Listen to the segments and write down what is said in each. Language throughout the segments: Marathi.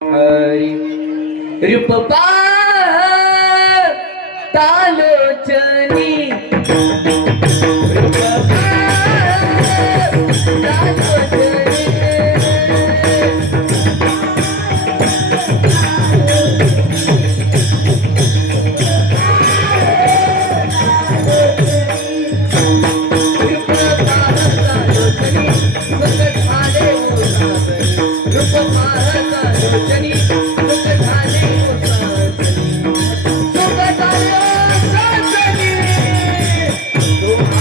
हरी रूप तालोचनी रूप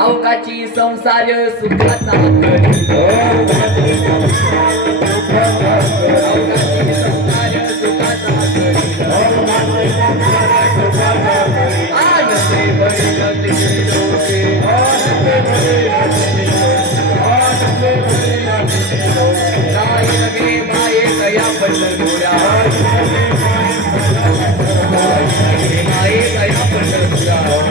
अवकाची संसार सुखाचा घडी अवकाची संसार सुखाचा घडी आनंदे भरिले लोके नाही लगे माये कया पंढरपुरा माये कया पंढरपुरा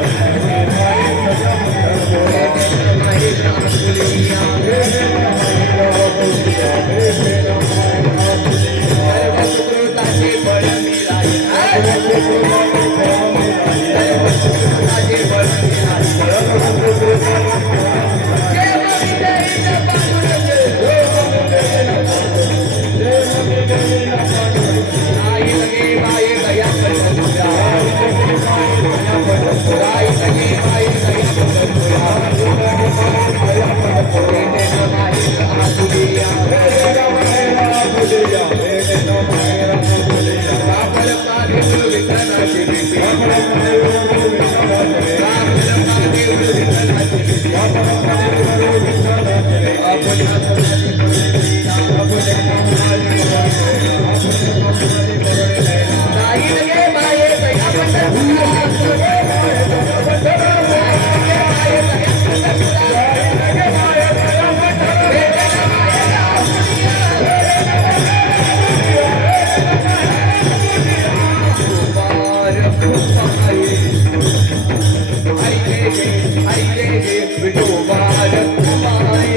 विठोबा रखुमाई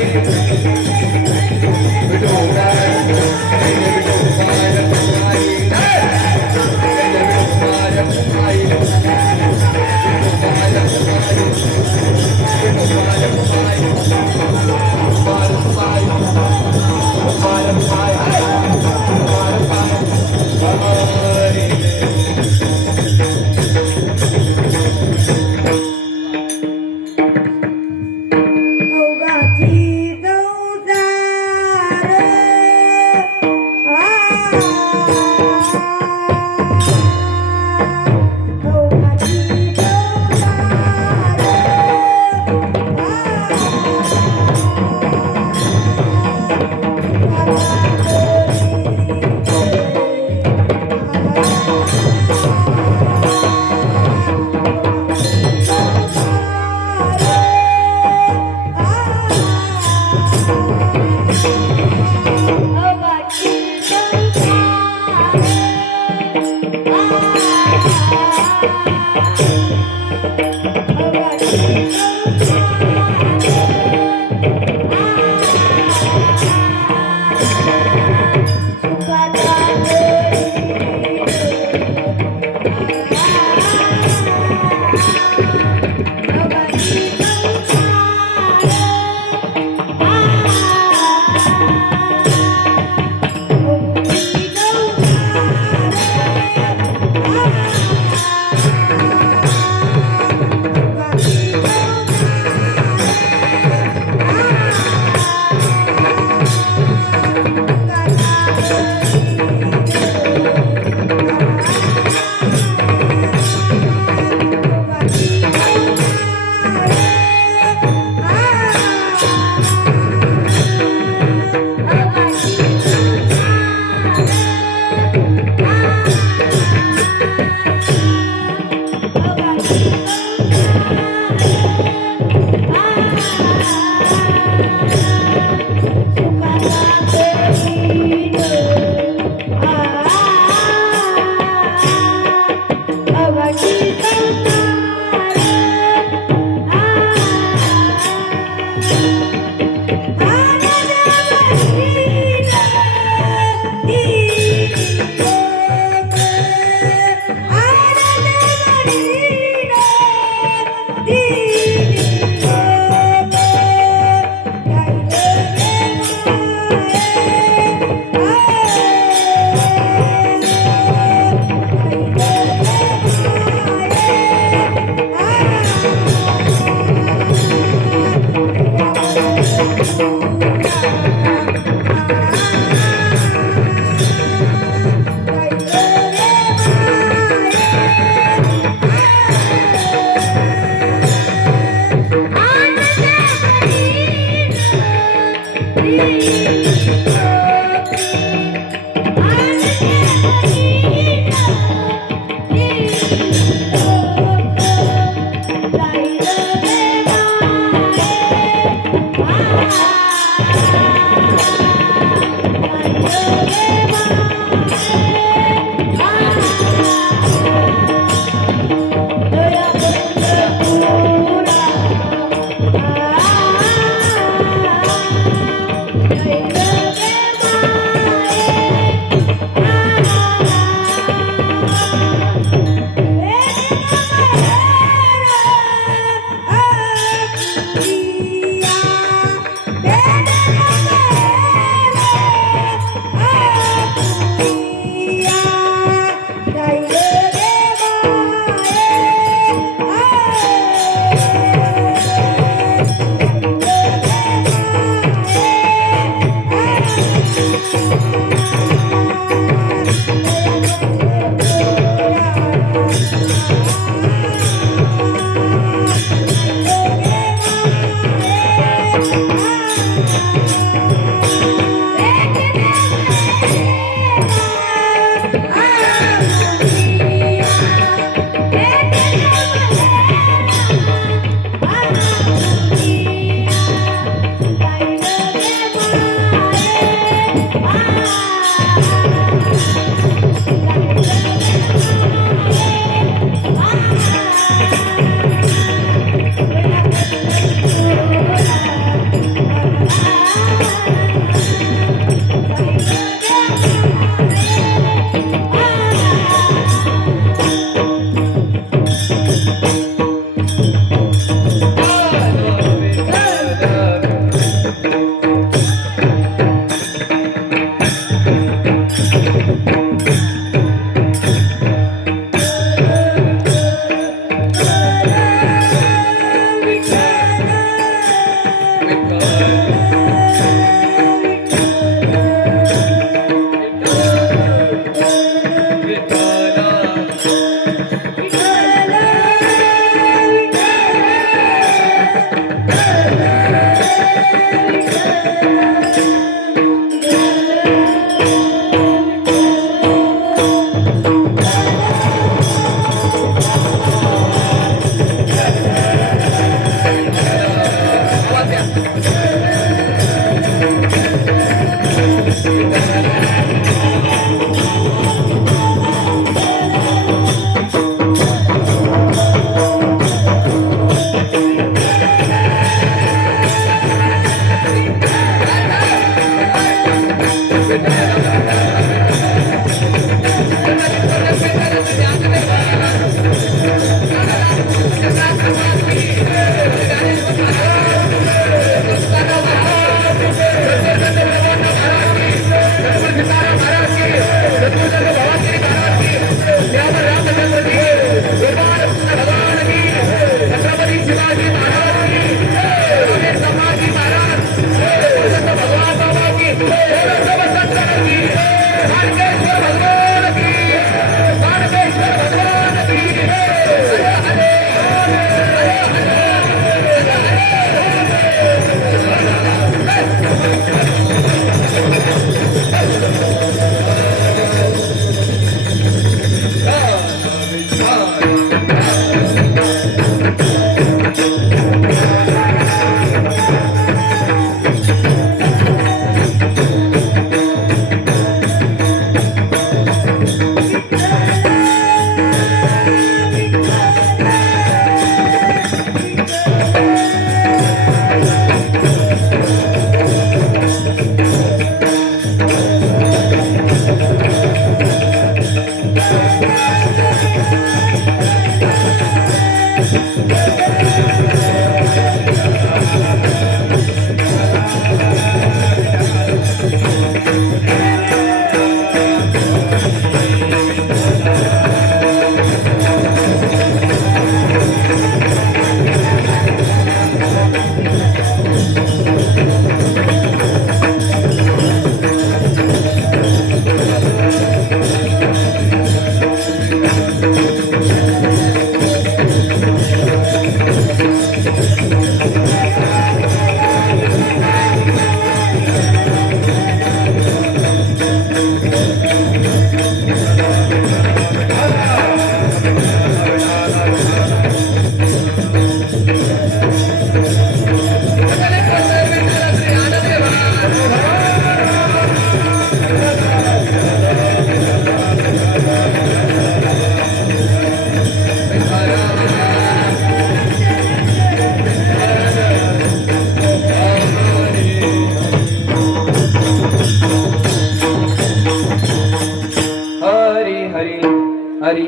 हरी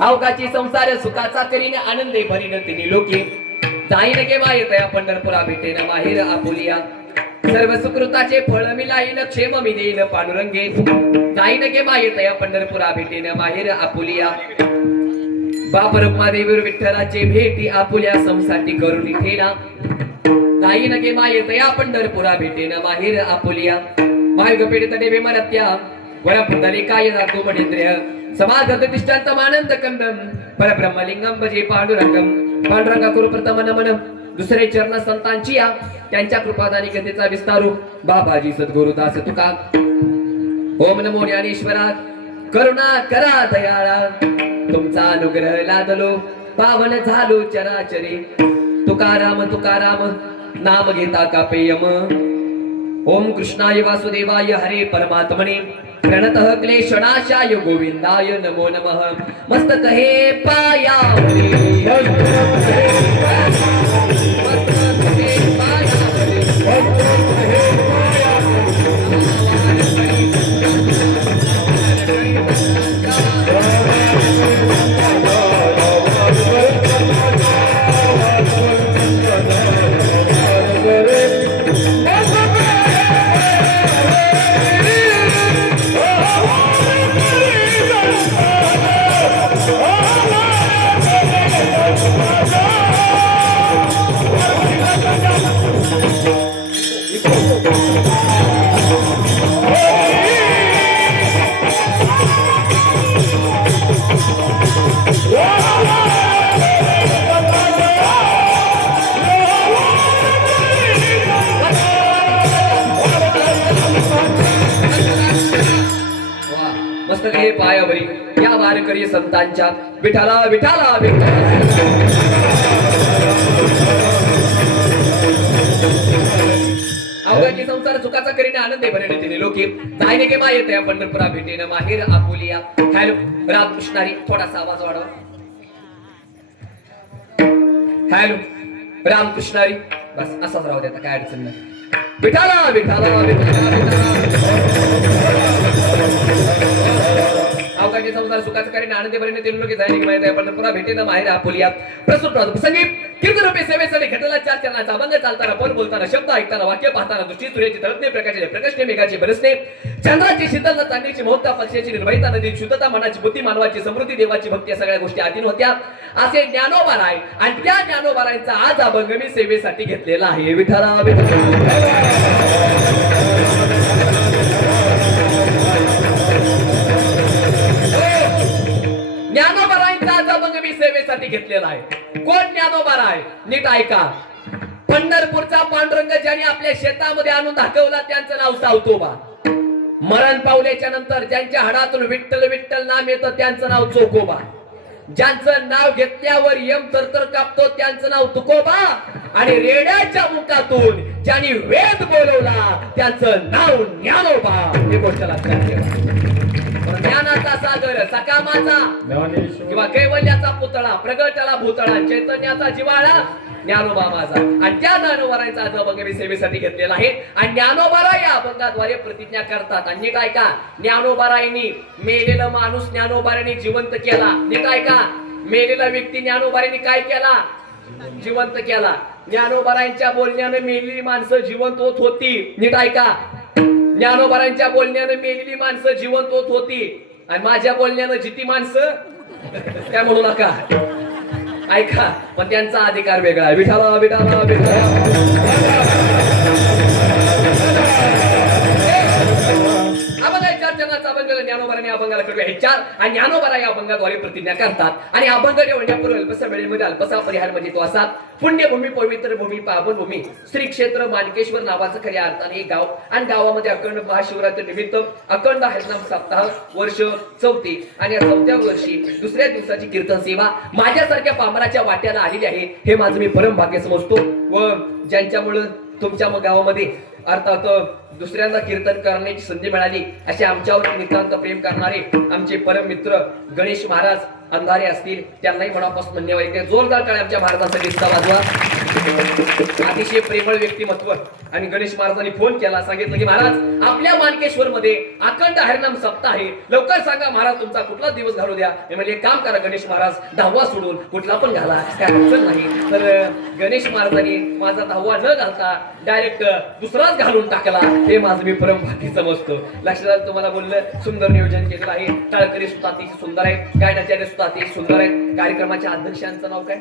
अवकाची संसार सुखाचा करीन आनंदे भरीन तिने लोके जाईन केव्हा येतया पंढरपुरा भेटेन माहेर आपुलिया सर्व सुकृताचे फळ मिलाईन क्षेम मी देईन पांडुरंगे जाईन केव्हा येतया पंढरपुरा भेटेन माहेर आपुलिया बाप रुक्मादेवीवर विठ्ठलाचे भेटी आपुल्या समसाठी करून ठेला जाईन केव्हा येतया पंढरपुरा भेटेन माहेर आपुलिया मायुग पीडित देवे मरत्या वरपुंडली काय जातो मणेंद्रिय समाधत तिष्ठांतम आनंद कंदम परब्रह्मलिंगम भजे पांडुरंगम पांडुरंगा कुरु प्रथम नमन दुसरे चरण संतांची या त्यांच्या कृपादानी गतीचा विस्तारू बाबाजी सद्गुरुदास तुका ओम नमो ज्ञानेश्वरा करुणा करा दयाळा तुमचा अनुग्रह लादलो पावन झालो चराचरे तुकाराम तुकाराम नाम घेता कापेयम ओम कृष्णाय वासुदेवाय हरे परमात्मने प्रणतः क्लेशनाशाय गोविंदाय नमो नमः मस्तक हे पायावरी मस्तक हे पायावरी या वारकरी संतांच्या विठाला विठाला अवघाची संसार सुखाचा करीने आनंदे भरेने तिने लोके जायने के मा येते पंढरपुरा भेटेन माहेर आपुलिया हॅलो रामकृष्णारी थोडासा आवाज वाढवा हॅलो रामकृष्णारी बस असाच राहू द्या काय अडचण नाही विठाला विठाला अवकाशी संसार सुखाचा करीने आनंदे भरेने तिने लोके जायने के मा येते पंढरपुरा भेटेन माहेर आपुलिया प्रस्तुत संगीत कीर्तनरूपी सेवेसाठी घटला चार चरणाचा अभंग चालताना पण बोलताना शब्द ऐकताना वाक्य पाहताना दृष्टी सूर्याची तळपणे प्रकाशाचे प्रकाशने मेघाची बरसणे चंद्राची शीतलता चांदणीची मोहता पक्षाची निर्भयता नदी शुद्धता मनाची बुद्धी मानवाची समृद्धी देवाची भक्ती या सगळ्या गोष्टी आधीन होत्या असे ज्ञानोबा राय आणि त्या ज्ञानोबा रायांचा आज अभंग मी सेवेसाठी घेतलेला आहे विठ्ठला ज्ञानोबा रायांचा आज अभंग मी सेवेसाठी घेतलेला आहे कोण ज्ञानोबा राय नीट ऐका पंढरपूरचा पांडुरंग ज्यांनी आपल्या शेतामध्ये आणून दाखवला त्यांचं नाव सावतोबा मरण पावल्याच्या नंतर ज्यांच्या हाडातून विठ्ठल विठ्ठल नाम येतं त्यांचं नाव चोखोबा ज्यांचं नाव घेतल्यावर यम तरतर कापतो त्यांचं नाव तुकोबा आणि रेड्याच्या मुखातून ज्यांनी वेद बोलवला त्यांचं नाव ज्ञानोबा. हे गोष्ट लक्षात ठेवा. ज्ञानाचा सागर सकामाचा किंवा कैवल्याचा पुतळा प्रगटाला भूतळा चैतन्याचा जिवाळा ज्ञानोबा माझा. आणि त्या ज्ञानोबारांचा आज अभंग मी सेवेसाठी घेतलेला आहे. आणि ज्ञानोबारा या अभंगाद्वारे प्रतिज्ञा करतात. आणि नीट ऐका, ज्ञानोबारायांनी मेलेला माणूस ज्ञानोबारांनी जिवंत केला. नीट ऐका, मेलेला व्यक्ती ज्ञानोबारांनी काय केला? जिवंत केला. ज्ञानोबारांच्या बोलण्याने मेलेली माणसं जिवंत होत होती. नीट ऐका, ज्ञानोबारांच्या बोलण्याने मेलेली माणसं जिवंत होत होती. आणि माझ्या बोलण्यानं जिती माणसं काय म्हणू नका, ऐका, पण त्यांचा अधिकार वेगळा आहे. विठाला विठाला ज्ञानोबाराने अभंगाला करूया हे चार. आणि ज्ञानोबारा या अभंगाद्वारे प्रतिज्ञा करतात. आणि अभंग ठेवण्यापूर्वी अल्पसा वेळेमध्ये अल्पसा परिहार म्हणजे तो असा: पुण्यभूमी पवित्र भूमी पावनभूमी श्री क्षेत्र मानकेश्वर नावाचं खऱ्या अर्थाने एक गाव. आणि गावामध्ये अखंड महाशिवरात्री निमित्त अखंड हरिनाम सप्ताह वर्ष 4थी. आणि या 4थ्या वर्षी दुसऱ्या दिवसाची कीर्तन सेवा माझ्यासारख्या पामराच्या वाट्याला आलेली आहे. हे माझं मी परम भाग्य समजतो. व ज्यांच्यामुळे तुमच्या गावामध्ये अर्थात दुसऱ्यांदा कीर्तन करण्याची संधी मिळाली असे आमच्यावर नितांत प्रेम करणारे आमचे परम मित्र गणेश महाराज अंधारे असतील, त्यांनाही मनापासून धन्यवाद. एक जोरदार टाळ्या आमच्या महाराजांसाठी वाजवा. अतिशय प्रेमळ व्यक्तिमत्व. आणि गणेश महाराजांनी फोन केला, सांगितलं की महाराज आपल्या मानकेश्वर मध्ये अखंड हरिनाम सप्ताह आहे, लवकर सांगा महाराज तुमचा कुठला दिवस घालू द्या. मी म्हणजे एक काम करा गणेश महाराज, 10वा सोडून कुठला पण घाला, काय अडचण नाही. तर गणेश महाराजांनी माझा 10वा न घालता डायरेक्ट दुसराच घालून टाकला. हे माझं मी परम भाग्य समजतो. लक्षात तुम्हाला बोललं, सुंदर नियोजन केलेलं आहे. टाळकरी सुद्धा अतिशय सुंदर आहे, गायनाचार्य सुद्धा अतिशय सुंदर आहे. कार्यक्रमाच्या अध्यक्षांचं नाव काय?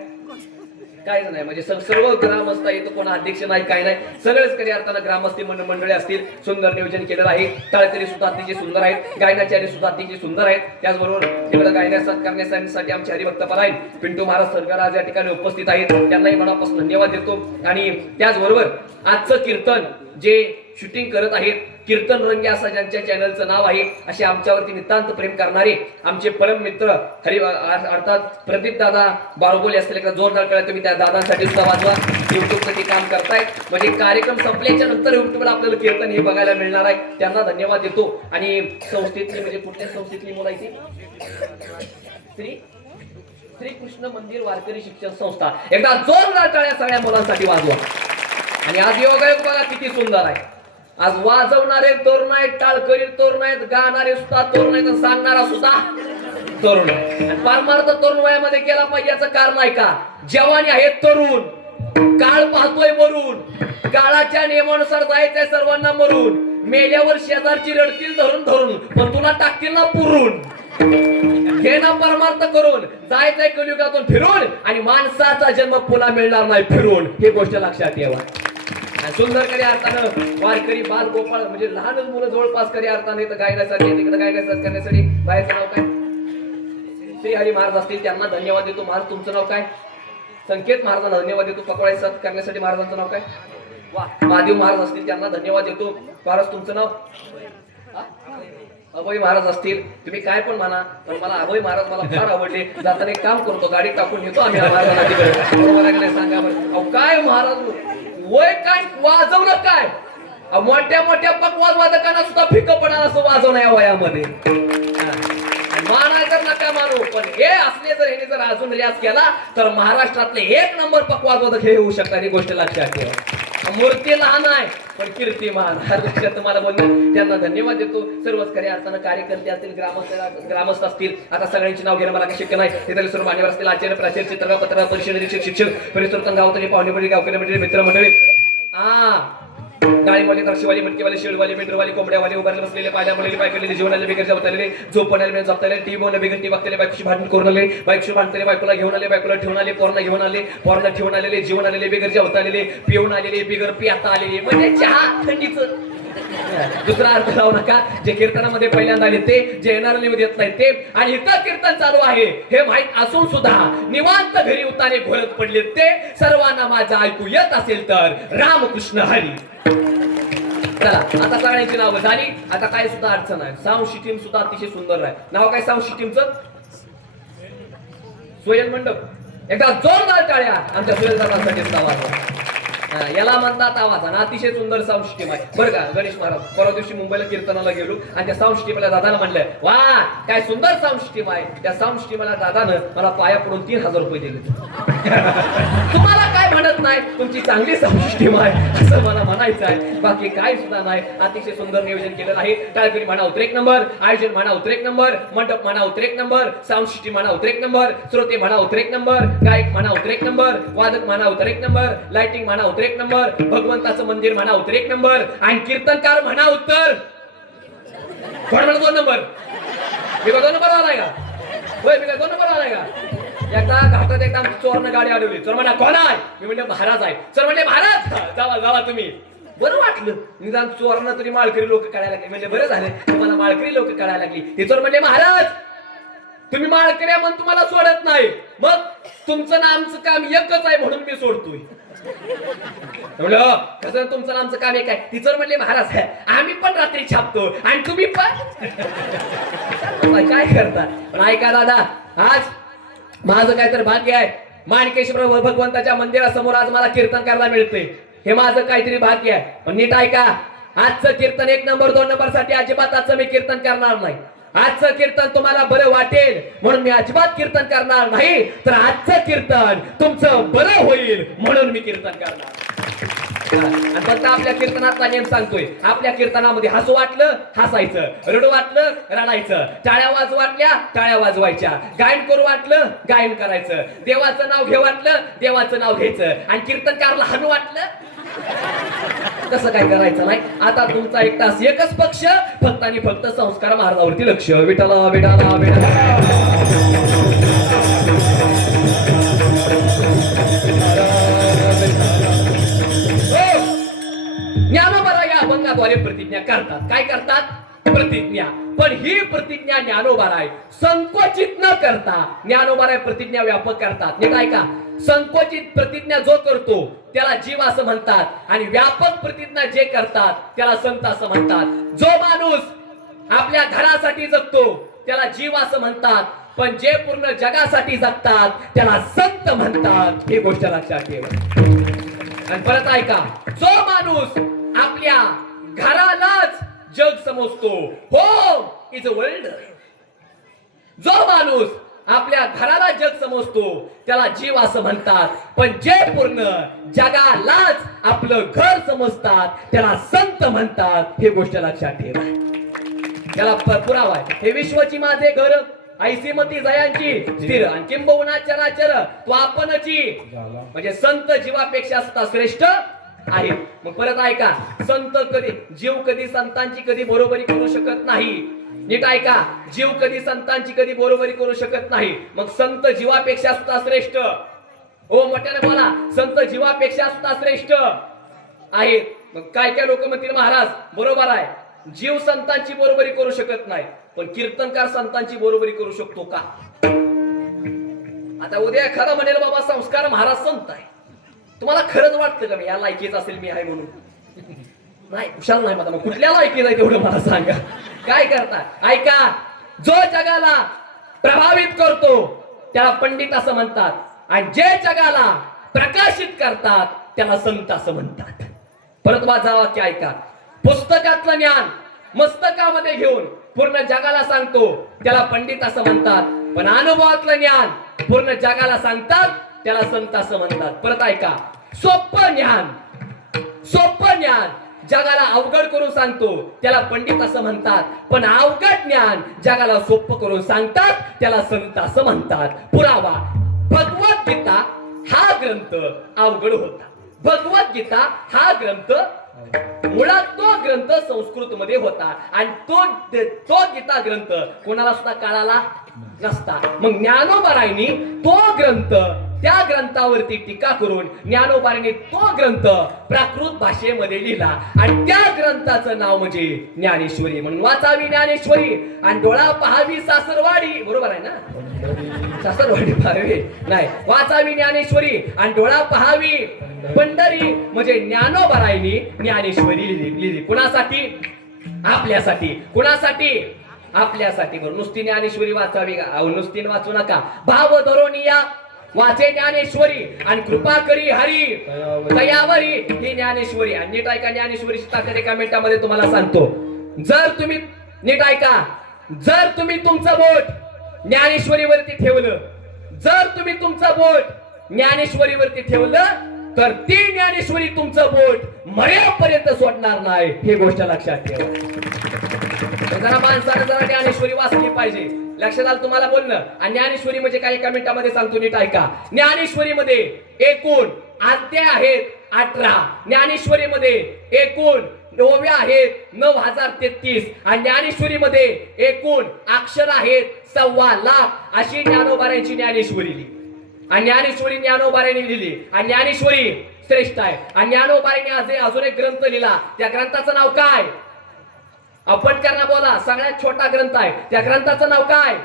काहीच नाही, म्हणजे सर्व ग्रामस्थ येतो, कोणा अध्यक्ष नाही, काय नाही, सगळेच खऱ्या अर्थानं ग्रामस्थी मंडळी असतील. सुंदर नियोजन केलेलं आहे. टाळकरी सुद्धा अतिशय सुंदर आहेत, गायनाचार्य सुद्धा अतिशय सुंदर आहेत. त्याचबरोबर तिकडे गायनासात करण्यासाठी आमचे हरिभक्त परायण पिंटू महाराज सरकार या ठिकाणी उपस्थित आहेत, त्यांनाही मनापासून धन्यवाद देतो. आणि त्याचबरोबर आजचं कीर्तन जे शूटिंग करत आहेत, कीर्तन रंगे असं ज्यांच्या चॅनलचं नाव आहे, असे आमच्यावरती नितांत प्रेम करणारे आमचे परम मित्र अर्थात प्रदीप दादा बारोबोले असतील. एका जोरदार कळा तुम्ही त्या दादांसाठी सुद्धा वाजवा. युट्यूबचं ते काम करतायत, म्हणजे कार्यक्रम संपल्याच्या नंतर युट्यूबला आपल्याला कीर्तन हे बघायला मिळणार आहे. त्यांना धन्यवाद देतो. आणि संस्थेतली म्हणजे कुठल्या संस्थेतली मुलं आहे ती? श्री कृष्ण मंदिर वारकरी शिक्षण संस्था. एकदा जोरदार टाळ्या सगळ्या मुलांसाठी वाजवा. आणि आज योगायोग बघा किती सुंदर आहे. आज वाजवणारे तरुण आहेत, टाळकरी तरुण आहेत, गाणारे सुद्धा तरुण आहेत, सांगणारा सुद्धा तरुण आहे. परमार्थ तरुण वयामध्ये केला पाहिजे याचं कारण आहे का? जवानी आहे तरुण, काळ पाहतोय मरून, काळाच्या नियमानुसार जायचंय सर्वांना मरून. मेल्यावर शेजारची रडतील धरून धरून, पण तुला टाकतील ना पुरून. हे ना परमार्थ करून जायचंय कलियुगातून फिरून, आणि माणसाचा जन्म पुन्हा मिळणार नाही फिरून. ही गोष्ट लक्षात ठेवा. सुंदर खऱ्या अर्थानं वारकरी बाल गोपाळ म्हणजे लहानच मुलं जवळपास खऱ्या अर्थाने गायण्यासाठी तिकडे गायण्यासाठी करण्यासाठी. बाहेरचं नाव काय? श्री हरी महाराज असतील, त्यांना धन्यवाद देतो. महाराज तुमचं नाव काय? संकेत महाराजांना धन्यवाद देतो. पकवाडे साथ करण्यासाठी महाराजांचं नाव काय? वा. महादेव महाराज असतील, त्यांना धन्यवाद देतो. महाराज तुमचं नाव? अभय महाराज असतील, तुम्ही काय पण म्हणा, पण मला अभय महाराज मला फार आवडले. जाताना एक काम करतो, गाडी टाकून येतो आम्ही महाराजांना तिकडे. बरोबर आहे, सांगा बरं. काय महाराज वय काय, वाजवणं काय? मोठ्या मोठ्या पकवाज वादकांना सुद्धा फिकं पडणार असं वाजवणं या वयामध्ये. मानायचं नका मानू, पण हे असले जर ह्याने जर अजून रियाज केला तर महाराष्ट्रातले 1 नंबर पकवाज वादक हे होऊ शकतात. ही गोष्ट लक्षात ठेवा. मूर्ती लहान आहे पण कीर्ती महान. हर लक्षात तुम्हाला बोललो, त्यांना धन्यवाद देतो. सर्वच खऱ्या अर्थानं कार्यकर्ते असतील, ग्रामस्थ असतील, आता सगळ्यांची नाव घेणं मला काही शक्य नाही. तिथले सर्व मान्यवर असतील, आचार्य प्राचार्य चित्रकार पत्रकार परिषद निरीक्षक शिक्षक परिसर गावतली पाहुणे मंडळी गावकरी मंडळी मित्र मंडळी डाळीवाले दर्शीवाले मटकेवाले शेळवाले मेंढरवाले कोंबड्यावाले उभारले बसलेले पायल्या मुलेले बायकलेले जीवनाले बिगर जवतालेले झोपणाले जपताले टी बोन बिगर टी बघताले बायकोशी भांडण करून आले, बायकोशी भांडताले बायकोला घेऊन आले, बायकोला ठेवून आले, पोरांना घेऊन आले, पोरांना ठेवून आलेले, जीवन आलेले बिगर जवतालेले, पिऊन आलेले बिगर पियाता आलेले, म्हणजे चहा थंडीचं. दुसरा अर्थ लावू नका. जे कीर्तनामध्ये पहिल्यांदा आले ते, जे येणारे लिहू देत नाही ते, आणि इथं कीर्तन चालू आहे हे माहित असून सुद्धा निवांत घरी उताने घोरत पडले ते. सर्वांना माझं ऐकू येत असेल तर रामकृष्ण हरी. चला आता सगळ्यांची नावं झाली. आता काय सुद्धा अडचण आहे. साऊंड सिस्टीम सुद्धा अतिशय सुंदर आहे. नाव काय साऊंड सिस्टीमचं? सोयल मंडप एकदा जोरदार टाळ्या आमच्या सोयल दादासाठी आवाज. याला म्हणतात आवाज आणि अतिशय सुंदर साऊंड सिस्टीम आहे बरं का. गणेश महाराज परवा दिवशी मुंबईला कीर्तनाला गेलो आणि त्या साऊंड सिस्टीमला दादाला म्हणलं वा काय सुंदर साऊंड सिस्टीम आहे. त्या साऊंड सिस्टीमला दादानं मला पाया पडून 3000 रुपये दिले. तुम्हाला काय म्हणत नाही, तुमची चांगली साऊंड सिस्टीम आहे असं मला म्हणायचं आहे, बाकी काय सुद्धा नाही. अतिशय सुंदर नियोजन केलेलं आहे. टाळकरी म्हणा उतर एक नंबर, आयोजन म्हणा उतर एक नंबर, मंडप म्हणा उतर एक नंबर, साऊंड सिस्टीम म्हणा उतर एक नंबर, श्रोते म्हणा उतर एक नंबर, गायक म्हणा उतर एक नंबर, वादक म्हणा उतर एक नंबर, लाइटिंग म्हणा उतर एक नंबर, भगवंताचं मंदिर म्हणा उतर एक नंबर आणि कीर्तनकार म्हणा उत्तर कोण म्हणा 2 नंबर. मी 2 नंबर आलाय का? होय मी 2 नंबर आलाय का? एकदा घाटात एकदा चोरनं गाडी अडवली. चोर म्हणा कोण आहे? मी म्हणलं महाराज आहे. चोर म्हणले महाराज जावा जावा तुम्ही. बरं वाटलं निदान चोरांना तरी माळकरी लोक कळायला लागले. म्हणजे बरं झालं तुम्हाला माळकरी लोक कळायला लागली. ते चोर म्हणले महाराज तुम्ही माळकरी म्हणून तुम्हाला सोडत नाही, मग तुमचं ना आमचं काम एकच आहे म्हणून मी सोडतोय. म्हणलं कसं तुमचं आमचं काम एक आहे. ती चोर म्हणले महाराज आम्ही पण रात्री छापतो आणि तुम्ही पण काय करता. पण ऐका दादा आज माझं काहीतरी भाग्य आहे. माणकेश्वर भगवंताच्या मंदिरासमोर आज मला कीर्तन करायला मिळते. हे माझं काहीतरी भाग्य आहे. पण नीट ऐका आजचं कीर्तन 1 नंबर 2 नंबर साठी अजिबात आजचं मी कीर्तन करणार नाही. आजचं कीर्तन तुम्हाला बरं वाटेल म्हणून मी अजिबात कीर्तन करणार नाही, तर आजचं कीर्तन तुमचं बरं होईल म्हणून मी कीर्तन करणार. आणि फक्त आपल्या कीर्तनातला नियम सांगतोय. आपल्या कीर्तनामध्ये हसू वाटलं हसायचं, रडू वाटलं रडायचं, टाळ्या वाजू वाटल्या टाळ्या वाजवायच्या, गायन करू वाटलं गायन करायचं, देवाचं नाव घे वाटलं देवाचं नाव घ्यायचं आणि कीर्तनकारला हनू वाटलं तसं काय करायचं नाही. आता तुमचा 1 तास एकच पक्ष फक्त आणि फक्त संस्कार महाराजावरती लक्ष. विठाला विठाला विठाला. ज्ञानोबाला या अभंगाद्वारे प्रतिज्ञा करतात. काय करतात? प्रतिज्ञा. पण ही प्रतिज्ञा ज्ञानोबाला आहे संकोचित न करता ज्ञानोबाला प्रतिज्ञा व्यापक करतात. नीट ऐका संकोचित प्रतिज्ञा जो करतो त्याला जीव असं म्हणतात आणि व्यापक प्रतिज्ञा जे करतात त्याला संत असं म्हणतात. जो माणूस आपल्या घरासाठी जगतो त्याला जीव असं म्हणतात, पण जे पूर्ण जगासाठी जगतात त्याला संत म्हणतात. ही गोष्ट लक्षात ठेवा. आणि परत ऐका जो माणूस आपल्या घरालाच जग समजतो, होम इज अ वर्ल्ड. जो माणूस आपल्या घराला जग समजतो त्याला जीव असं म्हणतात, पण जे पूर्ण जगालाच आपलं घर समजतात त्याला संत म्हणतात. हे गोष्ट लक्षात ठेवा. त्याला पुरावा आहे. हे विश्वची माझे घर ऐसीमती जयांची स्थिर आणि किंबहुना चराचर तो आपणची. म्हणजे संत जीवापेक्षा सुद्धा श्रेष्ठ आहे. मग परत ऐका संत कधी जीव कधी संतांची कधी बरोबरी करू शकत नाही. नीट ऐका जीव कधी संतांची कधी बरोबरी करू शकत नाही. मग संत जीवापेक्षा सुद्धा श्रेष्ठ. हो मोठ्याने बोला संत जीवापेक्षा सुद्धा श्रेष्ठ आहेत. मग काय काय लोक म्हणतील महाराज बरोबर आहे जीव संतांची बरोबरी करू शकत नाही, पण कीर्तनकार संतांची बरोबरी करू शकतो का? आता उद्या एखादा म्हणेल बाबा संस्कार महाराज संत आहे, तुम्हाला खरंच वाटतं का मी या लायकीच असेल मी आहे म्हणून? नाही हुशार नाही माझा. मग कुठल्या लायकीच आहे तेवढं मला सांगा. काय करता ऐका जो जगाला प्रभावित करतो त्याला पंडित असं म्हणतात आणि जे जगाला प्रकाशित करतात त्याला संत असं म्हणतात. परत माझा वाक्य ऐका पुस्तकातलं ज्ञान मस्तकामध्ये घेऊन पूर्ण जगाला सांगतो त्याला पंडित असं म्हणतात, पण अनुभवातलं ज्ञान पूर्ण जगाला सांगतात त्याला संत असं म्हणतात. परत ऐका सोपं ज्ञान जगाला अवघड करून सांगतो त्याला पंडित असं म्हणतात, पण अवघड ज्ञान जगाला सोपं करून सांगतात त्याला संत असं म्हणतात. पुरावा भगवद्गीता हा ग्रंथ अवघड होता. भगवद्गीता हा ग्रंथ मुळात तो ग्रंथ संस्कृत मध्ये होता आणि तो गीता ग्रंथ कोणाला सुद्धा कळाला नसता. मग ज्ञानोबारायांनी तो ग्रंथ त्या ग्रंथावरती टीका करून ज्ञानोबारायांनी तो ग्रंथ प्राकृत भाषेमध्ये लिहिला आणि त्या ग्रंथाचं नाव म्हणजे ज्ञानेश्वरी. म्हणून वाचावी ज्ञानेश्वरी आणि डोळा पहावी सासरवाडी. बरोबर आहे ना? सासरवाडी पहावी नाही, वाचावी ज्ञानेश्वरी आणि डोळा पहावी पंढरी. म्हणजे ज्ञानोबारायांनी ज्ञानेश्वरी लिहिली. कुणासाठी? आपल्यासाठी. कुणासाठी? आपल्यासाठी बरं. नुसती ज्ञानेश्वरी वाचावी का? अहो, नुसती वाचू नका. भाव धरोनिया वाचे ज्ञानेश्वरी आणि कृपा करी हरी दयावरी ही ज्ञानेश्वरी. आणि नीट ऐका, ज्ञानेश्वरीची ताकद एका मिनिटामध्ये तुम्हाला सांगतो. जर तुम्ही नीट ऐका, जर तुम्ही तुमचं बोट ज्ञानेश्वरीवरती ठेवलं, जर तुम्ही तुमचं बोट ज्ञानेश्वरीवरती ठेवलं तर ती ज्ञानेश्वरी तुमचं बोट मर्यापर्यंत सोडणार नाही. हे गोष्ट लक्षात ठेवा. जरा माणसाने जरा ज्ञानेश्वरी वाचली पाहिजे. लक्षात आलं तुम्हाला बोलणं. आणि ज्ञानेश्वरी म्हणजे काय एका मिनिटामध्ये सांगतो, नीट ऐका. ज्ञानेश्वरीमध्ये एकूण अध्याय आहेत 18. ज्ञानेश्वरीमध्ये एकूण ओव्या आहेत 9033. आणि ज्ञानेश्वरीमध्ये एकूण अक्षर आहेत 1.25 लाख. अशी ज्ञानोबारांची ज्ञानेश्वरी लिहिली. आणि ज्ञानेश्वरी ज्ञानोबारांनी लिहिली. आणि ज्ञानेश्वरी श्रेष्ठ आहे. आणि ज्ञानोबारांनी अजून एक ग्रंथ लिहिला. त्या ग्रंथाचं नाव काय? आपण करणं बोला. सगळ्यात छोटा ग्रंथ आहे. त्या ग्रंथाचं नाव काय?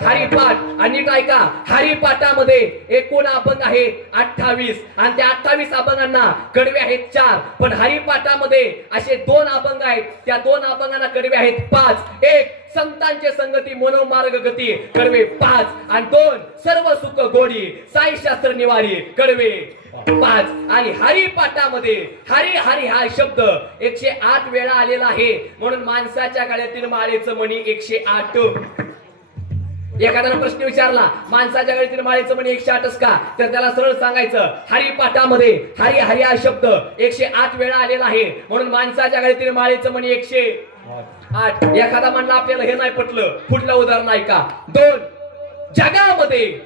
हरिपाठ. आणि नीट ऐका, हरिपाठामध्ये एकूण अभंग आहेत 28. आणि त्या 28 अभंगांना कडवे आहेत 4. पण हरिपाठामध्ये असे 2 अभंग आहेत. त्या 2 अभंगांना कडवे आहेत 5. एक संतांचे संगती मनोमार्ग गती कडवे 5. आणि 2 सर्व सुख गोडी साई शास्त्र निवारी कडवे 5. आणि हरिपाठामध्ये हरी हरी हा शब्द 108 वेळा आलेला आहे. म्हणून माणसाच्या गळ्यातील माळेचं मणी 108. एखाद्याने प्रश्न विचारला, माणसाच्या गळ्यातील माळेचं मणी 108च का? तर त्याला सरळ सांगायचं, हरिपाठामध्ये हरी हरी हा शब्द 108 वेळा आलेला आहे. म्हणून माणसाच्या गळ्यातील माळेचं मणी 108. एखादा म्हणला आपल्याला हे नाही पटलं, पुढलं उदाहरण ऐका. 2 जगामध्ये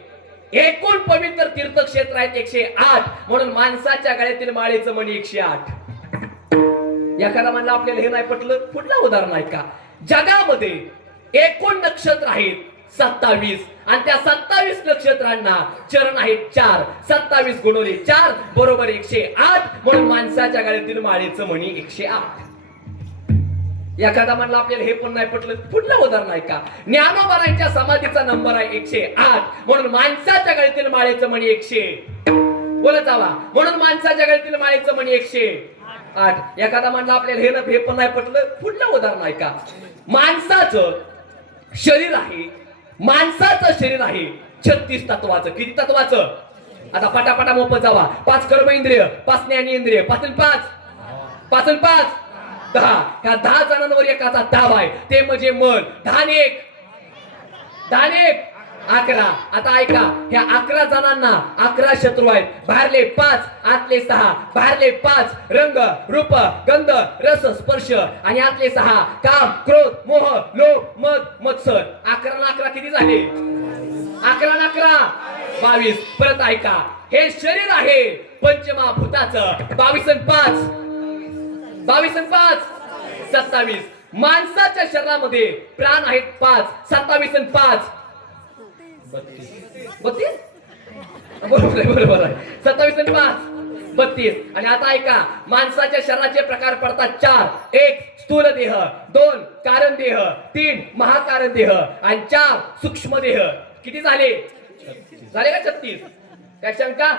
एकूण पवित्र तीर्थक्षेत्र आहेत 108. म्हणून माणसाच्या गळ्यातील माळेचं मणी 108. एखादा म्हणला आपल्याला हे नाही पटलं, पुढलं उदाहरण ऐका. जगामध्ये एकूण नक्षत्र आहेत 27. आणि त्या 27 नक्षत्रांना चरण आहेत 4. 27 गुणिले 4 बरोबर 108. म्हणून माणसाच्या गळ्यातील माळेचं मणी 108. एखादा म्हणला आपल्याला हे पण नाही पटलं, पुढलं उदाहरण ऐका. ज्ञानोबारांच्या समाधीचा नंबर आहे 108. म्हणून माणसाच्या गळ्यातील माळेचं मणी 100. बोलत जावा. म्हणून माणसाच्या गळ्यातील माळेचं मणी 108. एखादा म्हणला आपल्याला हे पण नाही पटलं, पुढलं उदाहरण ऐका. माणसाचं शरीर आहे, माणसाचं शरीर आहे 36 तत्वाचं. किती तत्वाचं? आता पटापटा मोफत जावा. 5 कर्म इंद्रिय, 5 ज्ञानेंद्रिय, 5 आणि 5 5 आणि 5 10. ह्या 10 जणांवर एकाचा ताब आहे, ते म्हणजे मन. 10 आणि 1 10 आणि 1 11. आता ऐका, ह्या 11 जणांना 11 शत्रू आहेत. बाहेरले 5, आतले 6. बाहेरले 5 रंग रूप गंध रस स्पर्श. आणि आतले 6 काम क्रोध मोह लोभ मद मत्सर. 11 आणि 11 किती झाले? 11 आणि 11 22. परत ऐका, हे शरीर आहे पंचमहाभूताचं. 22 आणि 5 22 आणि 5 27. माणसाच्या शरीरामध्ये प्राण आहेत 5. 27 आणि 5 32. बरोबर आहे. 27 आणि 5 32. आणि आता ऐका, माणसाच्या शरीराचे प्रकार पडतात 4. 1 स्थूल देह, 2 कारण देह, 3 महाकारण देह आणि 4 सूक्ष्म देह. किती झाले? झाले का 36? काय शंका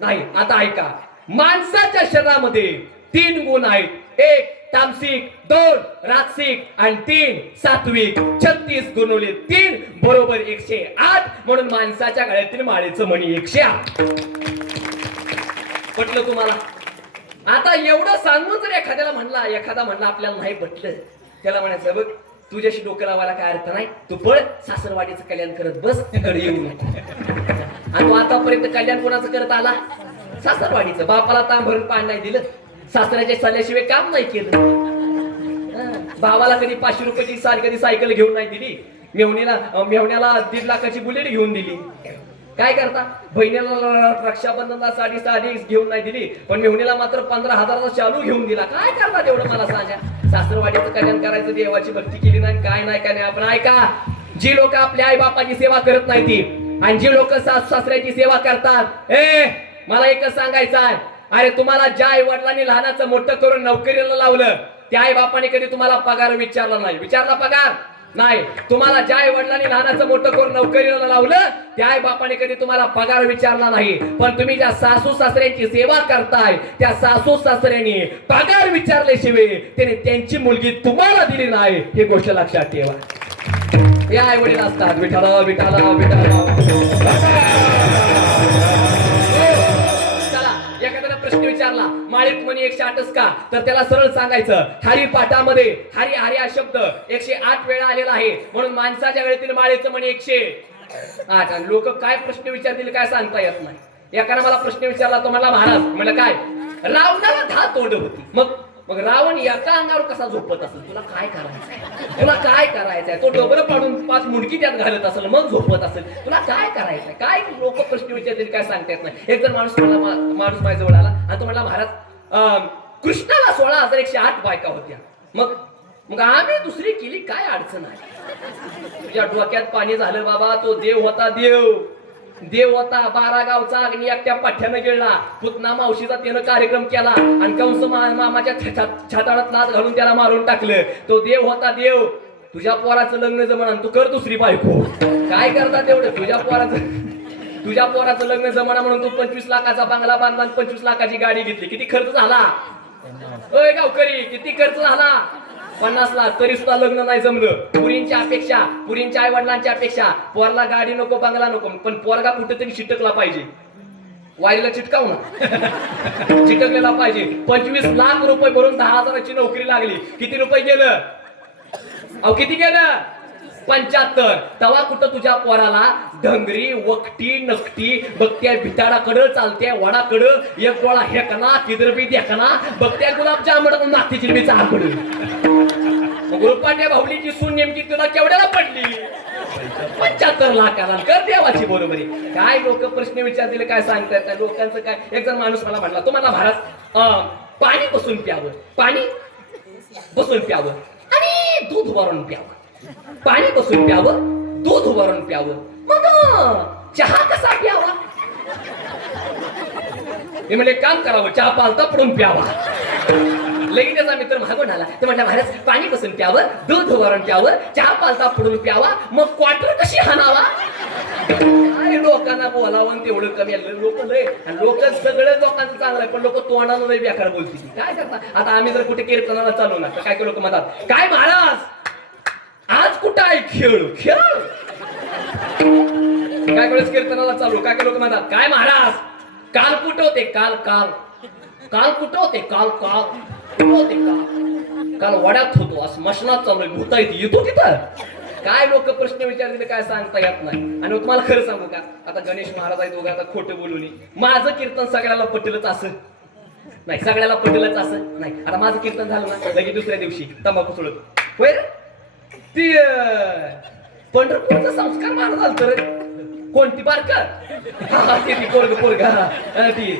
नाही. आता ऐका, माणसाच्या शरीरामध्ये 3 गुण आहेत. 1 तामसिक, 2 राजसिक आणि 3 सात्विक. 36 गुणिले 3 बरोबर 108. म्हणून माणसाच्या गळ्यातील माळेचं मणी 108. पटलं तुम्हाला? आता एवढं सांगून जर एखादा म्हणला आपल्याला नाही पटलं, त्याला म्हणायचं बघ, तुझ्याशी डोकं लावायला काय अर्थ नाही, तू पळ सासरवाडीचं कल्याण करत बस, तिकडे येऊ नको. आणि तू आतापर्यंत कल्याण कोणाचं करत आला? सासरवाडीचं. बापाला तांब भरून पाणी नाही दिलं, सासऱ्याच्या सल्ल्याशिवाय काम नाही केलं, भावाला कधी 500 रुपयाची कधी सायकल घेऊन नाही दिली, मेवण्याला 1.5 लाखाची बुलेट घेऊन दिली. काय करता? बहिणीला रक्षाबंधनासाठी साडी घेऊन नाही दिली, पण मेवणीला मात्र 15,000चा शालू घेऊन दिला. काय करता तेवढं मला सांगा? सासरवाडीचं कल्याण करायचं, देवाची भक्ती केली नाही, काय नाही काय नाही. आपण ऐका, जी लोक आपल्या आई बापाची सेवा करत नाही ती, आणि जी लोक सासू सासऱ्याची सेवा करतात, मला एकच सांगायचं आहे, अरे तुम्हाला ज्या आई वडिलांनी लहानाचं मोठं करून नोकरीला लावलं, त्या आई बापाने कधी तुम्हाला पगार विचारला नाही. विचारला पगार? नाही. तुम्हाला ज्या आई वडिलांनी लहानाचं मोठं करून नोकरीला लावलं, त्या आई बापाने कधी तुम्हाला पगार विचारला नाही. पण तुम्ही ज्या सासू सासऱ्यांची सेवा करताय, त्या सासू सासऱ्यांनी पगार विचारल्याशिवाय त्याने त्यांची मुलगी तुम्हाला दिली नाही. ही गोष्ट लक्षात ठेवा. हे आई वडील असतात. विठाला विठाला विठाला. चला, एखाद्याला प्रश्न विचारला माळीत म्हणी 108 का, तर त्याला सरळ सांगायचं हरी पाठामध्ये हरी हरी हा शब्द 108 वेळा आलेला आहे, म्हणून माणसाच्या वेळेतील माळेचं म्हणे 108. आणि लोक काय प्रश्न विचारतील काय सांगता येत नाही. एकाने मला प्रश्न विचारला, तो मला महाराज म्हणलं काय, रावणाला 10 तोंड होती, मग मग रावण एका अंगावर कसा झोपत असेल, तुला काय करायचंय, तुला काय करायचंय, तो डोबरं पाडून 5 मुंडकी त्यात घालत असेल मग झोपत असेल, तुला काय करायचंय, काय लोक प्रश्न विचारतील काय सांगता येत नाही. एक जण माणूस माझ्या जवळ आला आणि तो म्हणला महाराज कृष्णाला 16,108 बायका होत्या, मग मग आम्ही दुसरी केली, काय अडचण आहे. तुझ्या डोक्यात पाणी झालं बाबा, तो देव होता, देव होता, 12 गावचा अग्नी एकट्या पाठ्यानं गिळला, पुतना मावशीचा त्यानं कार्यक्रम केला आणि कंस मामाच्या छाताळात लात घालून त्याला मारून टाकलं. तो देव होता देव. तुझ्या पोराचं लग्न जमण तू कर दुसरी बायको, काय करता तेवढं. तुझ्या पोराचं लग्न जमणा म्हणून तू 25 लाखाचा बंगला बांधला, 25 लाखाची गाडी घेतली, किती खर्च झाला. ओय गावकरी, किती खर्च झाला. 50 लाख, तरी सुद्धा लग्न नाही जमलं. पुरींच्या अपेक्षा, पुरींच्या आई वडिलांच्या अपेक्षा, पोरला गाडी नको बंगला नको, पण पोरगा कुठेतरी चिटकला पाहिजे. वारीला चिटकाव ना चिटकलेला पाहिजे. 25 लाख रुपये भरून 10,000ची नोकरी लागली, किती रुपये गेलं, अहो किती गेलं, 75. तवा कुठं तुझ्या पोराला ढंगरी वकटी नकटी बघत्या, भिताडाकडं चालत्या, वडाकडं एक डोळा हेकना किदर बी देखना, बघत्या गुलाबजामुन नागतीची बी चाकडं. गुरुपाट्या भाऊलीची सून नेमकी तुला केवढ्याला पडली, 75 लाखाला. कर देवाची बरोबरी. काय लोक प्रश्न विचारतील काय सांगतात लोकांचं काय. एक जण माणूस मला म्हणला, तो मला महाराज पाणी बसून प्यावं, पाणी बसून प्यावं आणि दूध उभारून प्यावं, पाणी बसून प्यावं दूध उभारून प्यावं, मग चहा कसा प्यावा. मी म्हणजे काम करावं, चहा पालता पडून प्यावा. लगेच त्याचा मित्र मागून आला, तर म्हटलं महाराज पाणी बसून प्यावं, दूध उभारून प्यावं, चहा पालता पडून प्यावा, मग क्वार्टर कशी हाणावा. लोकांना बोलावं तेवढं कमी आलं. लोक सगळं लोकांचं चांगलं आहे, पण लोक तोंडानं लई बेकार बोलतील. काय करता आता. आम्ही जर कुठे कीर्तनाला चालू ना, तर काय लोक म्हणतात, काय महाराज आज कुठं आहे खेळ खेळ. काय वेळेस कीर्तनाला चालू काय लोक म्हणतात, काय महाराज काल कुठं होते, काल कुठं होते, काल कुठं होते, काल वड्यात होतो, आज मशनात चालू भूता येतो तिथं. काय लोक प्रश्न विचारले काय सांगता येत नाही. आणि तुम्हाला खरं सांगू का, आता गणेश महाराज आहे दोघं, आता खोटं बोलून माझं कीर्तन सगळ्याला पटेलच असं नाही, सगळ्याला पटेलच असं नाही. आता माझं कीर्तन झालं ना, लगेच दुसऱ्या दिवशी तंबाखू सोडत होय रे. ती पंढरपूरचा संस्कार महाराज झालं तर कोणती बारकर ती पोरगा ती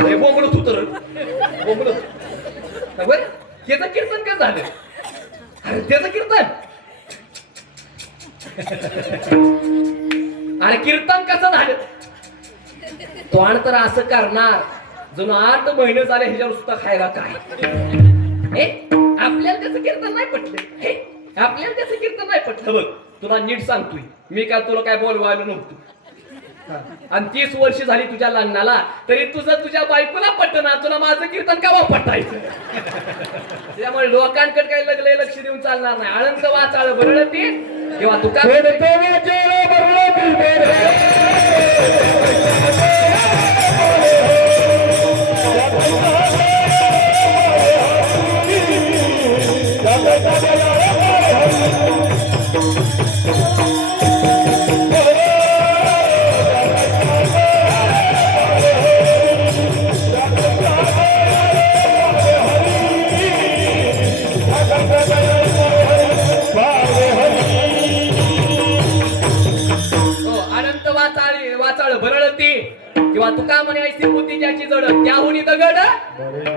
बोंबलत होत बोंबलत. त्याचं कीर्तन काय झालं, अरे त्याचं कीर्तन अरे कीर्तन कसं झालं, तोंड तर असं करणार जणू 8 महिने झाले ह्याच्यावर सुद्धा खायला काय. हे आपल्याला त्याचं कीर्तन नाही पटलं, हे आपल्याला त्याचं कीर्तन नाही पटलं. बघ तुला नीट सांगतोय मी, काय तुला काय बोलवायला नव्हतं. आणि 30 वर्ष झाली तुझ्या लग्नाला, तरी तुझ्या बायकोला पटना, तुला माझं कीर्तन का पटायचं. त्यामुळे लोकांकडे काही लक्ष देऊन चालणार नाही. आळंद वाचाळ बरळ ते किंवा तुका किंवा तुका म्हणे ऐसी बुद्धी ज्याची जड त्याहुनी दगड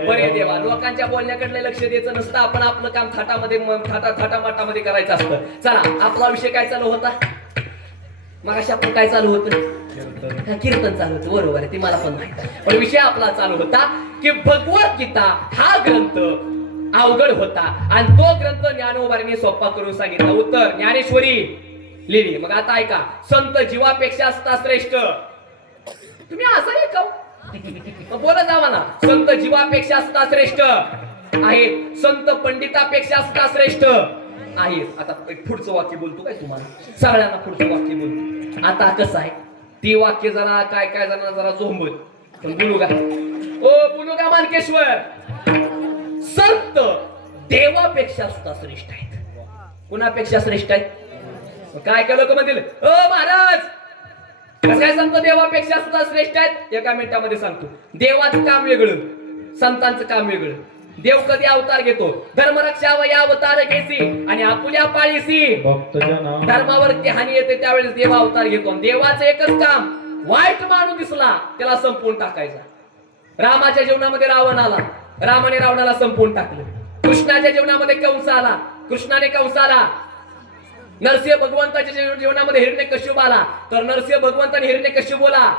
बरे देवा. लोकांच्या बोलण्याकडे लक्ष द्यायचं नसतं, आपण आपलं काम थाटामाटामध्ये करायचं असतं. चला आपला विषय काय चालू होता, मगाशी आपण काय चालू होतं, कीर्तन चालू होतं, बरोबर आहे, ती मला पण माहिती. पण विषय आपला चालू होता की भगवद्गीता हा ग्रंथ अवघड होता आणि तो ग्रंथ ज्ञानोबारीने सोपा करून सांगितला. उत्तर ज्ञानेश्वरी लिहिली. मग आता ऐका, संत जीवापेक्षा असता श्रेष्ठ. तुम्ही असं नाही का बोला जावा ना, संत जीवापेक्षा असता श्रेष्ठ आहेत, संत पंडितापेक्षा असता श्रेष्ठ आहेत. आता एक पुढचं वाक्य बोलतो काय तुम्हाला, सगळ्यांना पुढचं वाक्य बोलतो. आता कसं आहे, ती वाक्य जरा काय काय जरा झोंबल, पण बोलू का? ओ बोलू का मानकेश्वर? संत देवापेक्षा सुद्धा श्रेष्ठ आहेत. कुणापेक्षा श्रेष्ठ आहेत? काय काय लोक म्हणतील, ओ महाराज कसं काय संत देवापेक्षा सुद्धा श्रेष्ठ आहेत? एका मिनिटामध्ये सांगतो. देवाचं काम वेगळं, संतांचं काम वेगळं. देव कधी अवतार घेतो, धर्मरक्षा व या अवतार घेसी आणि आपुल्या पाळीसी धर्मावरती हानी येते त्यावेळेस देव अवतार घेतो. देवाचं एकच काम, वाईट माणूस दिसला त्याला संपवून टाकायचा. रामाच्या जीवनामध्ये रावण आला, रामाने रावणाला संपवून टाकलं. कृष्णाच्या जीवनामध्ये कंस आला, कृष्णाने कंसाला. नरसिंह भगवंताच्या जीवनामध्ये हिरण्यकश्यप आला, तर नरसिंह भगवंताने हिरण्यकश्यपूला.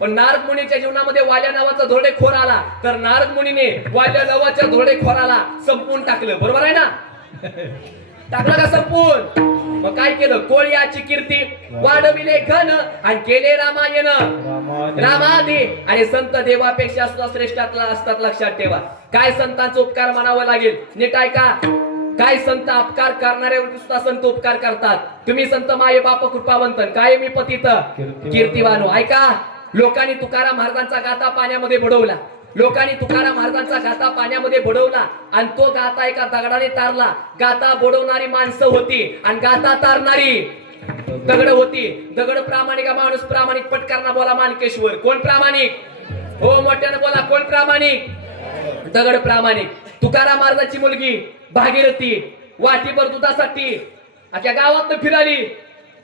पण नारद मुनीच्या जीवनामध्ये वाल्या नावाचा धोरडेखोर आला, तर नारद मुनीने वाल्या नावाच्या धोरडेखोराला संपवून टाकलं. बरोबर आहे ना? टाकलं का संपवून? मग काय केलं? कोळ्याची कीर्ती वाढविले घन आणि केले रामायण रामादे. आणि संत देवापेक्षा सुद्धा श्रेष्ठ असतात, लक्षात ठेवा. काय संतांचा उपकार मानावा लागेल, नीट ऐका. काय संत अपकार करणाऱ्यावरती सुद्धा संत उपकार करतात. तुम्ही संत माये बाप कृपावंत, काय मी पतित कीर्तिवानो. ऐका, लोकांनी तुकाराम महाराजांचा गाथा पाण्यामध्ये बुडवला, लोकांनी तुकाराम महाराजांचा गाथा पाण्यामध्ये बुडवला आणि तो गाथा एका दगडाने तारला. गाथा बुडवणारी माणसं होती आणि गाथा तारणारी दगड होती. दगड प्रामाणिक, माणूस प्रामाणिक. पटकरना बोला मानकेश्वर. कोण प्रामाणिक? हो मोठ्याने बोला, कोण प्रामाणिक? दगड प्रामाणिक. तुकाराम महाराजांची मुलगी भागीरथी वाटीभर दुधासाठी अख्या गावात फिराली,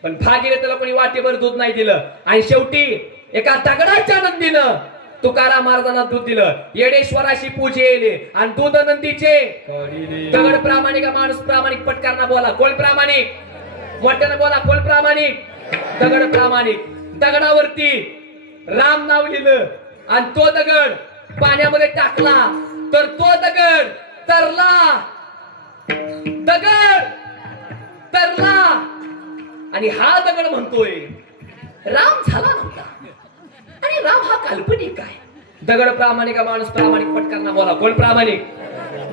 पण भागीरथीला कोणी वाटीभर दूध नाही दिलं. आणि शेवटी एका दगडाच्या नंदीनं तुकाराम महाराजांना दूध दिलं. येडेश्वराशी पूजेले आणि दूध नंदीचे. दगड प्रामाणिक, माणूस प्रामाणिक. पटकरना बोला, कोण प्रामाणिक? मोठ्याने बोला, कोण प्रामाणिक? दगड प्रामाणिक. दगडावरती राम नाव लिहिलं आणि तो दगड पाण्यामध्ये टाकला, तर तो दगड तरला. दगड तरला आणि हा दगड म्हणतोय राम झाला नव्हता. आणि राम हा काल्पनिक आहे. दगड प्रामाणिक, माणूस प्रामाणिक. पटकरना बोला, कोण प्रामाणिक?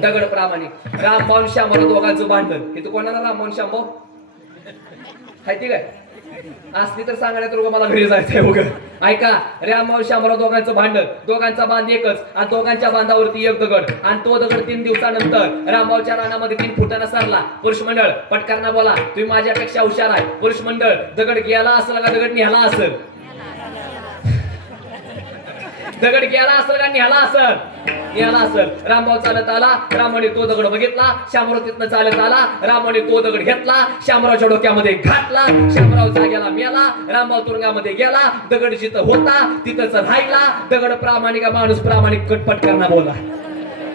दगड प्रामाणिक. रामभाऊ आणि श्यामराव दोघांचं भांडण. हे तर कोणाला रामभाऊ आणि श्यामभाऊ माहिती काय? असली तर सांगण्यात मला घरी जायचंय वगैरे. ऐका, रामभाऊ श्यामराव दोघांचं भांडण. दोघांचा बांध एकच आणि दोघांच्या बांधावरती एक दगड. आणि तो दगड 3 दिवसानंतर रामभाऊच्या रानामध्ये 3 फुटानं सरला. पुरुष मंडळ पटकरना बोला, तुम्ही माझ्यापेक्षा हुशार आहे. पुरुष मंडळ, दगड गेला असेल का दगड न्याला असेल? दगड गेला असेल का न्याला असेल? न्याला असेल. रामभाऊ चालत आला, रामाने तो दगड बघितला. श्यामराव तिथनं चालत आला, रामाने तो दगड घेतला, श्यामरावच्या डोक्यामध्ये घातला. श्यामराव जागेला मेला, रामभाऊ तुरुंगामध्ये गेला. दगड जिथं होता तिथंच राहिला. दगड प्रामाणिक, माणूस प्रामाणिक. कटपट करना बोला,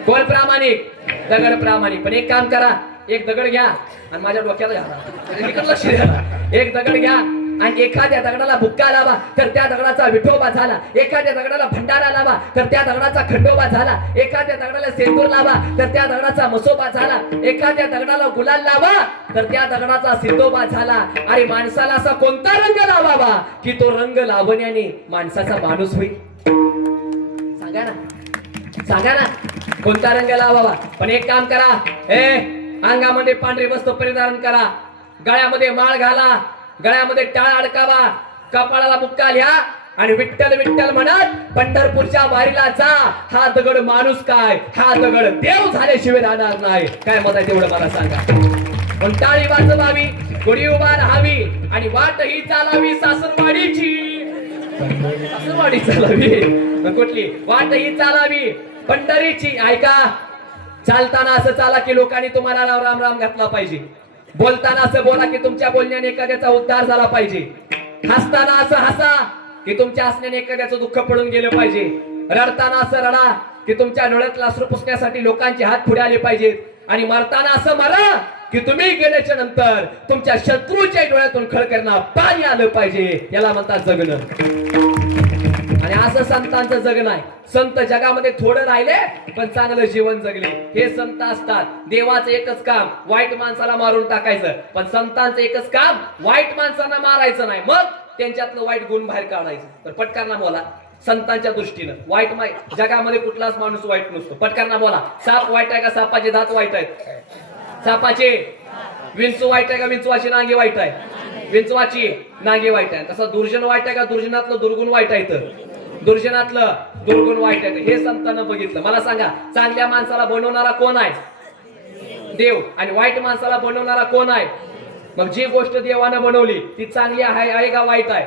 कोण प्रामाणिक? दगड प्रामाणिक. पण एक काम करा, एक दगड घ्या आणि माझ्या डोक्याला घाला. लक्ष द्या. एक दगड घ्या आणि एखाद्या दगडाला बुक्का लावा, तर त्या दगडाचा विठोबा झाला. एखाद्या दगडाला भंडारा लावा, तर त्या दगडाचा खंडोबा झाला. एखाद्या दगडाला सेंदूर लावा, तर त्या दगडाचा मसोबा झाला. एखाद्या दगडाला गुलाल लावा, तर त्या दगडाचा सिद्धोबा झाला. अरे माणसाला असा कोणता रंग लावावा की तो रंग लावण्याने माणसाचा माणूस होईल? सांगा ना, सांगा ना, कोणता रंग लावावा? पण एक काम करा, अंगामध्ये पांढरे वस्त्र परिधान करा, गळ्यामध्ये माळ घाला, गळ्यामध्ये टाळ अडकावा, कपाळाला बुक्का लिहा आणि विठ्ठल विठ्ठल म्हणत पंढरपूरच्या वारीला जा. हा दगड माणूस काय, हा दगड देव झाल्याशिवाय राहणार नाही. काय मत आहे तेवढं मला सांगा. पण टाळी वाजवावी, गुढी उभा राहावी आणि वाट ही चालावी सासरवाडीची. सासरवाडी चालावी, कुठली वाट ही चालावी पंढरीची. ऐका, चालताना असं चाला की लोकांनी तुम्हाला राम राम घातला पाहिजे. बोलताना असं बोला की तुमच्या बोलण्याने एखाद्याचा उद्धार झाला पाहिजे. हसताना असं हसा की तुमच्या हसण्याने एखाद्याचं दुःख पडून गेलं पाहिजे. रडताना असं रडा की तुमच्या डोळ्यातला अश्रू पुसण्यासाठी लोकांचे हात पुढे आले पाहिजेत. आणि मरताना असं मरा की तुम्ही गेल्याच्या नंतर तुमच्या शत्रूच्या डोळ्यातून खळखळणं पाणी आलं पाहिजे. याला म्हणतात जगणं. आणि असं संतांचं जगणं आहे. संत जगामध्ये थोडं राहिले पण चांगलं जीवन जगले, हे संत असतात. देवाचं एकच काम वाईट माणसाला मारून टाकायचं, पण संतांचं एकच काम वाईट माणसांना मारायचं नाही, मग त्यांच्यातलं वाईट गुण बाहेर काढायचं. तर पटकरना बोला, संतांच्या दृष्टीनं वाईट जगामध्ये कुठलाच माणूस वाईट नसतो. पटकरना बोला, साप वाईट आहे का सापाचे दात वाईट आहेत? सापाचे विंचू वाईट आहे का विंचवाची नांगी वाईट आहे? विंचवाची नांगी वाईट आहे. तसं दुर्जन वाईट आहे का दुर्जनातलं दुर्गुण वाईट आहे? तर दुर्जनातलं दुर्गुण वाईट आहे. हे संतांना बघितलं. मला सांगा, चांगल्या माणसाला बनवणारा कोण आहे? देव. आणि वाईट माणसाला बनवणारा कोण आहे? मग जी गोष्ट देवानं बनवली ती चांगली आहे का वाईट आहे?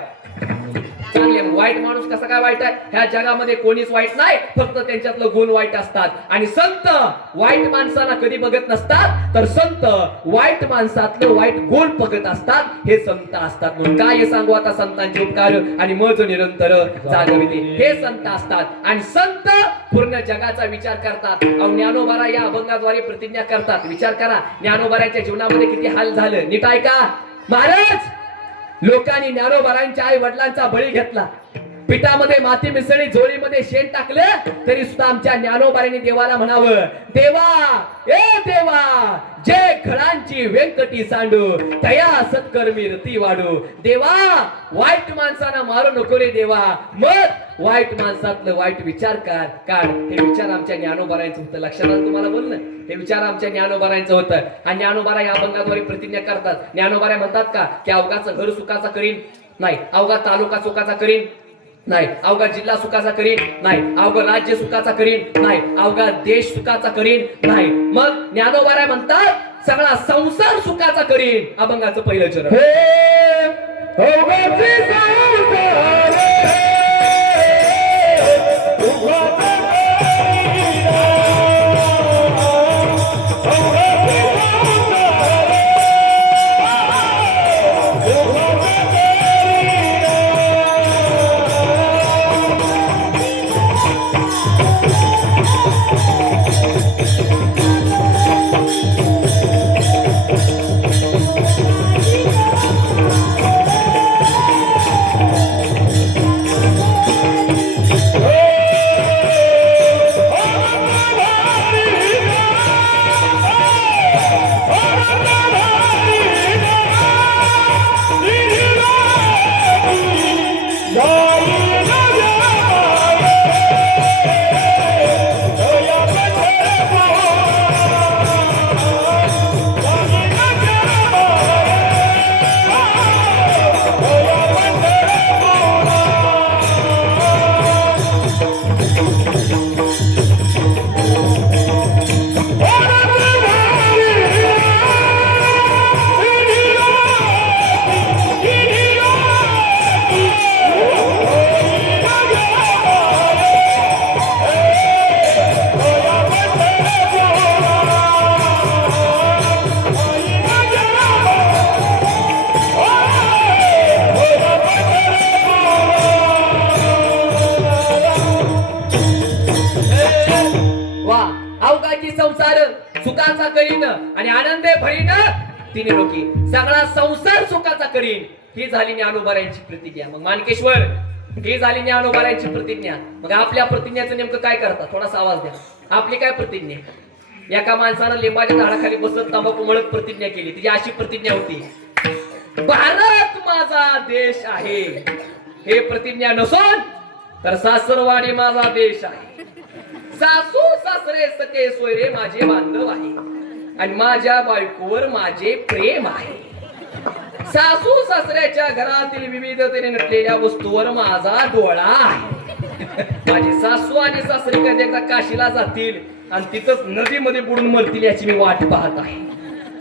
चांगली आहे. वाईट माणूस कसा काय वाईट आहे? ह्या जगामध्ये कोणीच वाईट नाही, फक्त त्यांच्यातलं गुण वाईट असतात. आणि संत वाईट माणसाला कधी बघत नसतात, तर संत वाईट माणसातलं वाईट गुण बघत असतात. हे संत असतात. म्हणून काय सांगू आता संतांचे उपकार आणि मज निरंतर जागविते. हे संत असतात. आणि संत पूर्ण जगाचा विचार करतात. ज्ञानोबारा या अभंगाद्वारे प्रतिज्ञा करतात. विचार करा, ज्ञानोबाराच्या जीवनामध्ये किती हाल झालं. नीट ऐका महाराज. लोकांनी ज्ञानोबारांच्या आई वडिलांचा बळी घेतला. पिठामध्ये माती मिसळली, जोळीमध्ये शेण टाकलं, तरी सुद्धा आमच्या ज्ञानोबारांनी देवाला म्हणावं, देवा ए देवा, जे खळांची व्यंकटी सांडू, तया सत्कर्मी रती वाढू. देवा वाईट माणसांना मारू नको रे देवा, मग वाईट माणसातलं वाईट विचार काढ. हे विचार आमच्या ज्ञानोबारांचं होतं. लक्षात आलं तुम्हाला बोलणं? हे विचार आमच्या ज्ञानोबारांचं होतं. आणि ज्ञानोबारा या अभंगाद्वारे प्रतिज्ञा करतात. ज्ञानोबारा म्हणतात का की अवघाचं घर सुखाचा करीन नाही, अवघा तालुका सुखाचा करीन नाही, अवघा जिल्हा सुखाचा करीन नाही, अवघा राज्य सुखाचा करीन नाही, अवघा देश सुखाचा करीन नाही. मग ज्ञानोबारा म्हणतात सगळा संसार सुखाचा करीन. अभंगाचं पहिलं चरण. संसार सुखाचा करीन आणि आनंदे भरीन तिने लोकी, सगळा संसार सुखाचा करीन. ही झाली ज्ञानोबारायांची प्रतिज्ञा. मग मानकेश्वर, ही झाली ज्ञानोबारायांची प्रतिज्ञा. मग आपल्या प्रतिज्ञाचं नेमकं काय करतात? थोडासा आवाज द्या. आपली काय प्रतिज्ञा? एका माणसानं लिंबाच्या झाडाखाली बसत तंबाखू मळत प्रतिज्ञा केली. तिची अशी प्रतिज्ञा होती, भारत माझा देश आहे. हे प्रतिज्ञा नसून तर सासरवाडी माझा देश आहे. सासू सासरे सखे सोयरे माझे बांधव आहे आणि माझ्या बायकोवर माझे प्रेम आहे. सासू सासऱ्याच्या घरातील विविधतेने नटलेल्या वस्तूवर माझा डोळा आहे. माझी सासू आणि सासरे कधी एकदा काशीला जातील आणि तिथंच नदीमध्ये बुडून मरतील याची मी वाट पाहत आहे.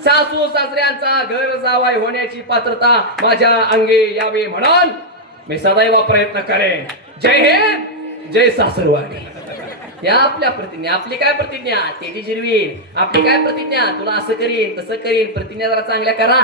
सासू सासऱ्यांचा घर जावाई होण्याची पात्रता माझ्या अंगे यावे म्हणून मी सदैव प्रयत्न करेन. जय हिंद, जय सासरवाडी. या आपल्या प्रतिज्ञा. आपली काय प्रतिज्ञा? तेजी जिरवी. आपली काय प्रतिज्ञा? तुला असं करीन तसं करीन. प्रतिज्ञा जरा चांगल्या करा.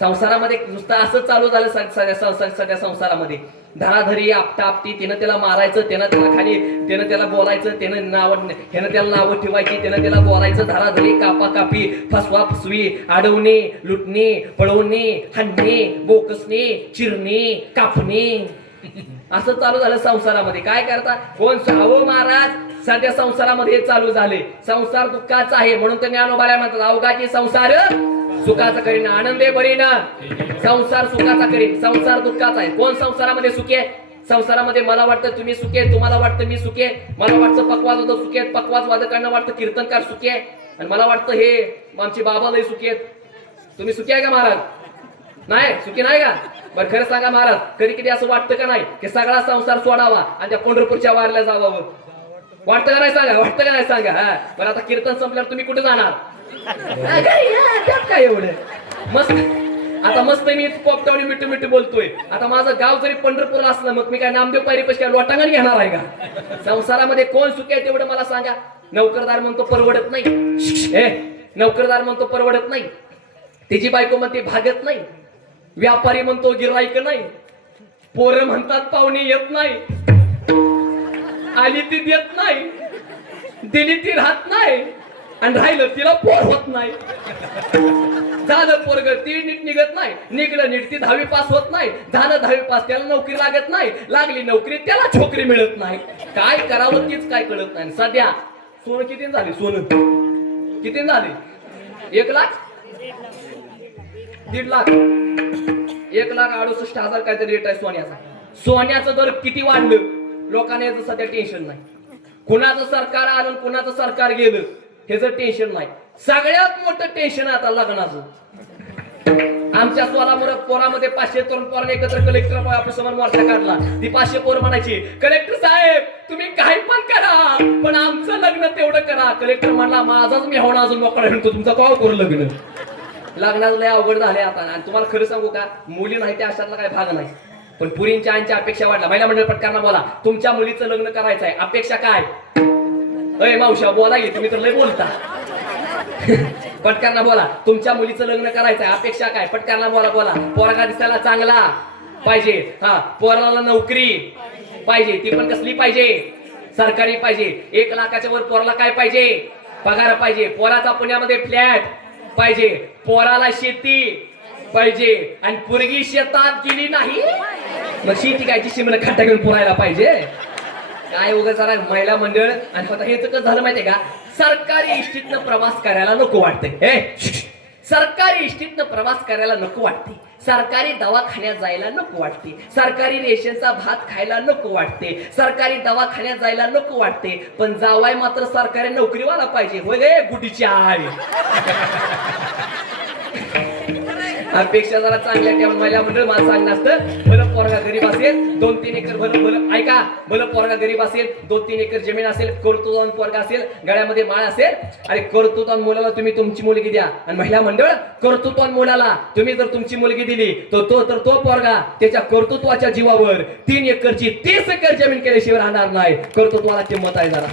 संसारामध्ये नुसतं असं चालू झालं सगळ्या संसारामध्ये. धराधरी आपटा आपटी, त्यानं त्याला मारायचं, त्यानं त्याला खाली, त्यानं त्याला बोलायचं, ह्यानं त्याला नावं ठेवायची, त्यानं त्याला बोलायचं. धराधरी, कापा कापी, फसवा फसवी, अडवणे, लुटणे, पळवणे, हाणणे, बोकसणे, चिरणे, कापणे, असं चालू झालं संसारामध्ये. काय करता? कोण सावं महाराज? सध्या संसारामध्ये चालू झाले. संसार दुःखाचा आहे म्हणून तर ज्ञानोबाला म्हणतात, अवघाची संसार सुखाचा करीन, आनंदे भरीन. संसार सुखाचा करीन, संसार दुःखाचा आहे. कोण संसारामध्ये सुखी आहे? संसारामध्ये मला वाटतं तुम्ही सुखी आहे, तुम्हाला वाटतं मी सुखी आहे, मला वाटतं पकवाज वादक सुखी आहेत, पकवाज वादकांना वाटतं कीर्तनकार सुखी आहे, आणि मला वाटतं हे आमचे बाबा लय सुखी आहेत. तुम्ही सुखी आहे का महाराज? नाही सुखी नाही का? बरं खरं सांगा महाराज, कधी कधी असं वाटतं का नाही की सगळा संसार सोडावा आणि त्या पंढरपूरच्या वारल्या जावावं? वाटतं का नाही सांगा? वाटतं का नाही सांगा? हा बरं, आता कीर्तन संपल्यावर तुम्ही कुठे जाणार? त्यात काय एवढं मस्त. आता मस्त मी पोपटावडी मिठू मिठू बोलतोय. आता माझं गाव जरी पंढरपूरला असलं, मग मी काय नामदेव पायरीपाशी काय लोटांगण घेणार आहे का? संसारामध्ये कोण सुखी आहे तेवढं मला सांगा. नोकरदार म्हणतो परवडत नाही, नोकरदार म्हणतो परवडत नाही, तिची बायको म्हणते भागत नाही, व्यापारी म्हणतो गिराईक नाही, पोरं म्हणतात पाहुणे येत नाही, आली ती देत नाही, दिली ती राहत नाही, आणि राहिलं तिला पोर होत नाही. झालं पोरग ती नीट निघत नाही, निघलं नीट ती 10वी पास होत नाही, झालं 10वी पास त्याला नोकरी लागत नाही, लागली नोकरी त्याला छोकरी मिळत नाही. काय करावं तीच काय कळत नाही. सध्या सोनं किती झाले? सोनं किती झाले? 1 लाख 1.5 लाख 1,68,000 काहीतरी रेट आहे सोन्याचा. सोन्याचं दर किती वाढलं लोकांना याचं सध्या टेन्शन नाही. कुणाचं सरकार आलं कुणाचं सरकार गेलं ह्याचं टेन्शन नाही. सगळ्यात मोठं टेन्शन आता लग्नाचं. आमच्या सोलापूर पोरामध्ये 500 तरुण पोरांनी एकत्र कलेक्टर आपल्या समोर मोर्चा काढला. ती 500 पोरं म्हणायची कलेक्टर साहेब तुम्ही काही पण करा पण आमचं लग्न तेवढं करा. कलेक्टर म्हणला माझाच मी होणार अजून मोकळा म्हणतो तुमचं कवा करू लग्न. लग्नाचं लय अवघड झाले आता. आणि तुम्हाला खरं सांगू का, मुली नाही त्या अशातला काही भाग नाही, पण पुरींच्या आईंच्या अपेक्षा वाढल्या. महिला मंडळ पटकांना बोला तुमच्या मुलीचं लग्न करायचं आहे, अपेक्षा काय? अय मावशा बोला घे, तुम्ही तर लय बोलता. पटकांना बोला तुमच्या मुलीचं लग्न करायचं आहे, अपेक्षा काय? पटकांना बोला. बोला पोरगा दिसायला चांगला पाहिजे, हा पोराला नोकरी पाहिजे, ती पण कसली पाहिजे? सरकारी पाहिजे. 1 लाखाच्या वर पोराला काय पाहिजे? पगार पाहिजे. पोराचा पुण्यामध्ये फ्लॅट पाहिजे, पोराला शेती पाहिजे, आणि पोरगी शेतात गेली नाही मग शेती काय शिमन खड्डा घेऊन पुरायला पाहिजे. काय उगाच जरा महिला मंडळ. आणि आता हे कसं झालं माहितीये का, सरकारी इष्टीतनं प्रवास करायला नको वाटते. सरकारी इष्टीतनं प्रवास करायला नको वाटते, सरकारी दवाखान्यात जायला नको वाटते, सरकारी रेशनचा भात खायला नको वाटते, सरकारी दवाखान्यात जायला नको वाटते, पण जावाय मात्र सरकारी नोकरीवाला पाहिजे. होय गे गुटीची आई. अपेक्षा जरा चांगल्या ठेवून महिला मंडळ मला सांगणं असतं. भलं पोरगा गरीब असेल 2-3 एकर, भलं ऐका, भलं पोरगा गरीब असेल 2-3 एकर जमीन असेल, कर्तृत्ववान पोरगा असेल, गळ्यामध्ये माळ असेल, आणि कर्तृत्ववान मुलाला तुम्ही तुमची मुलगी द्या. आणि महिला मंडळ कर्तृत्ववान मुलाला तुम्ही जर तुमची मुलगी दिली तर तो पोरगा त्याच्या कर्तृत्वाच्या जीवावर 3 एकरची 30 एकर जमीन केल्याशिवाय राहणार नाही. कर्तृत्वाला किंमत आहे जरा.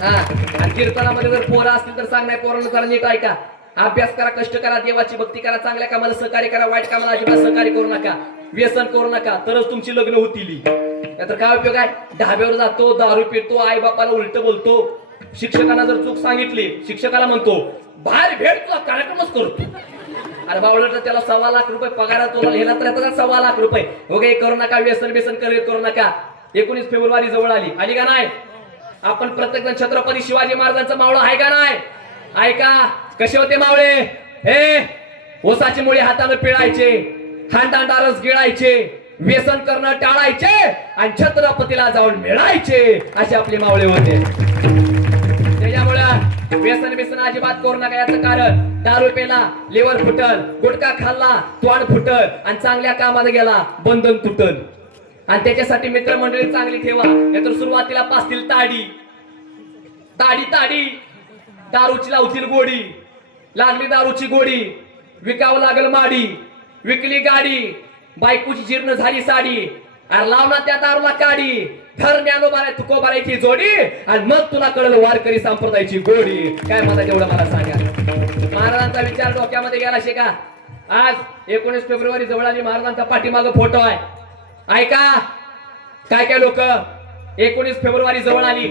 हा आणि कीर्तनामध्ये जर पोरं असतील तर सांग नाही, पोरांना जरा नीट ऐका. अभ्यास करा, कष्ट करा, देवाची भक्ती करा, चांगल्या कामाला सहकार्य करा, वाईट कामाला अजिबात सहकार्य करू नका, व्यसन करू नका, तरच तुमची लग्न होतील. नाहीतर काय उपयोग आहे? ढाब्यावर जातो, दारू पितो, आई बापाला उलट बोलतो, शिक्षकांना जर चूक सांगितली शिक्षकाला म्हणतो बाहेर भेट तुला कार्यक्रमच करतो. अरे बावळ त्याला 1.25 लाख रुपये पगार तुला लिहिला तर 1.25 लाख रुपये. वगैरे करू नका, व्यसन करू नका. 19 फेब्रुवारी जवळ आली का नाही? आपण प्रत्येक जण छत्रपती शिवाजी महाराजांचा मावळा आहे का नाही? ऐका कसे होते मावळे. ओसाची मुळे हाताने पिळायचे, हांडांडा रस गिळायचे, व्यसन करणं टाळायचे, आणि छत्रपतीला जाऊन मिळायचे, असे आपले मावळे होते. त्याच्यामुळे व्यसन अजिबात करू नका. याचं कारण दारू पेला लिव्हर फुटल, गुटखा खाल्ला तोंड फुटल, आणि चांगल्या कामाला गेला बंधन तुटल. आणि त्याच्यासाठी मित्रमंडळी चांगली ठेवा, नाहीतर सुरुवातीला पासतील ताडी, दारूची लावतील गोडी, लागली दारूची गोडी, विकावं लागल माडी, विकली गाडी, बायकोची जीर्ण झाली साडी, अरे लावला त्या दारूला काडी, धर ज्ञानोबाला तुकोबारायची जोडी, आणि मग तुला कळलं वारकरी संप्रदायाची गोडी. काय म्हणता तेवढं मला सांगा. महाराजांचा विचार डोक्यामध्ये गेला शे का? आज 19 फेब्रुवारी जवळ आली, महाराजांचा पाठीमाग फोटो आहे. ऐका काय लोक 19 फेब्रुवारी जवळ आली,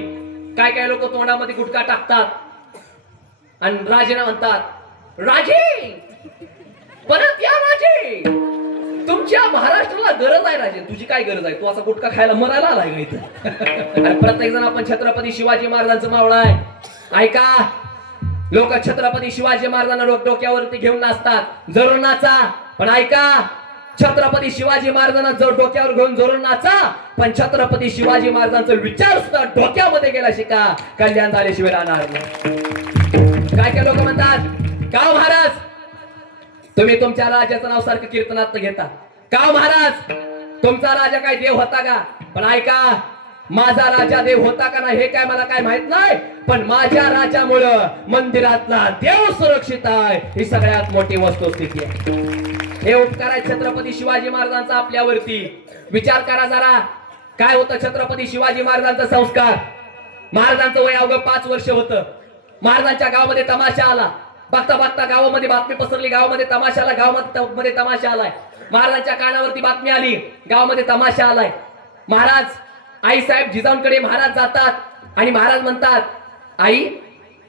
काय लोक तोंडामध्ये गुटखा टाकतात आणि राजेना म्हणतात, राजे परत या राजे, तुमच्या महाराष्ट्राला गरज आहे राजे. तुझी काय गरज आहे? तू असा गुटखा खायला मरायला आलाय का इथं? आणि प्रत्येक जण आपण छत्रपती शिवाजी महाराजांचं मावळा आहे. ऐका लोक छत्रपती शिवाजी महाराजांना डोक्यावरती घेऊन नाचतात, जरूर नाचा, पण ऐका छत्रपती शिवाजी महाराजांना जर डोक्यावर घेऊन जरूर नाचा, पण छत्रपती शिवाजी महाराजांचा विचार सुद्धा डोक्यामध्ये गेला शिका, कल्याण झाल्याशिवाय राहणार नाही. काय लोक म्हणतात, का महाराज तुम्ही तुमच्या राजाचं नाव सारखं कीर्तनात घेता का महाराज? तुमचा राजा काय देव होता का? पण ऐका, माझा राजा देव होता का नाही हे काय मला काय माहित नाही, पण माझ्या राजामुळं मंदिरातला देव सुरक्षित आहे, ही सगळ्यात मोठी वस्तुस्थिती आहे. हे उपकार आहे छत्रपती शिवाजी महाराजांचा आपल्यावरती. विचार करा जरा, काय होतं छत्रपती शिवाजी महाराजांचा संस्कार. महाराजांचं वय अवघं 5 वर्ष होतं. महाराजांच्या गावामध्ये तमाशा आला. बघता बघता गावामध्ये बातमी पसरली, गावामध्ये तमाशा आला, गावामध्ये तमाशा आलाय. महाराजांच्या कानावरती बातमी आली, गावामध्ये तमाशा आलाय. महाराज आई साहेब जिजाऊंकडे महाराज जातात आणि महाराज म्हणतात, आई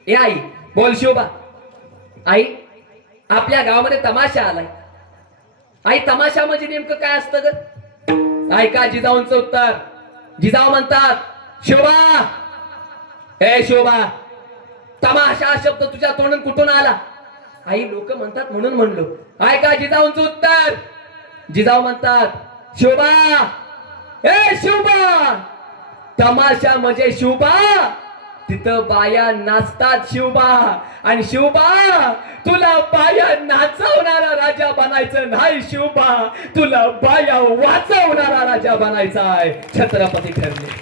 ए आई बोल शिवबा, आई आपल्या गावामध्ये तमाशा आलाय. आई तमाशा म्हणजे नेमकं काय असतं ग? ऐका जिजाऊंचं उत्तर. जिजाऊ म्हणतात, शिवबा ए शिवबा, तमाशा हा शब्द तुझ्या तोंडून कुठून आला? आई लोक म्हणतात म्हणून म्हणलो. ऐका जिजाऊंचं उत्तर. जिजाऊ म्हणतात, शिवबा ए शिवबा, तमाशा म्हणजे शिवबा तिथं बाया नाचतात शिवबा, आणि शिवबा तुला बाया नाचवणारा राजा बनायचं नाही शिवबा, तुला बाया वाचवणारा राजा बनायचा आहे. छत्रपती ठरले.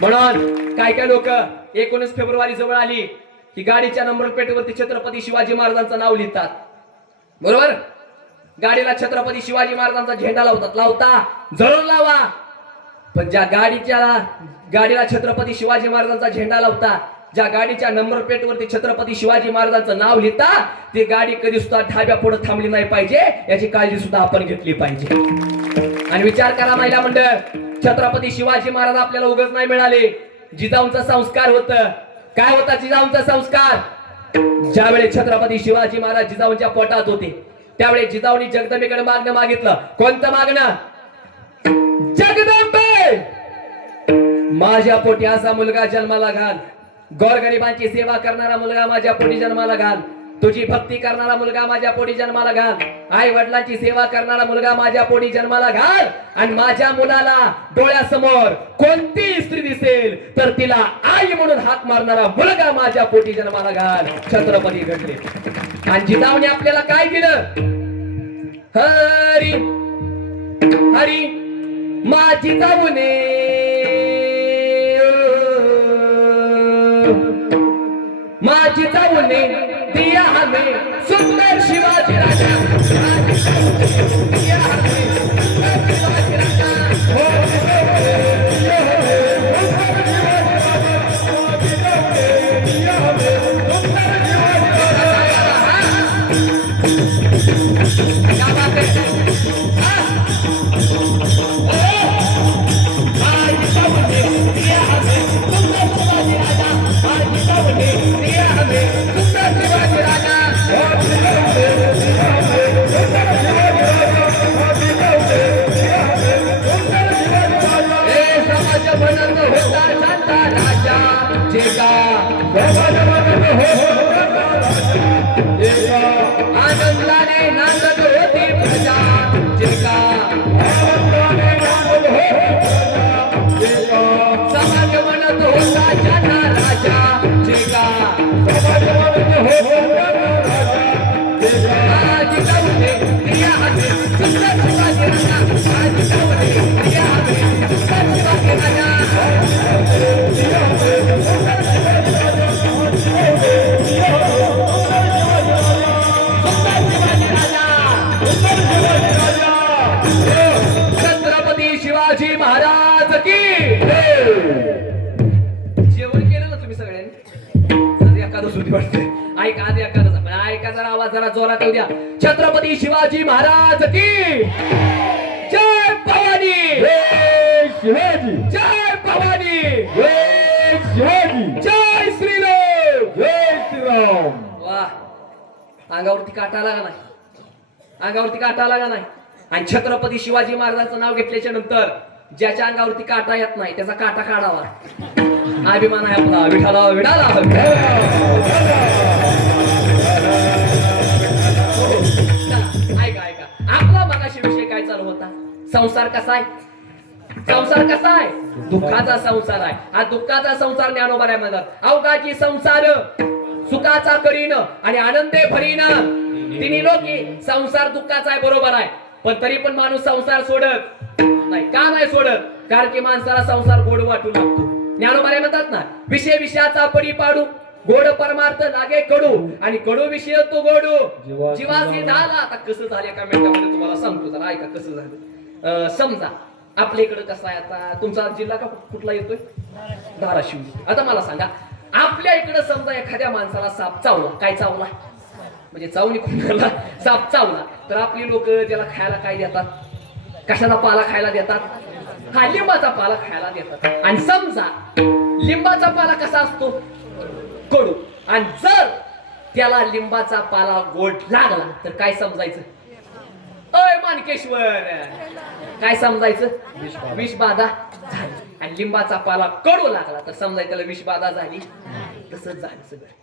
म्हणून काय काय लोक 19 फेब्रुवारी जवळ आली की गाडीच्या नंबर प्लेटवरती छत्रपती शिवाजी महाराजांचं नाव लिहितात. बरोबर? गाडीला छत्रपती शिवाजी महाराजांचा झेंडा लावतात. लावता जरूर लावा, पण ज्या गाडीला छत्रपती शिवाजी महाराजांचा झेंडा लावता, ज्या गाडीच्या नंबर प्लेटवरती छत्रपती शिवाजी महाराजांचं नाव लिहिता, ती गाडी कधी सुद्धा ढाब्या पुढे थांबली नाही पाहिजे, याची काळजी सुद्धा आपण घेतली पाहिजे. आणि विचार करा महिला मंडळ, छत्रपती शिवाजी महाराज आपल्याला उगाच नाही मिळाले. जिजाऊंचा संस्कार होत. काय होता जिजाऊंचा संस्कार? ज्यावेळी छत्रपती शिवाजी महाराज जिजाऊंच्या पोटात होते, त्यावेळी जिजाऊंनी जगदंबेकडे मागणं मागितलं. कोणतं मागणं? जगदंबे माझ्या पोटी असा मुलगा जन्माला घाल, गोरगरिबांची सेवा करणारा मुलगा माझ्या पोटी जन्माला घाल, तुझी भक्ती करणारा मुलगा माझ्या पोटी जन्माला घाल, आई वडिलांची सेवा करणारा मुलगा माझ्या पोटी जन्माला घाल, आणि माझ्या मुलाला डोळ्यासमोर कोणती स्त्री दिसेल तर तिला आई म्हणून हाक मारणारा मुलगा माझ्या पोटी जन्माला घाल. छत्रपती घडले. आणि जिजाऊने आपल्याला काय दिलं? हरी हरी माझी जाऊने माझी जाऊने दिया हमें सुंदर शिवाजी राजा, दिया हमें सुंदर शिवाजी राजा. क्या बात है? आनंदाने नांदत होती प्रजा, जेका समाज म्हणत होता जना राजा, जेका जिजाऊने दिया हमें सुंदर शिवाजी राजा, जिजाऊने दिया हमें सुंदर शिवाजी राजा. छत्रपती शिवाजी महाराज की. जेवण केलं ना तुम्ही सगळ्यांनी? आज एकादश होती वाटते. ऐका आज एकादश, ऐका जरा आवाज जरा जोरात येऊ द्या. छत्रपती शिवाजी महाराज की जय. भवानी जय शिवाजी, जय भवानी जय शिवाजी, जय श्रीराम जय श्रीराम. वाह, अंगावरती काटा आला का नाही? अंगावरती काटा आला का नाही? आणि छत्रपती शिवाजी महाराजांचं नाव घेतल्याच्या नंतर ज्याच्या अंगावरती काटा येत नाही त्याचा काटा काढावा. अभिमान आहे आपला. विठाला विठाला. ऐका ऐका, आपला मगाशी विषय काय चालू होता? संसार कसा आहे? संसार कसा आहे? दुःखाचा संसार आहे. हा दुःखाचा संसार ज्ञानोबा म्हणतात. अवघाची संसार सुखाचा करीन आणि आनंदे भरीन तिन्ही लोकी संसार दुःखाचा आहे, बरोबर आहे, पण तरी पण माणूस संसार सोडत नाही. का नाही सोडत? कारण की माणसाला संसार गोड वाटू लागतो. ज्ञानोबारे म्हणतात ना, विषय विषयाचा पडी पाडू, गोड परमार्थ लागे कडू, आणि कडू विषय तो गोडू जीवासी झाला. आता कसं झालं एका मिनिटामध्ये तुम्हाला सांगतो, जरा ऐका कसं झालं. समजा आपल्या इकडे कसं आहे, आता तुमचा जिल्हा का कुठला येतोय? धाराशिव. आता मला सांगा, आपल्या इकडे समजा एखाद्या माणसाला साप चावला, काय चावला म्हणजे चावणी कोणाला साप चावला, तर आपली लोक त्याला खायला काय देतात? कशाचा पाला खायला देतात? हा, लिंबाचा पाला खायला देतात. आणि समजा लिंबाचा पाला कसा असतो? कडू. आणि जर त्याला लिंबाचा पाला गोड लागला तर काय समजायचं? अय मानकेश्वर, काय समजायचं? विषबाधा झाली. आणि लिंबाचा पाला कडू लागला तर समजायचं त्याला विषबाधा झाली. तसंच झालं सगळं.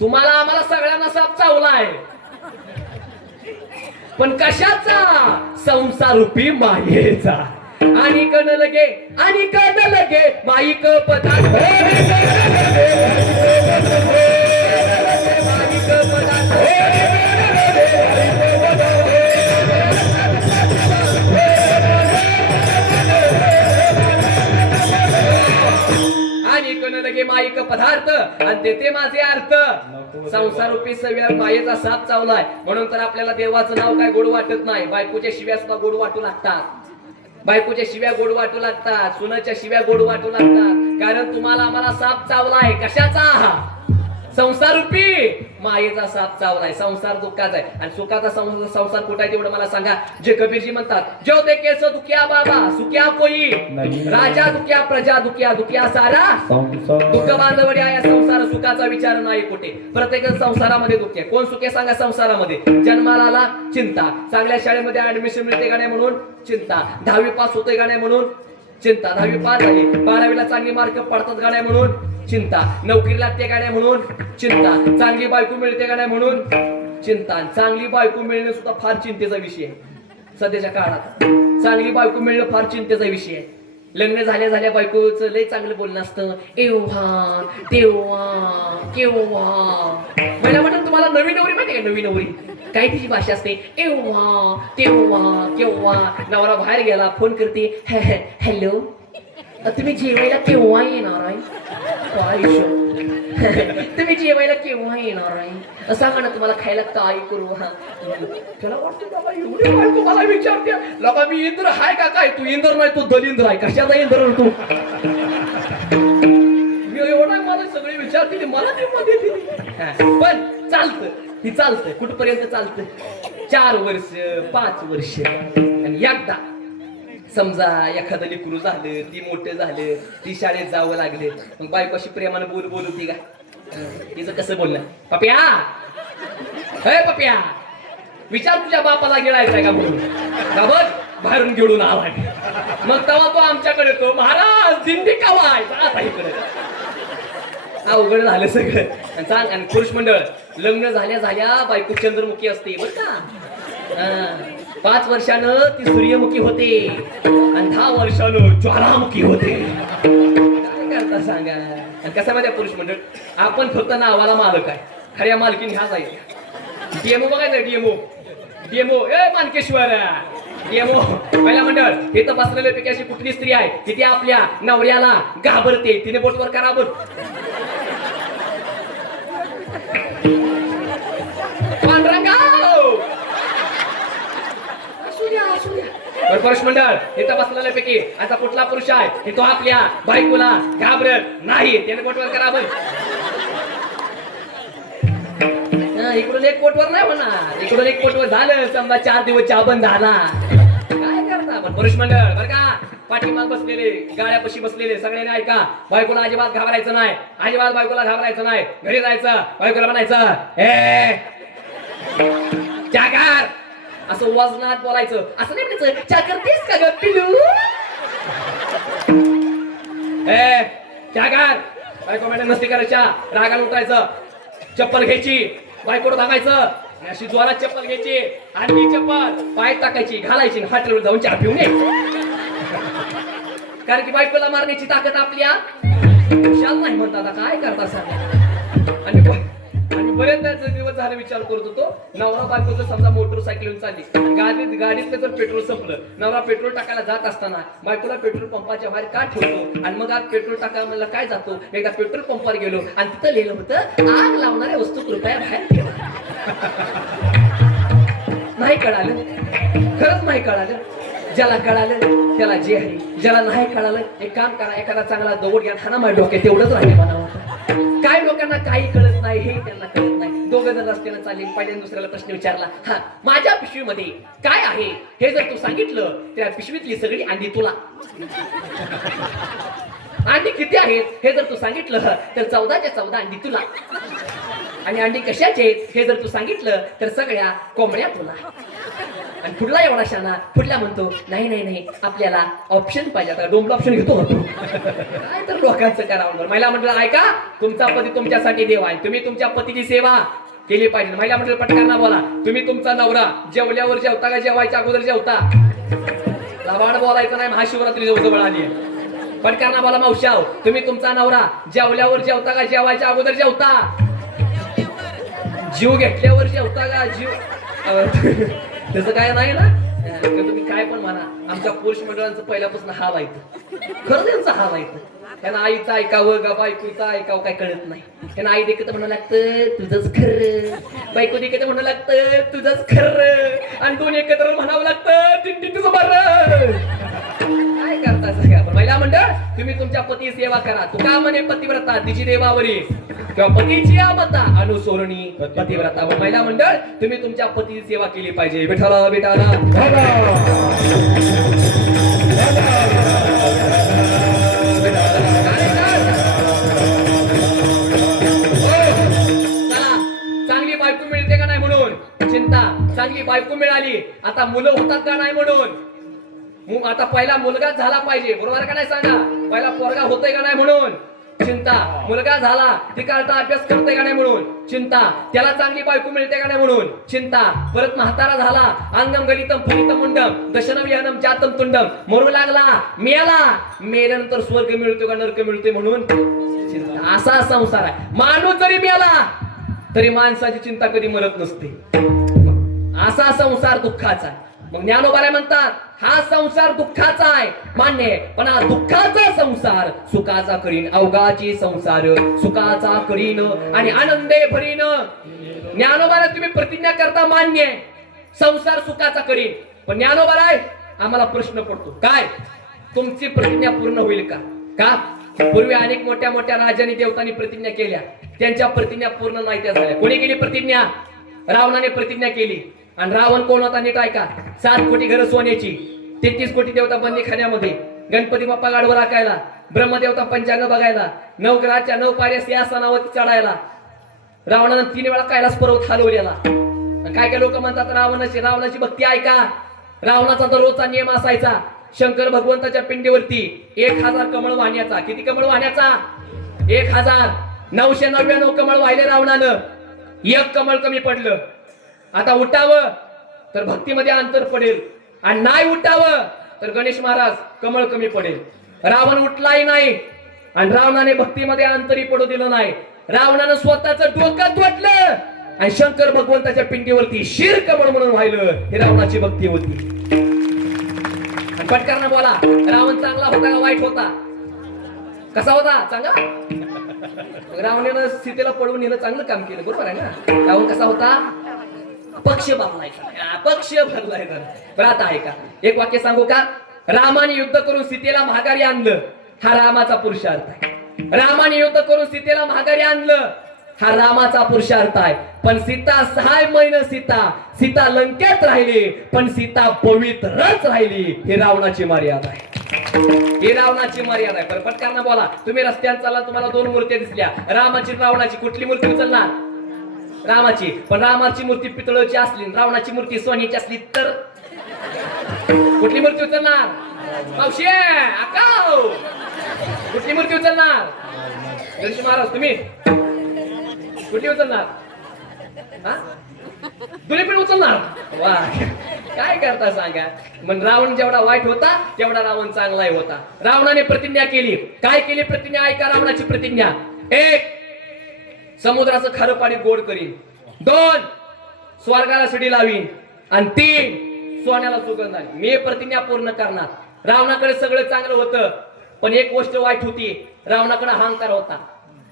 तुम्हाला आम्हाला सगळ्यांना साप चावला आहे, पण कशाचा? संसारूपी मायेचा. आणि कण लगे माईक पदार्थ, माईक पदार्थ. आणि कण लगे माईक पदार्थ, आणि देते माझे अर्थ. संसारूपी सव्या मायेचा साप चावलाय, म्हणून तर आपल्याला देवाचं नाव काय गोड वाटत नाही. बायकोच्या शिव्या सुद्धा गोड वाटू लागतात. बायकोच्या शिव्या गोड वाटू लागतात, सुनाच्या शिव्या गोड वाटू लागतात. कारण तुम्हाला आम्हाला साप चावलाय. कशाचा? संसारूपी मायेचा साप चावलाय. संसार दुःखाचा आहे, आणि सुखाचा संसार कुठे आहे तेवढं मला सांगा. जे कबीरजी म्हणतात, जो देखे सो दुखिया बाबा, सुखिया कोई राजा, दुखिया प्रजा, दुखिया सारा दुःख बांधवडी आहे संसार. सुखाचा विचार नाही कुठे. प्रत्येक संसारामध्ये दुःख आहे. कोण सुखे सांगा? संसारामध्ये जन्माला आला चिंता, चांगल्या शाळेमध्ये ऍडमिशन मिळते का नाही म्हणून चिंता, 10वी पास होते का नाही म्हणून चिंता, 10वी पास झाली, 12वीला चांगली मार्क पडतात का नाही म्हणून चिंता, नोकरी लागते का नाही म्हणून चिंता, चांगली बायको मिळते का नाही म्हणून चिंता. चांगली बायको मिळणं सुद्धा फार चिंतेचा विषय आहे सध्याच्या काळात. चांगली बायको मिळणं फार चिंतेचा विषय आहे. लग्न झाल्या बायकोचं लय चांगलं बोलणं असतं, एव्हा तेव्हा केव्हा. मला म्हणून तुम्हाला नवी नवरी माहिती का? नवी नवरी काय तिची भाषा असते? एव्हा तेव्हा केव्हा. नवरा बाहेर गेला, फोन करते, हॅलो तुम्ही जेवायला केव्हा येणार आहे? तुम्ही जेवायला केव्हा येणार आहे? सांगा ना, तुम्हाला खायला काय करू? हा, त्याला वाटतं बाबा एवढी बायको मला विचारते, लगा मी इंद्र हाय का काय? तू इंद्र नाही, तू दलिंद्र आहे. कशाचा इंद्र तू? एवढा मला सगळे विचारते, मला ते मध्ये दिली. पण चालतं, ती चालतं. कुठपर्यंत चालतं? 4 वर्ष 5 वर्ष. आणि एकदा समजा एखादं लेकरू झालं, ती मोठं झालं, ती शाळेत जावं लागले, मग बायको अशी प्रेमानं बोल होती का? तिचं कसं बोलणं? पप्या, हे पप्या, विचार तुझ्या बापाला गिळायचंय का म्हणून. का बघ बाहेरून गिळून आलाय. मग तेव्हा तो आमच्याकडे तो, महाराज दिंडी कावाय आता इकडे. अवघड झालं सगळं. सांग. आणि पुरुष मंडळ लग्न झाल्या बायको चंद्रमुखी असते बरं का. 5 वर्षानं ती सूर्यमुखी होते, आणि 10 वर्षानं ज्वालामुखी होते. काय करता सांगा? आणि कसं माहिती पुरुष मंडळ, आपण फक्त नावाला मालक आहे, खऱ्या मालकीने ह्या जाईल. डीएमओ बघायचं, डीएमओ ए मानकेश्वर डीएमओ. पहिला मंडळ हे तर बसलेल्या पैकी अशी कुठली स्त्री आहे की ती आपल्या नवऱ्याला घाबरते? तिने बोटवर करा बोल. पांढरंगाव पुरुष मंडळ हे तपासलेल्या पैकी आता कुठला पुरुष आहे की तो आपल्या बायकोला घाबरत नाही? त्याने बोटवर करा बघ. इकडून एक पोटवर नाही म्हणणार, इकडून एक पोटवर झालं समजा 4 दिवस चहा बंद झाला. काय करता आपण पुरुष मंडळ? बरं का, पाठीमाग बसलेले, गाड्यापाशी बसलेले सगळ्यांनी ऐका, बायकोला अजिबात घाबरायचं नाही, अजिबात बायकोला घाबरायचं नाही. घरी जायचं, बायकोला म्हणायचं, ए चाकर, असं वजनात बोलायचं. असं नाही म्हणायचं, चा करतेस का ग पिलू? ए चाकर, बायको मॅडम नसती करायच्या, रागाला उठायचं, चप्पल घ्यायची, बायकोला धागायचं, अशी जोरात चप्पल घ्यायची, आणि ती चप्पल पाय टाकायची, घालायची, हॉटेलवर जाऊन चहा पिऊन यायची. कारण की बायकोला मारण्याची ताकद आपल्या शाल नाही म्हणतात. काय करता सर? आणि आणि बरेच दिवस झाले विचार करत होतो, नवरा बायकोचं समजा मोटरसायकलून चालली, गाडीतलं जर पेट्रोल संपलं, नवरा पेट्रोल टाकायला जात असताना बायकोला पेट्रोल पंपाच्या बाहेर का ठेवतो, आणि मग आज पेट्रोल टाकायला मला काय जातो, एकदा पेट्रोल पंपावर गेलो आणि तिथं लिहिलं होतं आग लावणाऱ्या वस्तू कृपया बाहेर ठेवा. नाही कळालं, खरंच नाही कळालं. ज्याला कळालं त्याला जे आहे, ज्याला नाही कळालं एक काम करा, एखादा चांगला दौड घ्या, खाना माझ्या डोक्यात तेवढंच राहिले म्हणावं. काय लोकांना काही कळत नाही, हे त्यांना कळत नाही. दोघं जण रस्त्याला चालले, पहिल्या दुसऱ्याला प्रश्न विचारला, हा माझ्या पिशवीमध्ये काय आहे हे जर तू सांगितलं, त्या पिशवीतली सगळी अंडी तुला. अंडी किती आहेत हे जर तू सांगितलं तर 14च्या 14 अंडी तुला. आणि अंडी कशाचे हे जर तू सांगितलं तर सगळ्या कोंबड्या तुला. आणि पुढला एवढा शाना, पुढला म्हणतो नाही नाही नाही आपल्याला ऑप्शन पाहिजे. आता डोंबला ऑप्शन घेतो होतो काय तर लोकांचं करावं. महिला म्हटलं ऐका, तुमचा पती तुमच्यासाठी देव आहे, तुम्ही तुमच्या पतीची सेवा केली पाहिजे. महिला म्हटलं पटकन बोला, तुम्ही तुमचा नवरा जेवल्यावर जेवता का जेवायच्या अगोदर जेवता? लबाड बोलायचं नाही, महाशिवरात्री जवळ आली आहे. पटकन बोला मावशाव, तुम्ही तुमचा नवरा जेवल्यावर जेवता का जेवायच्या अगोदर जेवता? जीव घेतल्यावर जेवता का जीव तसं काय नाही ना. तुम्ही काय पण म्हणा, आमच्या पुरुष मंडळांचं पहिल्यापासून हाल आहे, खरं त्यांचा हाल आहे. त्यांना आईचं ऐकावं का बायकोचं ऐकावं काय कळत नाही. त्यांना आई देखत म्हणू लागतं तुझंच खरं, बायको देखत म्हणू लागतं तुझंच खरं, आणि दोन एकत्र म्हणावं लागतं तुझं बरं. काय करता सगळ्या महिला मंडळ, तुम्ही तुमच्या पती सेवा करा. तुका म्हणे पतिव्रता तिची देवावरी, किंवा पतीची मता अनुसरणी पतिव्रता. महिला मंडळ, तुम्ही तुमच्या पतीची सेवा केली पाहिजे. विठ्ठला विठ्ठला चांगली बायको मिळते का नाही म्हणून चिंता, चांगली बायको मिळाली आता मुलं होतात का नाही म्हणून. आता पहिला मुलगा झाला पाहिजे, बरोबर का नाही सांगा. पहिला पोरगा होतोय का नाही म्हणून चिंता, मुलगा झाला तिकडचा अभ्यास करतोय का नाही म्हणून चिंता, त्याला चांगली बायको मिळते का नाही म्हणून चिंता. परत म्हातारा झाला, अंगम गलितम फलितम मुंडम दशनम यानम जातम तुंडम, मरू लागला मेला, मेल्यानंतर स्वर्ग मिळतो का नरक मिळतोय म्हणून चिंता. असा संसार आहे. माणूस जरी मेला तरी माणसाची चिंता कधी मरत नसते. असा संसार दुःखाचा. मग ज्ञानोबा म्हणतात हा संसार दुःखाचा आहे, मान्य आहे, पण हा दुःखाचा संसार सुखाचा करीन. अवघाची संसार सुखाचा करीन आणि आनंदे भरीन. ज्ञानोबाला तुम्ही प्रतिज्ञा करता, मान्य आहे, संसार सुखाचा करीन. पण ज्ञानोबा आहे आम्हाला प्रश्न पडतो, काय तुमची प्रतिज्ञा पूर्ण होईल का? का पूर्वी अनेक मोठ्या मोठ्या राजांनी देवतांनी प्रतिज्ञा केल्या, त्यांच्या प्रतिज्ञा पूर्ण नाही त्या झाल्या. कोणी केली प्रतिज्ञा? रावणाने प्रतिज्ञा केली. आणि रावण कोण होता नीट ऐका. 7 कोटी घरं सोन्याची, 33 कोटी देवता बंदीखान्यामध्ये, गणपती बाप्पा गाडवर राखायला, ब्रह्मदेवता पंचांग बघायला, 9 ग्रहाच्या 9 पायऱ्या सिंहासनावरती चढायला. रावणानं 3 वेळा कैलास पर्वत हलवलेला. काय काय लोक म्हणतात रावणाची भक्ती ऐका. रावणाचा दररोजचा नियम असायचा, शंकर भगवंताच्या पिंडीवरती 1000 कमळ वाहण्याचा. किती कमळ वाहण्याचा? 1000. 999 कमळ वाहिले रावणानं, 1 कमळ कमी पडलं. आता उठावं तर भक्तीमध्ये अंतर पडेल, आणि नाही उठावं तर गणेश महाराज कमळ कमी पडेल. रावण उठलाही नाही आणि रावणाने भक्तीमध्ये अंतरी पडू दिलं नाही. रावणानं स्वतःचं डोकं तोडलं आणि शंकर भगवंताच्या पिंडीवरती शिर कमळ म्हणून व्हायलं. हे रावणाची भक्ती होती. आणि पटकन बोला, रावण चांगला होता का वाईट होता? कसा होता? चांगला. रावणानं सीतेला पळवून नेलं, चांगलं काम केलं, बरोबर आहे ना. रावण कसा होता? पक्ष बदलायचा, पक्ष बदलायचा. बरं आता आहे का, एक वाक्य सांगू का. रामाने युद्ध करून सीतेला महागारी आणलं, हा रामाचा पुरुषार्थ आहे. रामाने युद्ध करून सीतेला महागारी आणलं, हा रामाचा पुरुषार्थ आहे. पण सीता 6 महिने सीता लंकेत राहिली, पण सीता पवित्रच राहिली. हे रावणाची मर्यादा आहे. ही रावणाची मर्यादा आहे. पटकन बोला, तुम्ही रस्त्यावर चालला, तुम्हाला 2 मूर्ती दिसल्या, रामाची रावणाची, कुठली मूर्ती उचलणार? रामाची. पण रामाची मूर्ती पितळाची असली, रावणाची मूर्ती सोन्याची असली तर कुठली मूर्ती उचलणार? मावशी आकाव, कुठली मूर्ती उचलणार? गणेश महाराज तुम्ही कुठली उचलणार? तुम्ही पण उचलणार? वा, काय करता सांगा. मग रावण जेवढा वाईट होता तेवढा रावण चांगलाही होता. रावणाने प्रतिज्ञा केली. काय केली प्रतिज्ञा? ऐका रावणाची प्रतिज्ञा. 1 समुद्राचं खारं पाणी गोड करीन. 2 स्वर्गाला शिडी लावीन. आणि 3 सोन्याला सुगंध आहे. मी प्रतिज्ञा पूर्ण करणार. रावणाकडे सगळं चांगलं होतं, पण एक गोष्ट वाईट होती. रावणाकडे अहंकार होता.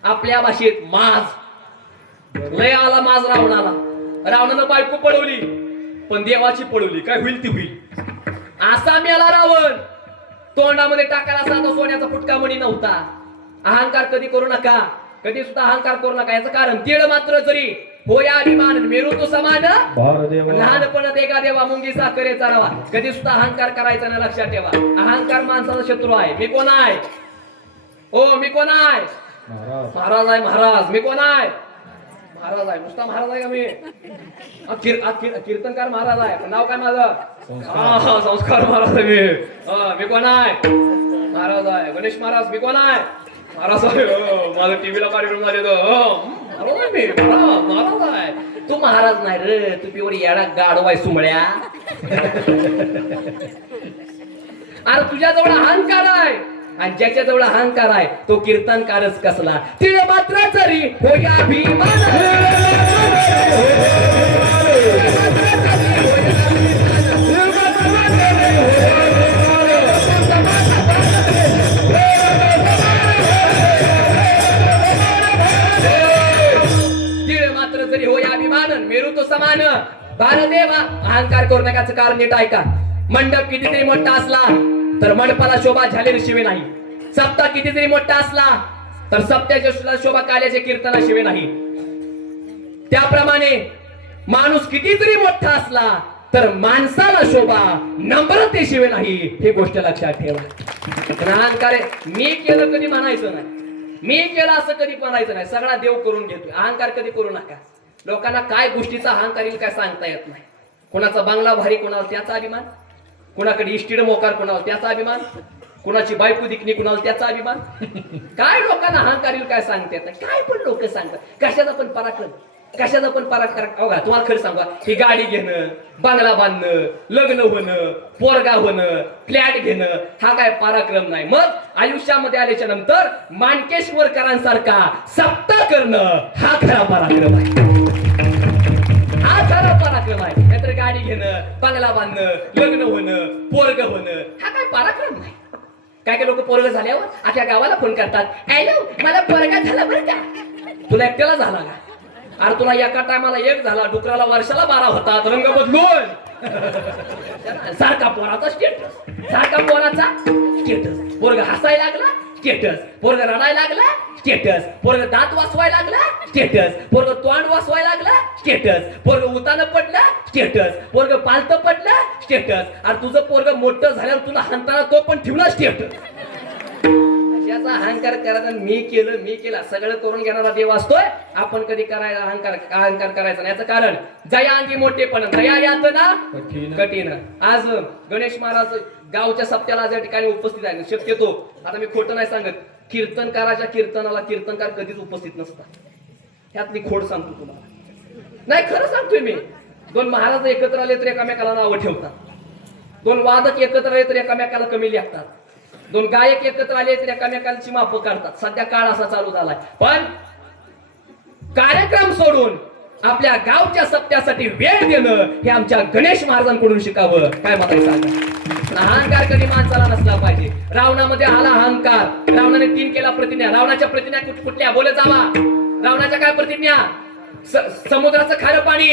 आपल्या भाषेत माज. लय आला माज रावणाला. रावणानं बायको पळवली, पण देवाची पळवली. काय होईल ती होईल. असा मेला रावण. तोंडामध्ये टाकायला साधा सोन्याचा फुटका मणी नव्हता. अहंकार कधी करू नका. कधी सुद्धा अहंकार करू नका. याचं कारण तीळ मात्र जरी होया अभिमान मेरू तो समान लहानपण देगा देवा मुंगी साखरे चारावा. कधी सुद्धा अहंकार करायचा ना, लक्षात ठेवा. अहंकार माणसाचा शत्रू आहे. मी कोण आहे? ओ मी कोण आहे? महाराज आहे. महाराज मी कोण आहे? महाराज आहे. नुसता महाराज आहे का मी? कीर्तनकार महाराज आहे. पण नाव काय माझं? संस्कार महाराज आहे मी. मी कोण आहे? महाराज आहे. गणेश महाराज मी कोण आहे? महाराज आहे. माझं टीव्हीला कार्यक्रम झाले महाराज मी. महाराज आहे. तू महाराज नाही रे, तू पिवर येडा गाडवाय सुमळ्या. अरे तुझ्याजवळ अहंकार आहे, आणि ज्याच्याजवळ अहंकार आहे तो कीर्तनकारच कसला. तिळ मात्र जरी होया अभिमान मेरू तो समान. भारदेवा अहंकार करू नकाचं कारण नीट ऐका. मंडप कितीतरी मोठा असला तर मंडपाला शोभा झालेली शिवे नाही. सप्ताह कितीतरी मोठा असला तर सप्त्याच्या शोभा काल्याचे कीर्तना शिवे नाही. त्याप्रमाणे माणूस कितीतरी मोठा असला तर माणसाला शोभा नम्रतेशिवाय नाही. हे गोष्ट लक्षात ठेवा. अहंकार मी केलं कधी म्हणायचं नाही. मी केलं असं कधी म्हणायचं नाही. सगळा देव करून घेतोय. अहंकार कधी करू नका. लोकांना काय गोष्टीचा अहंकार येईल काय सांगता येत नाही. कोणाचा बंगला भारी, कोणाला त्याचा अभिमान. कोणाकडे इष्टीड मोकार, कोणाला त्याचा अभिमान. कोणाची बायको दिकणी, कोणाला त्याचा अभिमान. काय लोकांना अहंकार येईल काय सांगता येत नाही. काय पण लोक सांगतात. कशाचा पण पराक्रम, कशाचा पण पराक्रम. अवघा तुम्हाला खरं सांगा, ही गाडी घेणं, बंगला बांधणं, लग्न होणं, पोरगा होणं, फ्लॅट घेणं हा काय पराक्रम नाही. मग आयुष्यामध्ये आल्याच्या नंतर माणकेश्वरकरांसारखा सप्ताह करणं हा खरा पराक्रम आहे. हा खरा पराक्रम आहे. नाहीतर गाडी घेणं, बंगला बांधणं, लग्न होणं, पोरग होणं हा काय पराक्रम नाही. काय काय लोक पोरग झाल्यावर अख्या गावाला फोन करतात, हॅलो मला पोरगा झाला बरं का. तुला एकट्याला झाला का? अरे तुला एका टायमाला 1 झाला, डुकराला वर्षाला 12 होतात. रंग बदलून सारखा पोराचा स्टेटस, सारखा पोराचा स्टेटस. पोरग हसायला लागला स्टेटस, पोरग रडायला लागला स्टेटस, पोरग दात वासवायला लागला स्टेटस, पोरग तोंड वासवायला लागला स्टेटस, पोरग उतानं पडला स्टेटस, पोरग पालतं पडलं स्टेटस. अरे तुझं पोरग मोठं झाल्यावर तुला हंताना तो पण ठेवला स्टेटस. त्याचा अहंकार करायचा. मी केलं सगळं करून घेणारा देव असतोय. आपण कधी करायला अहंकार करायचा नाही. याचं कारण जया अंगी मोठेपण, दया यातना कठीण. आज गणेश महाराज गावच्या सप्त्याला ज्या ठिकाणी उपस्थित आहे, शक्यतो आता मी खोटं नाही सांगत, कीर्तनकाराच्या कीर्तनाला कीर्तनकार कधीच उपस्थित नसतात. ह्यातली खोड सांगतो तुम्हाला. नाही खरं सांगतोय मी. 2 महाराज एकत्र आले तर एकामेकाला नावं ठेवतात. 2 वादक एकत्र आले तर एकामेकाला कमी लेखतात. 2 गायक एकत्र आले तर एकामेकांची माप काढतात. सध्या काळ असा चालू झालाय. पण कार्यक्रम सोडून आपल्या गावच्या सत्यासाठी वेळ देणं हे आमच्या गणेश महाराजांकडून शिकावं. काय मला सांगा. अहंकार कधी माणसाला नसला पाहिजे. रावणामध्ये आला अहंकार. रावणाने 3 केला प्रतिज्ञा. रावणाच्या प्रतिज्ञा कुठल्या बोले जावा. रावणाच्या काय प्रतिज्ञा? समुद्राचं खारं पाणी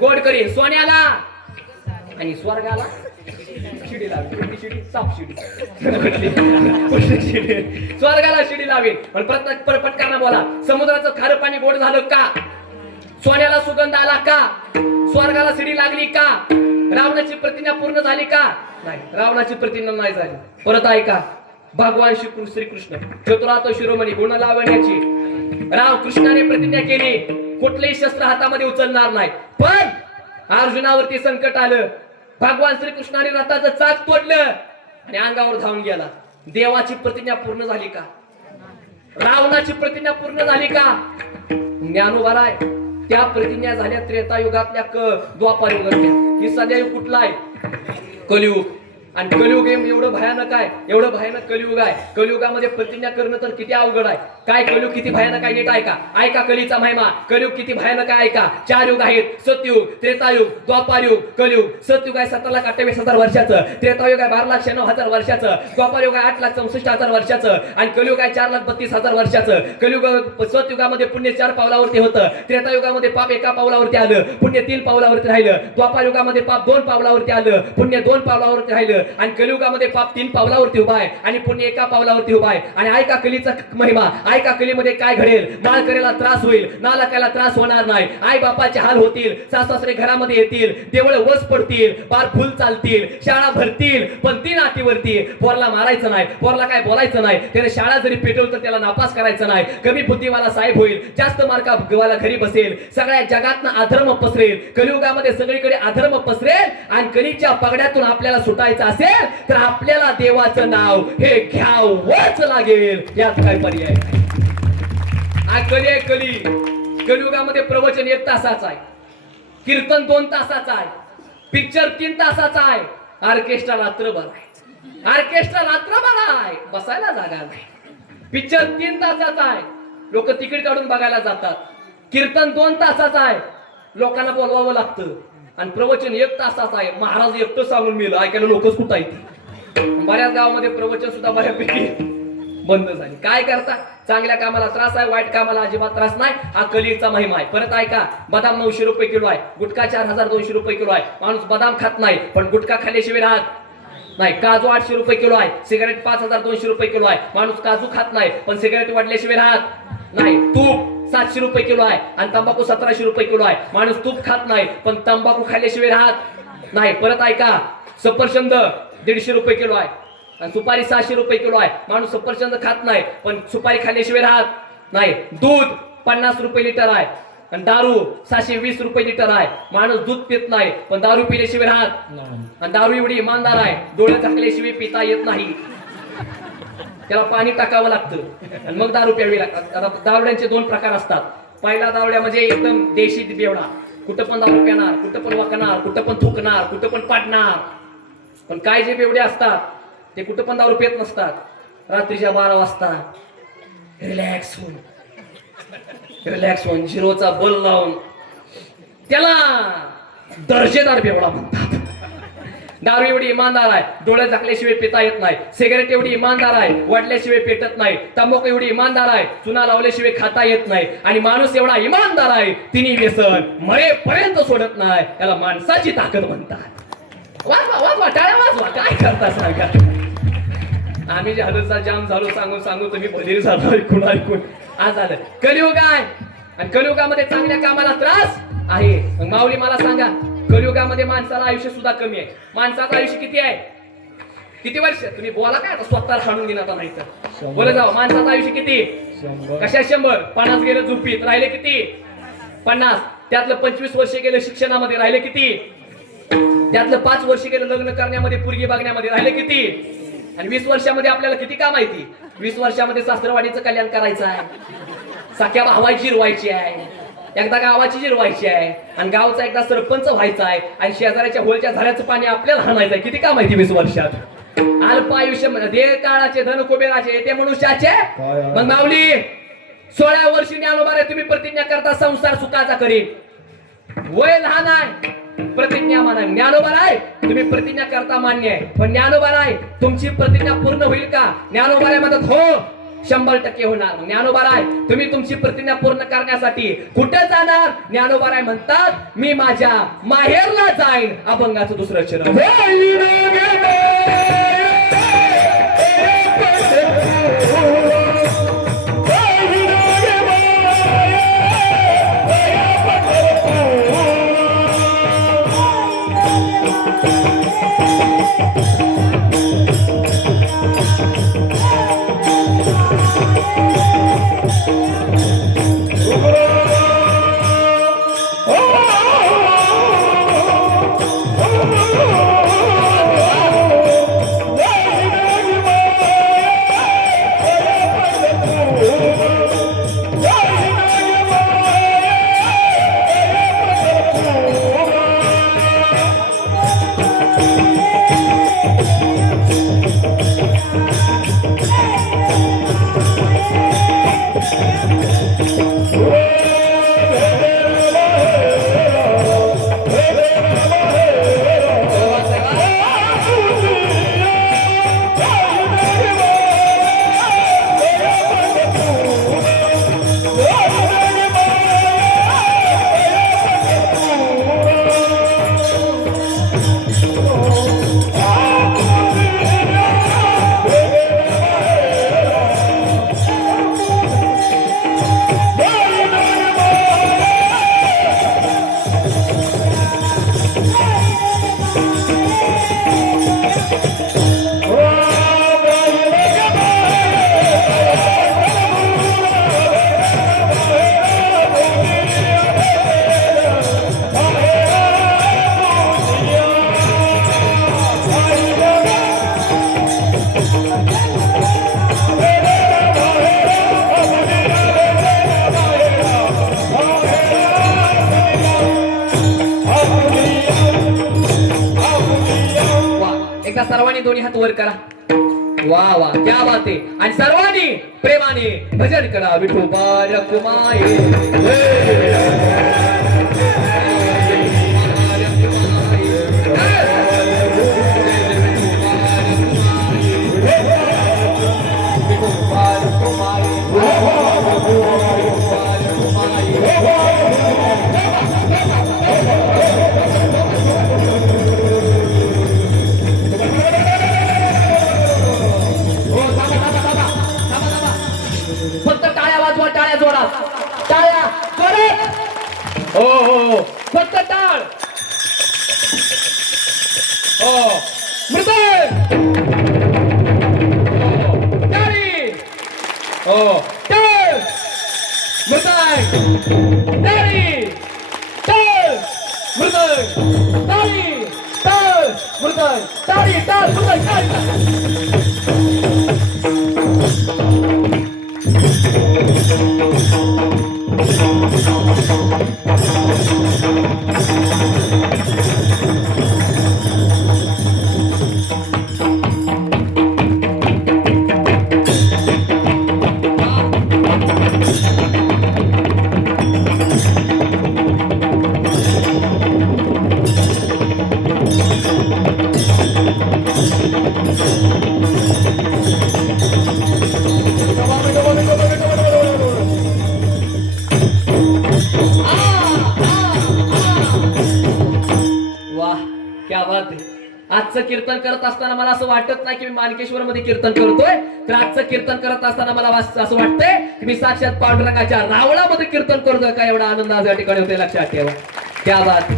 गोड करीन, सोन्याला आणि स्वर्गाला शिडी लावीन. स्वर्गाला शिडी लावीन. पण पटकाना बोला, समुद्राचं खारं पाणी गोड झालं का? सोन्याला सुगंध आला का? स्वर्गाला शिडी लागली का? रावणाची प्रतिज्ञा पूर्ण झाली का? नाही, रावणाची प्रतिज्ञा नाही झाली. परत ऐका, भगवान श्रीकृष्ण चतुरात शिरोमणी गुण लावण्याची राव कृष्णाने प्रतिज्ञा केली, कुठलेही शस्त्र हातामध्ये उचलणार नाही. पण अर्जुनावरती संकट आलं. भगवान श्रीकृष्णाने रथाचं चाक तोडलं आणि अंगावर धावून गेला. देवाची प्रतिज्ञा पूर्ण झाली का? रावणाची प्रतिज्ञा पूर्ण झाली का? ज्ञानोबा आहे त्या प्रतिज्ञा झाल्या त्रेतायुगातल्या द्वापार युगातल्या. ही सध्या युग कुठला आहे? कलियुग. आणि कलियुग एवढं भयानक आहे, एवढं भयानक कलियुग आहे. कलियुगामध्ये प्रतिज्ञा करणं तर किती अवघड आहे. काय कलियुग किती भयानक आहे नीट ऐका. ऐका कलीचा महिमा. कलियुग किती भयानक आहे ऐका. 4 युग आहेत. सतयुग, त्रेतायुग, द्वापारयुग, कलियुग. सतयुग आहे 7,28,000 वर्षाचं, त्रेतायुग आहे 12,96,000 वर्षाचं, द्वापारयुग आहे 8,64,000 वर्षाचं आणि कलियुग आहे 4,32,000 वर्षाचं. कलियुग सतयुगामध्ये पुण्य 4 पावलावरती होतं, त्रेतायुगामध्ये पाप 1 पावलावरती आलं, पुण्य 3 पावलावरती राहिलं, द्वापारयुगामध्ये पाप 2 पावलावरती आलं, पुण्य 2 पावलावरती राहिलं आणि कलियुगामध्ये पाप 3 पावलावरती उभा आहे आणि पुण्य 1 पावलावरती उभा आहे. आणि ऐका कलीचा महिमा. ऐका कलीमध्ये काय घडेल. माळकऱ्याला त्रास होईल, नालायकाला त्रास होणार नाही, आई बापाचे हाल होतील, सासरे घरामध्ये येतील, देवळ वस पडतील, बार फुल चालतील, शाळा भरतील, पण 3 अटीवरती. पोरला मारायचं नाही, पोरला काय बोलायचं नाही, त्याने शाळा जरी पेटवलं तर त्याला नापास करायचं नाही, कमी बुद्धिवाला साहेब होईल, जास्त मार्कावाला घरी बसेल, सगळ्या जगातनं अधर्म पसरेल. कलियुगामध्ये सगळीकडे अधर्म पसरेल आणि कलीच्या पगड्यातून आपल्याला सुटायचं असेल तर आपल्याला देवाचं नाव हे घ्यावंच लागेल, यात काय पर्याय नाही. कली आहे कली. कलियुगामध्ये प्रवचन 1 तासाचं आहे, कीर्तन 2 तासाचं आहे, पिक्चर 3 तासाचा आहे, ऑर्केस्ट्रा रात्रभर आहे, ऑर्केस्ट्रा रात्रभर आहे, बसायला जागा नाही. पिक्चर 3 तासाचा आहे, लोक तिकीट काढून बघायला जातात. कीर्तन 2 तासाचं आहे, लोकांना बोलवावं लागतं आणि प्रवचन 1 तासाचं आहे. महाराज एकटं सांगून मिळलं, ऐकायला लोकच कुठं आहेत. बऱ्याच गावामध्ये प्रवचन सुद्धा बऱ्यापैकी बंद झाली. काय करता. चांगल्या कामाला त्रास आहे, वाईट कामाला अजिबात त्रास नाही. हा कलीचा महिमा आहे. परत ऐका. बदाम 900 रुपये किलो आहे, गुटखा 4,200 रुपये किलो आहे. माणूस बदाम खात नाही पण गुटखा खाल्ल्याशिवाय राहत नाही. काजू 800 रुपये किलो आहे, सिगारेट 5,200 रुपये किलो आहे. माणूस काजू खात नाही पण सिगारेट वाढल्याशिवाय राहत नाही. तूप 700 रुपये किलो आहे आणि तंबाखू 1700 रुपये किलो आहे. माणूस तूप खात नाही पण तंबाखू खाल्ल्याशिवाय राहत नाही. परत ऐका. सफरचंद 150 रुपये किलो आहे आणि सुपारी 600 रुपये किलो आहे. माणूस सफरचंद खात नाही पण सुपारी खाल्ल्याशिवाय राहत नाही. दूध 50 रुपये लिटर आहे आणि दारू 620 रुपये लिटर आहे. माणूस दूध पित नाही पण दारू पिल्याशिवाय राहत. आणि दारू एवढी इमानदार आहे, डोळे झाकल्याशिवाय पिता येत नाही, त्याला पाणी टाकावं लागतं आणि मग दारू प्यावी लागतात. दारुड्यांचे 2 प्रकार असतात. पहिला दारुड्या म्हणजे एकदम देशी बेवडा, कुठं पण दारू पिणार, कुठं पण वाकणार, कुठं पण थुकणार, कुठं पण पाडणार. पण काय जे बेवडे असतात ते कुठं पण दारू पित नसतात. रात्रीच्या 12 वाजता रिलॅक्स होऊन झिरोचा बल लावून, त्याला दर्जेदार बेवडा म्हणतात. दारू एवढी इमानदार आहे, डोळे झाकल्याशिवाय पिता येत नाही. सिगारेट एवढी इमानदार आहे, वाढल्याशिवाय पेटत नाही. तंबाखू एवढी इमानदार आहे, चुना लावल्याशिवाय खाता येत नाही. आणि माणूस एवढा इमानदार आहे, तिन्ही व्यसन मरेपर्यंत सोडत नाही. त्याला माणसाची ताकद म्हणतात. वाजवा टाळ्या वाजवा. काय करता सांगा. आम्ही जे हलसा जाम झालो सांगून तुम्ही बधीर झालो ऐकून. आज झालं कलियुग आहे आणि कलियुगामध्ये चांगल्या कामाला त्रास आहे. मग माऊली मला सांगा, कलियुगामध्ये माणसाला आयुष्य सुद्धा कमी आहे. माणसाचं आयुष्य किती आहे, किती वर्ष. तुम्ही बोला काय आता, स्वतः हाणून घेणार नाही तर बोला जाऊ. माणसाचं आयुष्य किती, कशा 100. 50 गेलं झोपीत, राहिले किती 50. त्यातलं 25 वर्ष गेलं शिक्षणामध्ये, राहिले किती. त्यातलं 5 वर्ष गेलं लग्न करण्यामध्ये, पोरगी बघण्यामध्ये, राहिले किती. आणि 20 वर्षामध्ये आपल्याला किती काम माहिती. 20 वर्षामध्ये सासरवाडीचं कल्याण करायचं आहे, सख्या भावाची जिरवायची आहे, एकदा गावाची जिरवायची आहे आणि गावचा एकदा सरपंच व्हायचा आहे आणि शेजाऱ्याच्या होलच्या झाल्याचं पाणी आपल्याला हाणायचं आहे. किती काम माहिती 20 वर्षात. अल्प आयुष्य दे काळाचे धन कुबेराचे येते मनुष्याचे. मग माऊली 16 वर्षी ज्ञानोबा रे तुम्ही प्रतिज्ञा करता संसार सुखाचा करीन. वय लहान आहे, प्रतिज्ञा माना. ज्ञानोबा आहे तुम्ही प्रतिज्ञा करता मान्य आहे, पण ज्ञानोबा आहे तुमची प्रतिज्ञा पूर्ण होईल का. ज्ञानोबा आहे म्हणतात हो 100% होणार. ज्ञानोबा आहे तुम्ही तुमची प्रतिज्ञा पूर्ण करण्यासाठी कुठे जाणार. ज्ञानोबा आहे म्हणतात मी माझ्या माहेरला जाईन. अभंगाचं 2रं चरण. एकदा सर्वांनी दोन्ही हात वर करा. वा वा क्या बात आहे. आणि सर्वांनी प्रेमाने भजन करा. विठोबा रखुमाई फक्त टाळ्या वाजवा. टाळ्या जोरात. टाळ्या जोरात. हो हो फक्त टाळ. हो मृदंग. टाळी. हो टाळ. मृदंग. टाळी. टाळ. मृदंग. टाळी. टाळ. मृदंग. टाळी. टाळ. मृदंग. टाळी. क्या बात आहे. आजचं कीर्तन करत असताना मला असं वाटत नाही की मी मानकेश्वर मध्ये कीर्तन करतोय, तर आजचं कीर्तन करत असताना मला असं वाटतंय की मी साक्षात पांडुरंगाच्या रावळामध्ये कीर्तन करतोय. का एवढा आनंद आज या ठिकाणी होते, लक्षात ठेवा. क्या बात.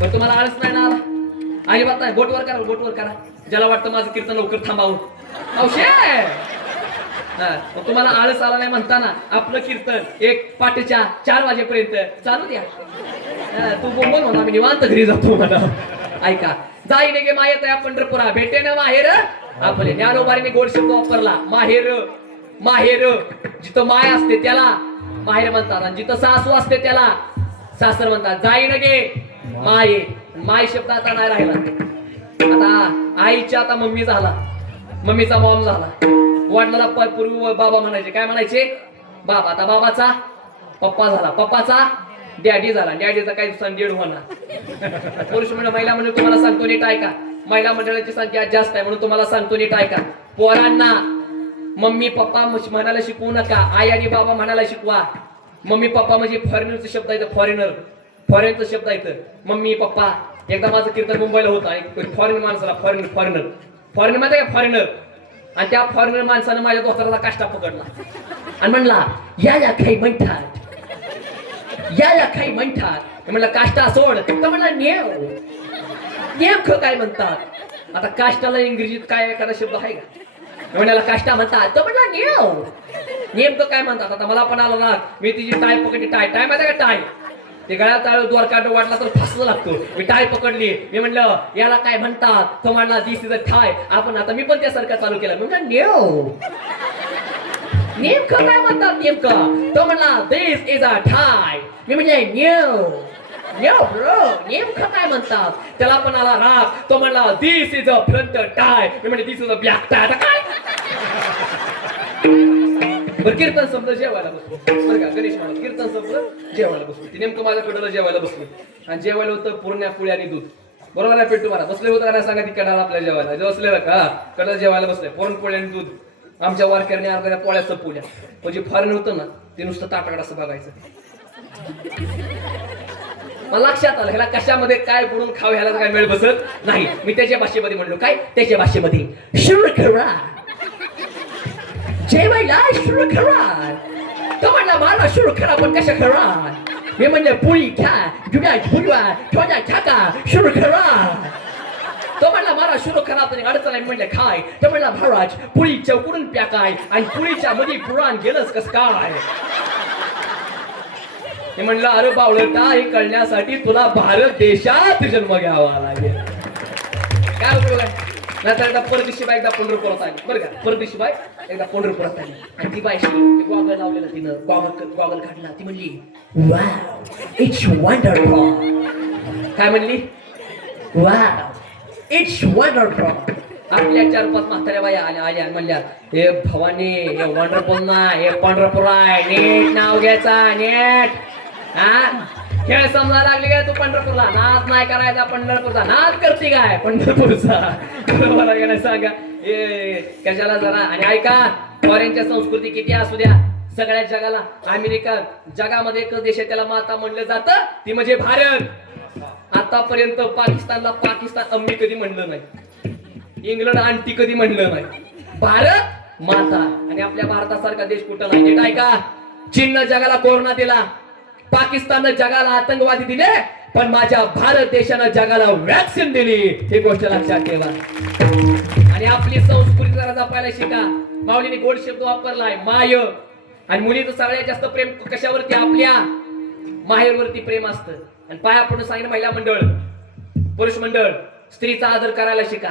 पण तुम्हाला आळस नाही ना आला? अजिबात नाही. बोटवर करा. बोटवर करा ज्याला वाटतं माझं कीर्तन लवकर थांबावं. तुम्हाला आळस आला नाही म्हणताना आपलं कीर्तन एक पाठच्या 4 वाजेपर्यंत चालू द्या. तू बोंबल म्हणा, मी निवांत घरी जातो म्हणा. ऐका. जाईने गे मायेत या पंढरपुरा भेटे ना माहेर आपले. ज्ञानोबारीने गोड शब्द वापरला. माहेर. माहेर जिथं माय असते त्याला माहेर म्हणतात, आणि जिथं सासू असते त्याला सासर म्हणतात. जाईने गे माये. माय शब्द आता नाही राहिला. आता आईच्या आता मम्मी झाला, मम्मीचा मॉम झाला. वडिलाला पूर्वी बाबा म्हणायचे. काय म्हणायचे? बाबा. आता बाबाचा पप्पा झाला, पप्पाचा डॅडी झाला, डॅडीचा काही दिवसांनी डेड होणार. पुरुष मंडळ महिला मंडळ तुम्हाला सांगतो नीट ऐका. महिला मंडळाची संख्या जास्त आहे म्हणून तुम्हाला सांगतो नीट ऐका. पोरांना मम्मी पप्पा म्हणायला शिकवू नका, आई आणि बाबा म्हणायला शिकवा. मम्मी पप्पा म्हणजे फॉरेनरचा शब्द आहे. फॉरेनर फॉरेनचा शब्द आहे. Mummy papa. एकदा माझं कीर्तन मुंबईला होतं आणि फॉरेन माणसाला फॉरेनर फॉरेनर फॉरेनर माहिती का फॉरेनर. आणि त्या फॉरेनर माणसानं माझ्या दोस्ताचा काष्टा पकडला आणि म्हणला याला काही म्हणतात, याला काही म्हणतात. म्हणलं काष्टा सोड. तर म्हणला नेव. नेमकं काय म्हणतात? आता काष्टाला इंग्रजीत काय एखादा शब्द आहे का? म्हणाला काष्टा म्हणतात. तर म्हणला नेव. नेमकं काय म्हणतात? आता मला पण आलं ना, मी तिची टाय पकडली. टाय टाय माहिती का टाय? ते गळ्यात ताळ द्वार काढ वाटला तर फासला लागतो. मी टाय पकडली. मी म्हणलं याला काय म्हणतात? तो म्हणला दिस इज अ टाय. आपण आता मी पण त्यासारखं चालू केलं. मी म्हणलं नेव. नेमकं काय म्हणतात नेमकं? तो म्हणला दिस इज अ टाय. मी म्हणजे न्यू न्यू ब्रो. नेमकं काय म्हणतात? त्याला पण आला राग. तो म्हणला दिस इज अ फ्रंट टाय. मी म्हणजे दिस इज अ बॅक टाय. आता काय? बरं कीर्तन संपलं जेवायला बसलो. बरं का गणेश महाराज कीर्तन संपलं जेवायला बसलो. ती नेमकं माझ्याकडं जेवायला बसलो आणि जेवायला होतं पुरण्या पोळी आणि दूध. बरोबर आहे पेटू मला बसले होतं का सांगा ती कडाला आपल्या जेवायला बसलेलं का? कडा जेवायला बसले पुरणपोळी आणि दूध. आमच्या वारकऱ्याने अर्ध्या पोळ्या संपवल्या. म्हणजे फॉरेन होतं ना ते नुसतं ताटाकडं असं बघायचं. मला लक्षात आलं ह्याला कशामध्ये काय बुडून खाव ह्याला काय मेळ बसत नाही. मी त्याच्या भाषेमध्ये म्हणलो. काय त्याच्या भाषेमध्ये? शुरू करा जेवायला सुरू करा. तो म्हणला मला सुरू करा पण कशा करा? मी म्हणलं पोळी खा जुड्या फुलवा छोट्या छाका सुरू करा. तो म्हणला मला सुरू करा तरी अडचण आहे. म्हणलं खाय. तो म्हणला महाराज पोळी चौकडून प्याकाय आणि पोळीच्या मध्ये पुराण गेलंच कस काय? मी म्हणलं अरे बावळटा हे कळण्यासाठी तुला भारत देशात जन्म घ्यावा लागेल. काय उपयोग आहे? नाहीतर एकदा परदेशी बाई एकदा पंढरपुरात आली. बरं का परदेशी बाई एकदा पंढरपुरात आली आणि ती बाईशी गॉगल लावलेला तिनं गॉगल काढला. ती म्हणली वाव इट्स वंडरफुल. काय म्हणली? Wow it's wonderful. आपल्या 4-5 म्हाताऱ्या बाया आल्या म्हणल्या, हे भवानी, हे वंडरफुल ना, हे पंढरपूर आहे, नीट नाव घ्यायचा, नीट. हा खेळ समजायला लागली काय तू पंढरपूरला? नाच नाही करायचा पंढरपूरचा, नाच करते काय पंढरपूरचा? बरोबर आहे का नाही सांगा? कशाला जरा. आणि ऐका, फॉरेनच्या संस्कृती किती असू द्या, सगळ्या जगाला, अमेरिका जगामध्ये एकच देश आहे त्याला माता म्हणलं जातं, ती म्हणजे भारत. आतापर्यंत पाकिस्तानला पाकिस्तान अम्मी कधी म्हणलं नाही, इंग्लंड आंटी कधी म्हणलं नाही, भारत माता. आणि आपल्या भारतासारखा देश कुठं नाही. नीट ऐका, चीननं जगाला कोरोना दिला, पाकिस्ताननं जगाला आतंकवादी दिले, पण माझ्या भारत देशानं जगाला वॅक्सिन दिली. ही गोष्ट लक्षात ठेवा. आणि आपली संस्कृती जरा जपायला शिका. माऊलीने गोड शब्द वापरलाय, माय. आणि मुलीचं सगळ्यात जास्त प्रेम कशावरती? आपल्या माहेरवरती प्रेम असतं. आणि पाया पडून सांगितलं, महिला मंडळ, पुरुष मंडळ, स्त्रीचा आदर करायला शिका.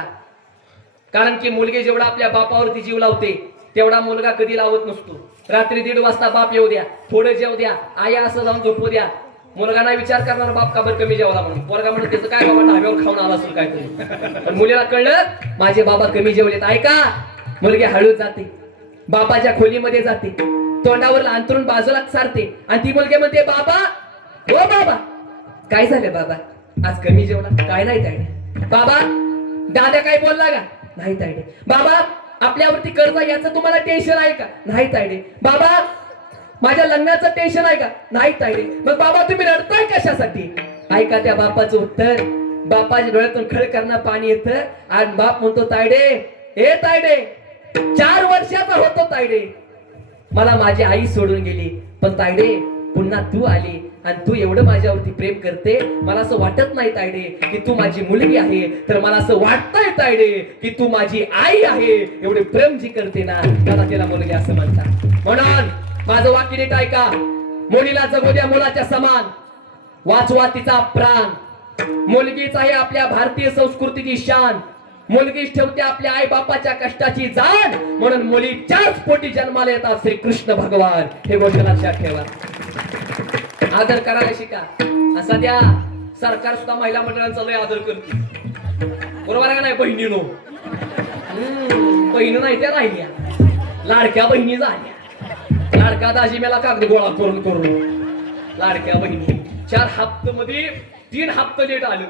कारण की मुलगी जेवढा आपल्या बापावरती जीव लावते, तेवढा मुलगा कधी लावत नसतो. रात्री 1:30 वाजता बाप येऊ द्या, थोडं जेव द्या, आई असं जाऊन झोपू द्या, मुलगा नाही विचार करणार बाप का बरं कमी जेवला म्हणून. पोरगा म्हणून त्याचं काय बाबा ढाब्यावर खाऊन आला असेल काहीतरी. पण मुलीला कळलं माझे बाबा कमी जेवलेत. ऐका, मुलगी हळूच जाते, बापाच्या खोलीमध्ये जाते, तोंडावर अंतरून बाजूला सारते, आणि ती मुलगी म्हणते, बाबा, ओ बाबा, काय झालं बाबा, आज कमी जेवला? काय नाही तायडे. बाबा, दादा काय बोलला का? नाही तायडे. बाबा, आपल्यावरती कर्ज याचं तुम्हाला टेन्शन आहे का? नाही तायडे. बाबा, माझ्या लग्नाचं टेन्शन आहे का? नाही तायडे. मग बाबा तुम्ही रडताय कशासाठी? ऐका त्या बापाचं उत्तर. बापाच्या डोळ्यातून खळखळानं पाणी येतं, आणि बाप म्हणतो, तायडे, हे तायडे, 4 वर्षाचा होतो तायडे, मला माझी आई सोडून गेली, पण तायडे पुन्हा तू आली, आणि तू एवढं माझ्यावरती प्रेम करते, मला असं वाटत नाही तायडे की तू माझी मुलगी आहे, तर मला असं वाटतंय तायडे की तू माझी आई आहे. एवढे प्रेम जी करते ना, त्याला तिला मुलगी असं म्हणतात. म्हणून माझं वाक्य नीट ऐका, मुलीला जगू द्या मुलाच्या समान, वाचवा तिचा प्राण. मुलगीच आहे आपल्या भारतीय संस्कृतीची शान, मुलगीच ठेवते आपल्या आई बापाच्या कष्टाची जाण, म्हणून मुलीच्याच पोटी जन्माला येतात श्री कृष्ण भगवान. हे गोष्ट लक्षात ठेवा. आदर करायला शिका. सध्या सरकार सुद्धा महिला मंडळांचा लय आदर करते, बरोबर आहे का नाही बहिणीनो? बहिणी नाही त्या राहिल्या, लाडक्या बहिणी झाल्या. लाडका दाजी मेला कागद गोळा करून करून लाडक्या बहिणी 4 हप्त्यामध्ये 3 हप्ते लेट आलं,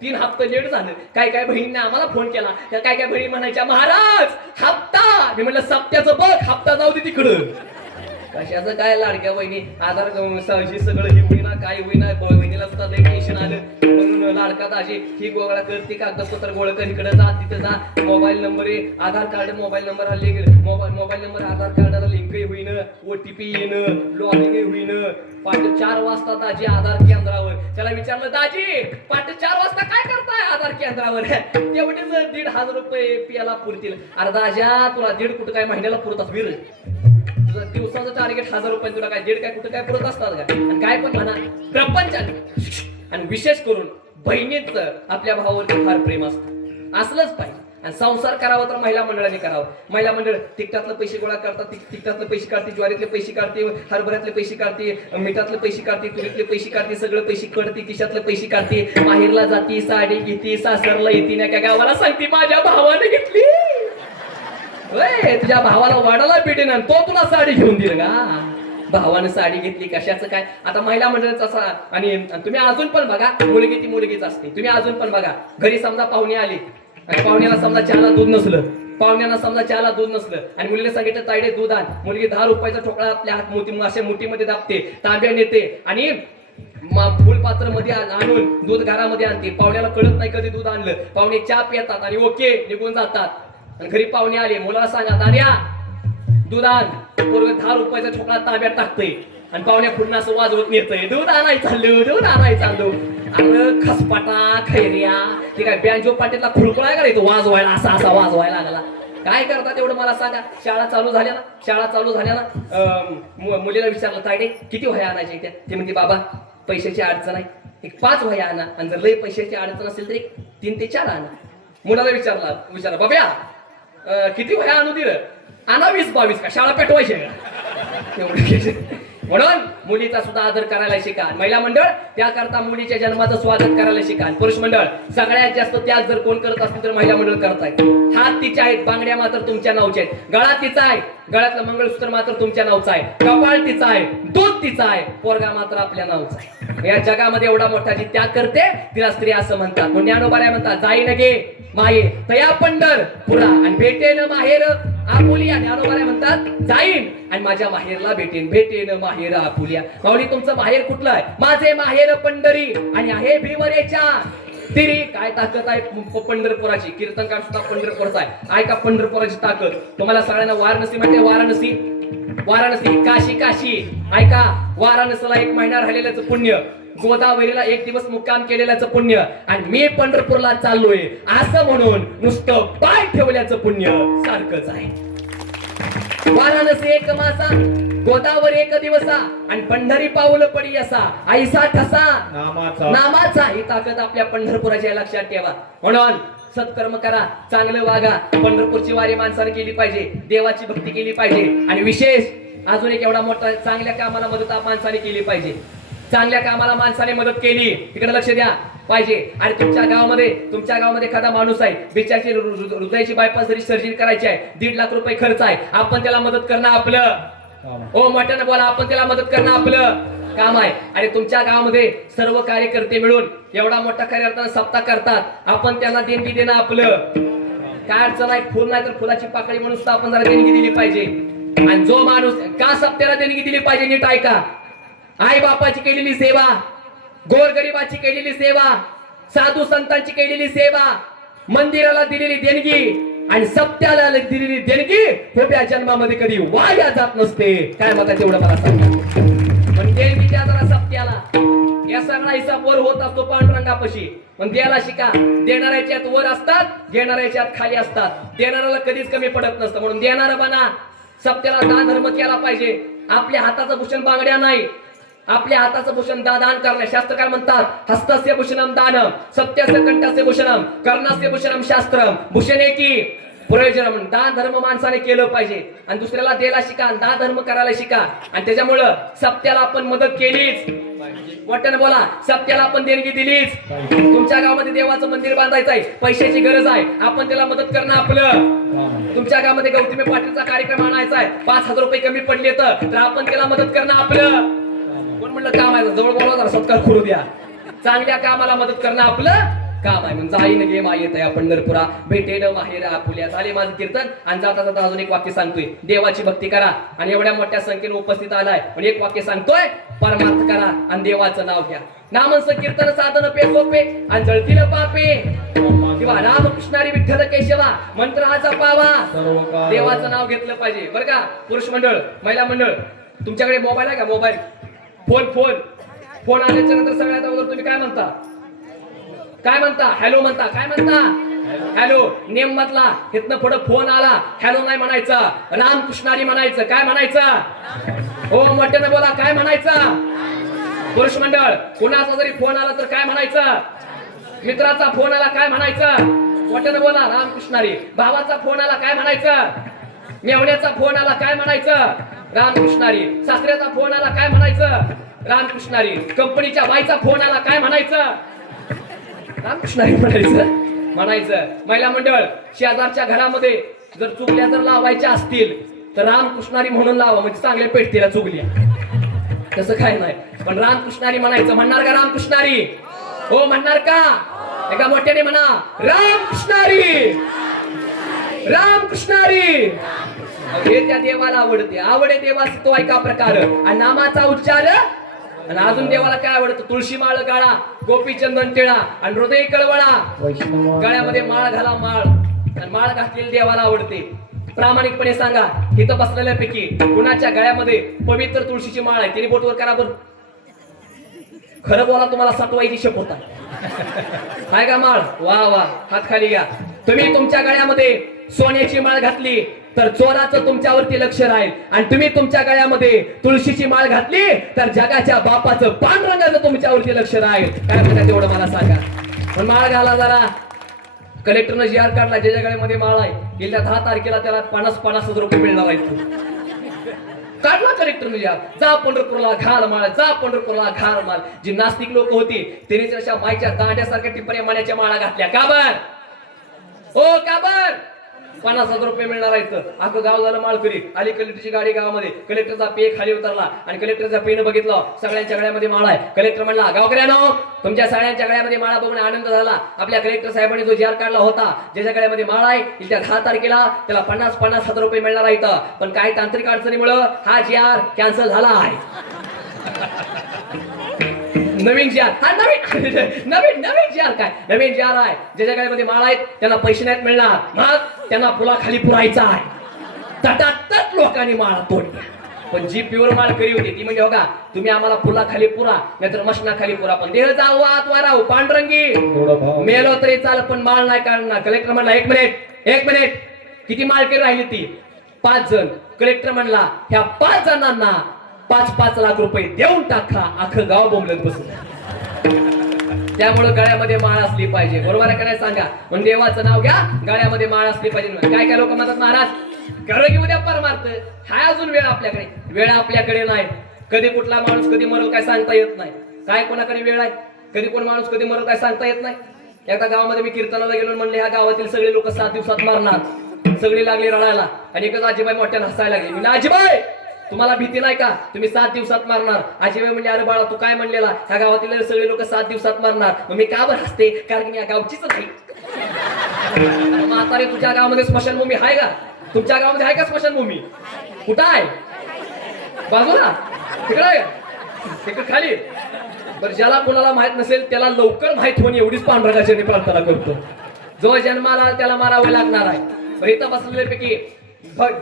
3 हप्ते लेट झालं. काय काय बहिणींनी आम्हाला फोन केला, त्या काय काय बहिणी म्हणायच्या, महाराज हप्ता. मी म्हणलं सप्त्याचं बघ, हप्ता जाऊ दे तिकडं. कशाचं काय लाडक्या बहिणी आधार सहजी सगळं हे होईना, काय होईना, बहिणीला सुद्धा लय टेन्शन आलं. म्हणून लाडका दाजी ही गोळा करते, कागदपत्र गोळा कर, इकडे जा तिथे जा, मोबाईल नंबर आहे, आधार कार्ड मोबाईल नंबर आले, मोबाईल नंबर आधार कार्डाला लिंकही होईन, OTP येणं, लॉगिंग होईन. पहाटे 4 वाजता दाजी आधार केंद्रावर. त्याला विचारलं, दाजी पहाटे 4 वाजता काय करताय आधार केंद्रावर? तेवढेच 1,500 रुपये पियाला पुरतील. अरे दाजा, तुला 1.5 कुठं काय महिन्याला पुरतात वीर? दिवसाचं टार्गेट 1,000 रुपये, तुला काय 1.5 काय कुठं काय पुरत असतात का? आणि काय पण म्हणा, प्रपंचाने आणि विशेष करून बहिणीचं आपल्या भावावरती फार प्रेम असतं, असलंच पाहिजे. आणि संसार करावा तर महिला मंडळाने करावं. महिला मंडळ तिकटातले पैसे गोळा करतात, तिकटातले पैसे काढते, ज्वारीतले पैसे काढते, हरभऱ्यातले पैसे काढते, मिठातले पैसे काढते, तुरीतले पैसे काढते, सगळं पैसे काढते, खिशातले पैसे काढते, माहेरला जाती, साडी घेते, सासरला येते, ना काय गावाला सांगते माझ्या भावाने घेतली. तुझ्या भावाला वाडाला भेटेन, तो तुला साडी घेऊन देईल का? भावानं साडी घेतली कशाचं काय? आता महिला मंडळाचा असा. आणि तुम्ही अजून पण बघा, मुलगी ती मुलगीच असते. तुम्ही अजून पण बघा, घरी समजा पाहुणे आले आणि पाहुण्याला समजा चहाला दूध नसलं, पाहुण्याला समजा चहाला दूध नसलं, आणि मुलीला सांगितलं तायडे दूध आण. मुलगी 10 रुपयाचा ठोकळा आपल्या हात मोठी अशा मुठीमध्ये दाबते, तांब्या नेते, आणि फुलपात्र मध्ये आणून दूध घरामध्ये आणते. पाहुण्याला कळत नाही कधी दूध आणलं. पाहुणे चहा पितात आणि ओके निघून जातात. आणि घरी पाहुणे आले, मुलाला सांगा, दाद्या दूध आण. पोरग 10 रुपयाचा ठोकळा ताब्यात टाकतोय, आणि पाहुण्या पुन्हा असं वाजवत नेतोय, दूध आणाय चाललो, दूध आणाय चाललो. अरे खसपाटा खैर्या, ते काय बँजो पाटीलला खुळखुळाय का रे तो वाजवायला, असा असा वाजवायला लागला. काय करतात एवढं मला सांगा. शाळा चालू झाल्या ना, मुलीला विचारलं, तायडे किती वह्या आणायच्या इथे? ते म्हणते, बाबा पैशाची अडचण आहे, एक 5 वह्या आणा, आणि जर लय पैशाची अडचण असेल तर एक 3 ते 4 आणा. मुलाला विचारला, बाब्या किती वह्या आणू दिलं? आणा 20-22 का, शाळा पेटवायची का? म्हणून मुलीचा सुद्धा आदर करायला शिका. महिला मंडळ त्याकरता मुलीच्या जन्माचं स्वागत करायला शिका. पुरुष मंडळ सगळ्यात जास्त त्याग जर कोण करत असतील तर महिला मंडळ करतायत. हात तिचे आहेत, बांगड्या मात्र तुमच्या नावच्या आहेत, गळा तिचा आहे, गळ्यातलं मंगळसूत्र मात्र तुमच्या नावचं आहे, कपाळ तिचं आहे, दूध तिचं आहे, पोरगा मात्र आपल्या नावचा आहे. या जगामध्ये एवढा मोठा जी त्याग करते तिला स्त्री असं म्हणतात. म्हणून ज्ञानोबाऱ्या म्हणतात जाईन गे माये तया पंढर पुरा आणि भेटेन माहेर आपुलिया. ज्ञानोबाऱ्या म्हणतात जाईन आणि माझ्या माहेरला भेटेन माहेर आपुलिया. माऊली तुमचं माहेर कुठलं आहे? माझे माहेर पंढरी आणि आहे भीमरेच्या तिरी. काय ताकद आहे पंढरपुराची. कीर्तनकार सुद्धा पंढरपूरचा आहे. ऐका पंढरपुराची ताकद. तुम्हाला सगळ्यांना वाराणसी माहिती आहे? वाराणसी वाराणसी काशी काशी. ऐका वाराणसीला 1 महिना राहिलेल्याचं पुण्य, गोदावरीला 1 दिवस मुक्काम केलेल्याचं पुण्य आणि मी पंढरपूरला चाललोय असं म्हणून नुसतं पाय ठेवल्याचं पुण्य सारखंच आहे. वाराणसी 1 मासा, गोदावरी 1 दिवसा आणि पंढरी पाऊल पडी असा ऐसा ठसा नामाचा. ही ताकद आपल्या पंढरपुराच्या लक्षात ठेवा. म्हणून सत्कर्म करा, चांगलं वागा. पंढरपूरची वारी माणसाने केली पाहिजे, देवाची भक्ती केली पाहिजे आणि विशेष अजून एक एवढा मोठा चांगल्या कामाला मदत माणसाने केली पाहिजे. चांगल्या कामाला माणसाने मदत केली तिकडे लक्ष द्या पाहिजे. आणि तुमच्या गावामध्ये एखादा माणूस आहे, बिचारची हृदयाची बायपास जरी सर्जरी करायची आहे, 1.5 लाख रुपये खर्च आहे, आपण त्याला मदत करणं आपलं ओ मटन बोला, आपण त्याला मदत करणं आपलं काम आहे. आणि तुमच्या गावामध्ये सर्व कार्यकर्ते मिळून एवढा मोठा कार्यकर्ता सप्ताह करतात, आपण त्यांना देणगी देणं आपलं काय अडचण आहे. फुल नाही तर फुलाची पाकळी म्हणून सुद्धा आपण जरा देणगी दिली पाहिजे. आणि जो माणूस का सप्त्याला देणगी दिली पाहिजे नीट ऐका. आई बापाची केलेली सेवा, गोरगरिबाची केलेली सेवा, साधू संतांची केलेली सेवा, मंदिराला दिलेली देणगी आणि सप्त्याला दिलेली देणगी उभ्या जन्मामध्ये कधी वाया जात नसते. काय मग तेवढं मला सांगा. पण देणगी द्या जरा सप्त्याला. या सगळा हिसाब वर होत असतो पांडुरंगापाशी. पण द्यायला शिका. देणाऱ्याच्यात वर असतात, घेणाऱ्याच्यात खाली असतात. देणाऱ्याला कधीच कमी पडत नसतं. म्हणून देणारा बना. सप्त्याला दान धर्म केला पाहिजे. आपल्या हाताचं भूषण बांगड्या नाही, आपल्या हाताचं भूषण दान करणे. शास्त्रकार म्हणतात हस्तस्य भूषणम दानम, सत्यस्य कंठस्य भूषणम, कर्णस्य भूषणम शास्त्रम, भूषणे की प्रयोजनम. दान धर्म माणसाने केलं पाहिजे आणि दुसऱ्याला द्यायला शिका, दान धर्म करायला शिका. आणि त्याच्यामुळं सप्त्याला आपण मदत केलीच. वाटतं बोला, सप्त्याला आपण देणगी दिलीच. तुमच्या गावामध्ये देवाचं मंदिर बांधायचं आहे, पैशाची गरज आहे, आपण त्याला मदत करणं आपलं. तुमच्या गावामध्ये गौतमी पाटीलचा कार्यक्रम आणायचा आहे, 5,000 रुपये कमी पडले तर आपण त्याला मदत करणं आपलं. कोण म्हणलं काम आहे? जवळ बोलवा जरा, सत्कार करू द्या. चांगल्या कामाला मदत करणं आपलं काम आहे. म्हणजे जाईन गे माये तया पंढरपुरा भेटेन माहेर आपुल्या. झाले माझं कीर्तन. आणि जाता जाता अजून एक वाक्य सांगतोय, देवाची भक्ती करा. आणि एवढ्या मोठ्या संख्येने उपस्थित आलाय पण एक वाक्य सांगतोय, परमार्थ करा आणि देवाचं नाव घ्या. नामन कीर्तन साधन पे सोपे आणि जळतील पापे किंवा रामकृष्णारी विठ्ठल केशवा मंत्र हा जपावा. देवाचं नाव घेतलं पाहिजे बरं का. पुरुष मंडळ, महिला मंडळ, तुमच्याकडे मोबाईल आहे का? मोबाईल फोन आल्याच्या नंतर सगळ्यात अगोदर तुम्ही काय म्हणता? हॅलो म्हणता. काय म्हणता? हॅलो. नेम मधला इथनं पुढे फोन आला, हॅलो नाही म्हणायचं, रामकृष्णारी म्हणायचं. काय म्हणायचं? हो मोठ्यानं बोला. काय म्हणायचं? पुरुष मंडळ, कुणाचा जरी फोन आला तर काय म्हणायचं? मित्राचा फोन आला काय म्हणायचं? मोठ्यानं बोला. रामकृष्णारी. भावाचा फोन आला काय म्हणायचं? मेवण्याचा फोन आला काय म्हणायचं? रामकृष्णारी. सासऱ्याचा फोन आला काय म्हणायचं? रामकृष्णारी. कंपनीच्या बाईचा फोन आला काय म्हणायचं? रामकृष्णारी म्हणायचं. महिला मंडळ, शेजारच्या घरामध्ये जर चुगल्या जर लावायच्या असतील तर रामकृष्णारी म्हणून लावा, म्हणजे चांगल्या पेटतीला चुगल्या. तसं काय नाही, पण रामकृष्णारी म्हणायचं. म्हणणार का रामकृष्णारी? हो म्हणणार का? एका मोठ्याने म्हणा रामकृष्णारी. रामकृष्णारी. हे त्या देवाला आवडते. आवडे देवाचा तो ऐका प्रकार आणि नामाचा उच्चार. आणि अजून देवाला काय आवडतं? तुळशी माळ गाळा, गोपीचंदन टिळा आणि हृदय कळवळा. गळ्यामध्ये माळ घाला. माळ घातलेली देवाला आवडते. प्रामाणिकपणे सांगा, इथं बसलेल्यापैकी कुणाच्या गळ्यामध्ये पवित्र तुळशीची माळ आहे? तिने बोटवर करा बरं. खरं बोला, तुम्हाला सटवायची शपथ आहे. काय का माळ? वा वा, हात खाली घ्या. तुम्ही तुमच्या गळ्यामध्ये सोन्याची माळ घातली तर चोराचं तुमच्यावरती लक्ष राहील. आणि तुम्ही तुमच्या गळ्यामध्ये तुळशीची माळ घातली तर जगाच्या बापाचं पांडुरंगाचं तुमच्यावरती लक्ष राहील. काय म्हणतात तेवढं मला सांगा. पण माळ घाला जरा. कलेक्टरनं जी.आर. काढला, ज्याच्या गळ्यामध्ये माळ आहे गेल्या 10 तारखेला त्याला 50,000 रुपये मिळणार आहेत. काढला कलेक्टर म्हणजे जा पंढरपूरला घाल माळ, जा पंढरपूरला घाल माळ. जी नास्तिक लोक होती त्यांनी अशा माईच्या दांड्यासारख्या टिपऱ्या माण्याच्या माळा घातल्या. का बर हो का बर 50,000 रुपये मिळणार आहेत. अख्खं गाव झालं माळकरी. आली कलेक्टरची गाडी गावामध्ये. कलेक्टरचा पे खाली उतरला आणि कलेक्टरचा पेन बघितलं. सगळ्यांच्या गळ्यामध्ये माळा आहे. कलेक्टर म्हणला गावकऱ्यांनो तुमच्या सगळ्यांच्या गळ्यामध्ये माळा बघून आनंद झाला. आपल्या कलेक्टर साहेबांनी जो जार काढला होता ज्याच्या गळ्यामध्ये माळा आहे त्या 10 तारखेला त्याला 50,000 रुपये मिळणार आहेत. पण काही तांत्रिक अडचणीमुळे हा जार कॅन्सल झाला आहे. नवीन जार हा नवीन नवीन नवीन जार काय नवीन जार आहे. ज्याच्या गळ्यामध्ये माळा आहेत त्यांना पैसे नाहीत मिळणार. मग त्यांना फुलाखाली पुरायचा आहे. तटातट लोकांनी माळा तोडल्या. पण जी प्युअर माळ करी होती ती म्हणजे बघा तुम्ही आम्हाला फुलाखाली पुरा नाहीतर मशनाखाली पुरा पण देह जाऊ आत वाराव पांढरंगी मेलो तरी चाल पण माळ नाही काढणार. कलेक्टर म्हणला एक मिनिट किती माळ करी राहिली ती 5 जण. कलेक्टर म्हणला ह्या 5 जणांना 5-5 लाख रुपये देऊन टाका. अख्खं गाव बोंबलत बसलं. त्यामुळे गळ्यामध्ये माळ असली पाहिजे. बरोबर आहे का नाही सांगा. पण देवाचं नाव घ्या गळ्यामध्ये माळ असली पाहिजे. काय काय लोक म्हणतात महाराज घर की उद्या परमार्थ हाय अजून वेळ आपल्याकडे. वेळ आपल्याकडे नाही. कधी कुठला माणूस कधी मरल काय सांगता येत नाही. काय कोणाकडे वेळ आहे कधी कोण माणूस कधी मरल काय सांगता येत नाही. एकदा गावामध्ये मी कीर्तनाला गेलो म्हणले ह्या गावातील सगळे लोक 7 दिवसात मरणार. सगळी लागली रडायला आणि एकच आजीबाई मोठ्यानं हसायला लागली. मी आजीबाई तुम्हाला भीती नाही का तुम्ही 7 दिवसात मारणार. आजीबाई म्हणजे अरे बाळा तू काय म्हणलेला ह्या गावातील सगळे लोक 7 दिवसात मारणार. मग मी का बरं हसते कारण मी या गावचीच नाही. म्हातारे तुझ्या गावामध्ये स्मशानभूमी आहे का? तुमच्या गावामध्ये आहे का स्मशानभूमी? कुठं आहे? बाजूला तिकडे तिकडे खाली. बरं ज्याला कोणाला माहित नसेल त्याला लवकर माहित होणे एवढीच पांडुरंगाची मी प्रार्थना करतो. जो जन्माला त्याला मारावे लागणार आहे. बरं इथं बसलेल्यापैकी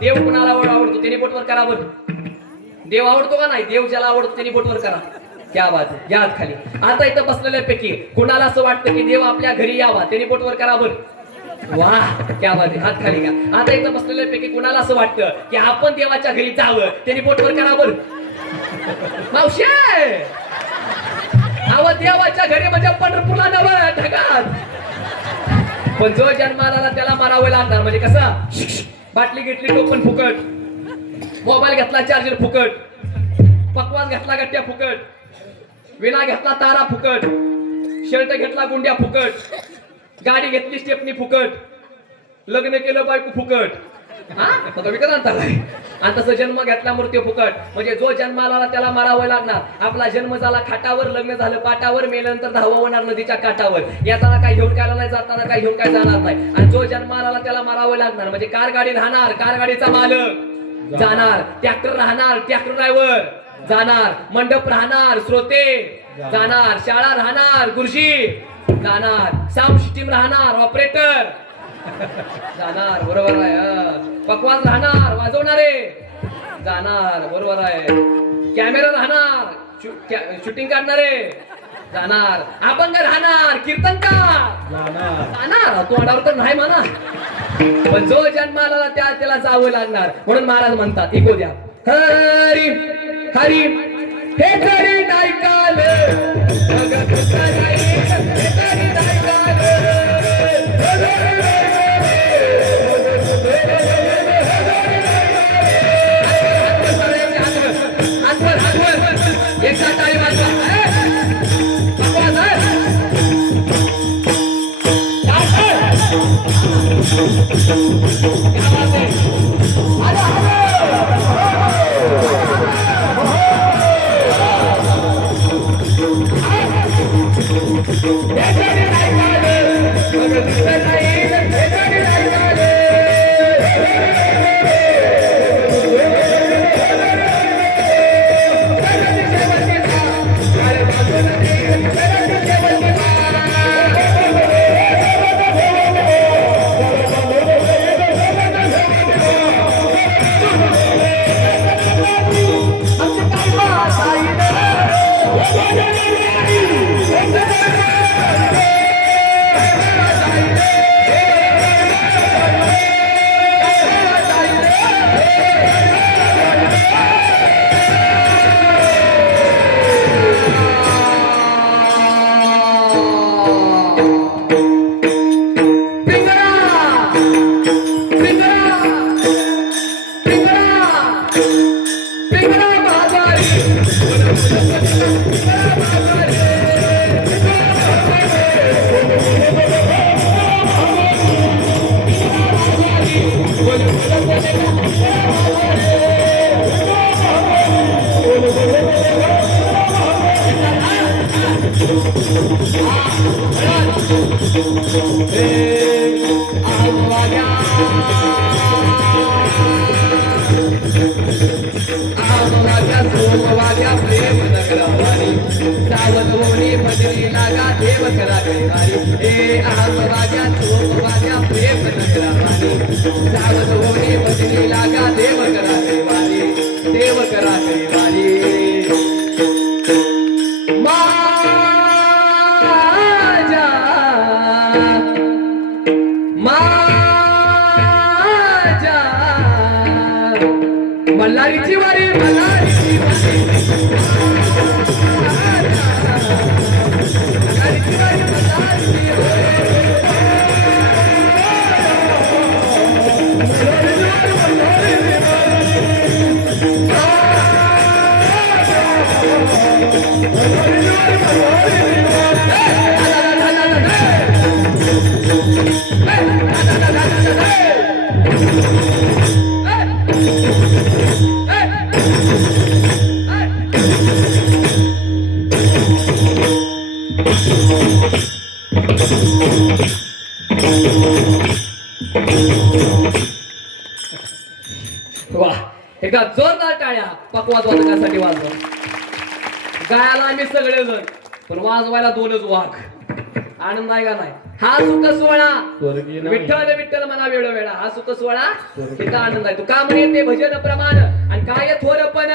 देव कुणाला आवडतो त्याने बोटवर करा. बरं देव आवडतो का नाही? देव ज्याला आवडतो त्याने बोटवर करा. क्या बात आहे. या खाली. आता इथं बसलेल्यापैकी कुणाला असं वाटतं की देव आपल्या घरी यावा त्याने बोटवर करा. बरं वाह क्या बात आहे. हात खाली का. आता इथं बसलेल्यापैकी कुणाला असं वाटतं की आपण देवाच्या घरी जावं त्याने बोटवर करा. बरं मावशी अव देवाच्या घरी म्हणजे पंढरपूरला नवं ढगात. पण जो जन्माला त्याला मारावं लागणार. म्हणजे कसं बाटली घेतली टोपण फुकट, मोबाईल घेतला चार्जर फुकट, पकवान घेतला गट्ट्या फुकट, विना घेतला तारा फुकट, शर्ट घेतला गुंड्या फुकट, गाडी घेतली स्टेपनी फुकट, लग्न केलं बायको फुकट. हा विकत आणताय. आणि तसं जन्म घेतला मृत्यू फुकट. म्हणजे जो जन्माला त्याला मारावं लागणार. आपला जन्म झाला खाटावर, लग्न झालं पाटावर, मेल्यानंतर धावा होणार नदीच्या काठावर. येताना काय घेऊन काय नाही, जाताना काय घेऊन काय जाणार नाही. आणि जो जन्माला त्याला मारावं लागणार. म्हणजे कार गाडी राहणार, कार गाडीचा मालक जाणार, ट्रॅक्टर राहणार, ट्रॅक्टर ड्रायव्हर जाणार, मंडप राहणार, श्रोते जाणार, शाळा राहणार, गुरुजी जाणार, साऊंड सिस्टीम राहणार, ऑपरेटर जाणार. बरोबर आहे. पकवान राहणार, वाजवणारे जाणार. बरोबर आहे. कॅमेरा राहणार, शूटिंग काढणारे जाणार, अभंग राहणार, कीर्तनकार जाणार. तू अडावर तर नाही म्हणा. पण जो जन्माला त्याला जावं लागणार. म्हणून महाराज म्हणतात ऐकू द्या. हरी हरी हे हरी नाही काल एकदा टाळी वाजवा. विठ्ठला माझारी सावधोनी भजनी लागा देव करा कैवारी हे आमराजा सोमवाजा प्रेम नगरावारी सावधोनी भजनी लागा देव करा कैवारी देव करा कैवारी माझा माझा मल्हारीची वारी मल्हारीची वारी वाह एकदा जोरदार टाळ्या पकवाद वादकासाठी वाजवा गायला आम्ही सगळेजण पण वाजवायला दोनच वाघ आनंद आहे का नाही हा सुख सोहळा विठ्ठल विठ्ठल म्हणा वेळ वेळा हा सुख सोहळा तिथं आनंद आहे तू का म्हणे ते भजन प्रमाण आणि काय थोरपण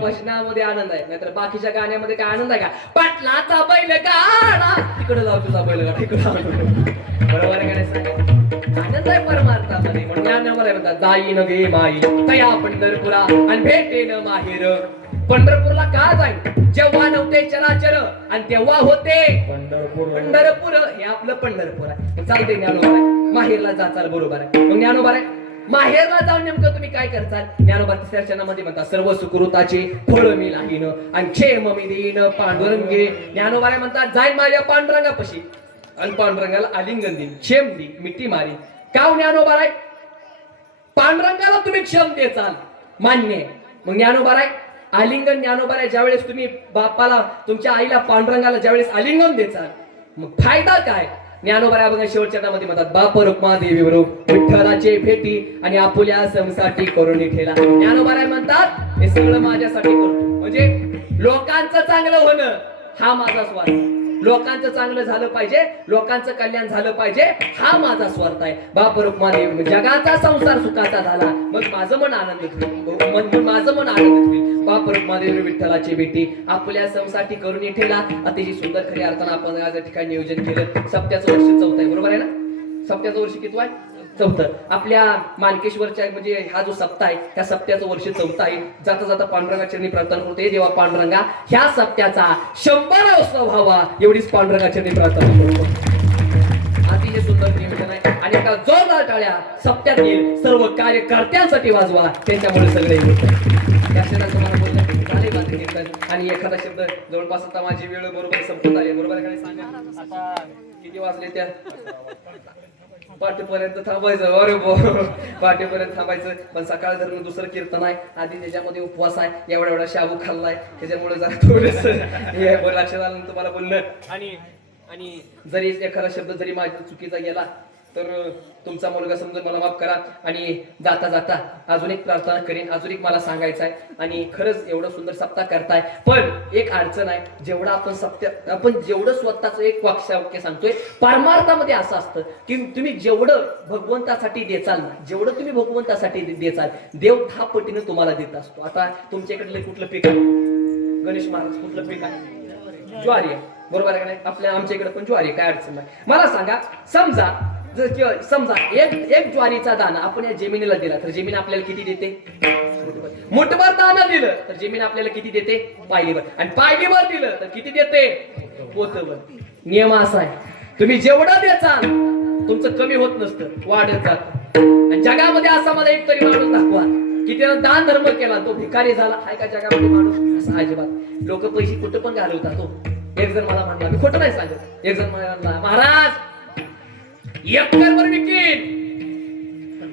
भजनामध्ये आनंद आहे नाहीतर बाकीच्या गाण्यामध्ये काय आनंद आहे का पाटलाचा बैल गाडा तिकडे जाऊ तुझा बैल गाडा तिकडे बरोबर आहे का नाही आनंद आहे परमार्थामध्ये म्हणून ज्ञानामध्ये म्हणतात जाईन गे माई तया पंढरपुरा आणि भेटेन माहेर पंढरपूरला का जाईल जेव्हा नव्हते चराचर आणि तेव्हा होते पंढरपूर हे आपलं पंढरपूर आहे चालते ज्ञानोबा आहे माहेरला जाचाल बरोबर आहे मग ज्ञानोबा आहे माहेरला जाऊन नेमकं तुम्ही काय करताल ज्ञानोबा तिसऱ्या चरणामध्ये म्हणतात सर्व सुकृताचे फळ मी लाहीन आणि क्षेम मी देईन पांडुरंगे ज्ञानोबा म्हणतात जाईन माझ्या पांडुरंगापाशी आणि पांडुरंगाला आलिंगन देईन क्षेम दी मिठी मारी का ज्ञानोबा आहे पांडुरंगाला तुम्ही क्षेम देचाल मान्य मग ज्ञानोबा आहे आलिंगन ज्ञानोबा ज्यावेळेस तुम्ही बापाला तुमच्या आईला पांडुरंगाला ज्यावेळेस आलिंगन देचाल मग फायदा काय ज्ञानोबा बघा शेवटच्या नामामध्ये म्हणतात बाप रुक्मा देवी बरोबर विठ्ठलाचे भेटी आणि आपुल्या समसाठी करून ठेला ज्ञानोबा म्हणतात हे सगळं माझ्यासाठी करतो म्हणजे लोकांचं चांगलं होणं हा माझा स्वार्थ लोकांचं चांगलं झालं पाहिजे लोकांचं कल्याण झालं पाहिजे हा माझा स्वार्थ आहे बाप रुक्मा देवी जगाचा संसार सुखाचा झाला मग माझं मन आनंदित होईल माझं मन आनंदित होईल बाप रुक्मादेवी विठ्ठलाची भेटी आपल्या समसाठी करून येठेला अतिशय सुंदर खऱ्या अर्थानं आपण आज या ठिकाणी नियोजन केलं सप्त्याचं वर्ष 4th आहे बरोबर आहे ना सप्त्याचं वर्ष किती आहे 4th आपल्या मानकेश्वरच्या म्हणजे हा जो सप्ताह आहे त्या सप्त्याचं वर्ष 4th आहे जाता जाता पांडुरंगाचरणी प्रार्थना करते देवा पांडुरंगा ह्या सप्त्याचा 100वा व्हावा एवढीच पांडुरंगाचरणी प्रार्थना करतो अतिशय सुंदर नियोजन आहे आणि एका जोरदार टाळ्या सप्त्यातील सर्व कार्यकर्त्यांसाठी वाजवा त्यांच्यामुळे सगळे आणि एखादा शब्द जवळपास आता माझी वेळ बरोबर संपत आली बरोबर आहे सांगा आता किती वाजले त्या पाठीपर्यंत थांबायचं अरे पाठीपर्यंत थांबायचं पण सकाळ धरून दुसरं कीर्तन आहे आधी त्याच्यामध्ये उपवास आहे एवढा एवढा शाबू खाल्लाय त्याच्यामुळे जरा थोडस लक्षात आलं तुम्हाला बोलणं आणि जरी एखादा शब्द जरी माझ्या चुकीचा गेला तर तुमचा मुलगा समजून मला माफ करा आणि जाता जाता अजून एक प्रार्थना करेन अजून एक मला सांगायचं आहे आणि खरंच एवढं सुंदर सप्ताह करताय पण एक अडचण आहे जेवढं आपण जेवढं स्वतःचं एक वाक्य सांगतोय परमार्थामध्ये असं असतं की तुम्ही जेवढं भगवंतासाठी देचाल ना जेवढं तुम्ही भगवंतासाठी देचाल देव 10 पटीने तुम्हाला देत असतो आता तुमच्याकडले कुठलं पीक आहे गणेश महाराज कुठलं पीक आहे ज्वारी आहे बरोबर आहे का नाही आपल्या आमच्या इकडे पण ज्वारी काय अडचण नाही मला सांगा समजा एक ज्वारीचा दाना आपण या जमिनीला दिला तर जमीन आपल्याला किती देते मुठभर दाना दिलं तर जमीन आपल्याला किती देते पायलीभर आणि पायलीभर दिलं तर किती देते पोतभर नियम असा आहे तुम्ही जेवढं द्याचाल तुमचं कमी होत नसतं वाढत जात आणि जगामध्ये असा मला एक तरी माणूस दाखवा किती दान धर्म केला तो भिकारी झाला. हाय का जगामध्ये माणूस असा अजिबात. लोक पैसे कुठं पण घालवतात. तो एक जण मला म्हणला, मी खोटं नाही सांगत, एक जण मला म्हणला महाराज एकरवर विकीन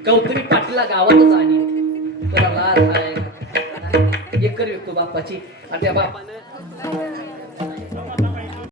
गौतमी पाटीलला गावातच आणि त्याला लाज आहे एकर विकतो बापाची. आणि त्या बापानं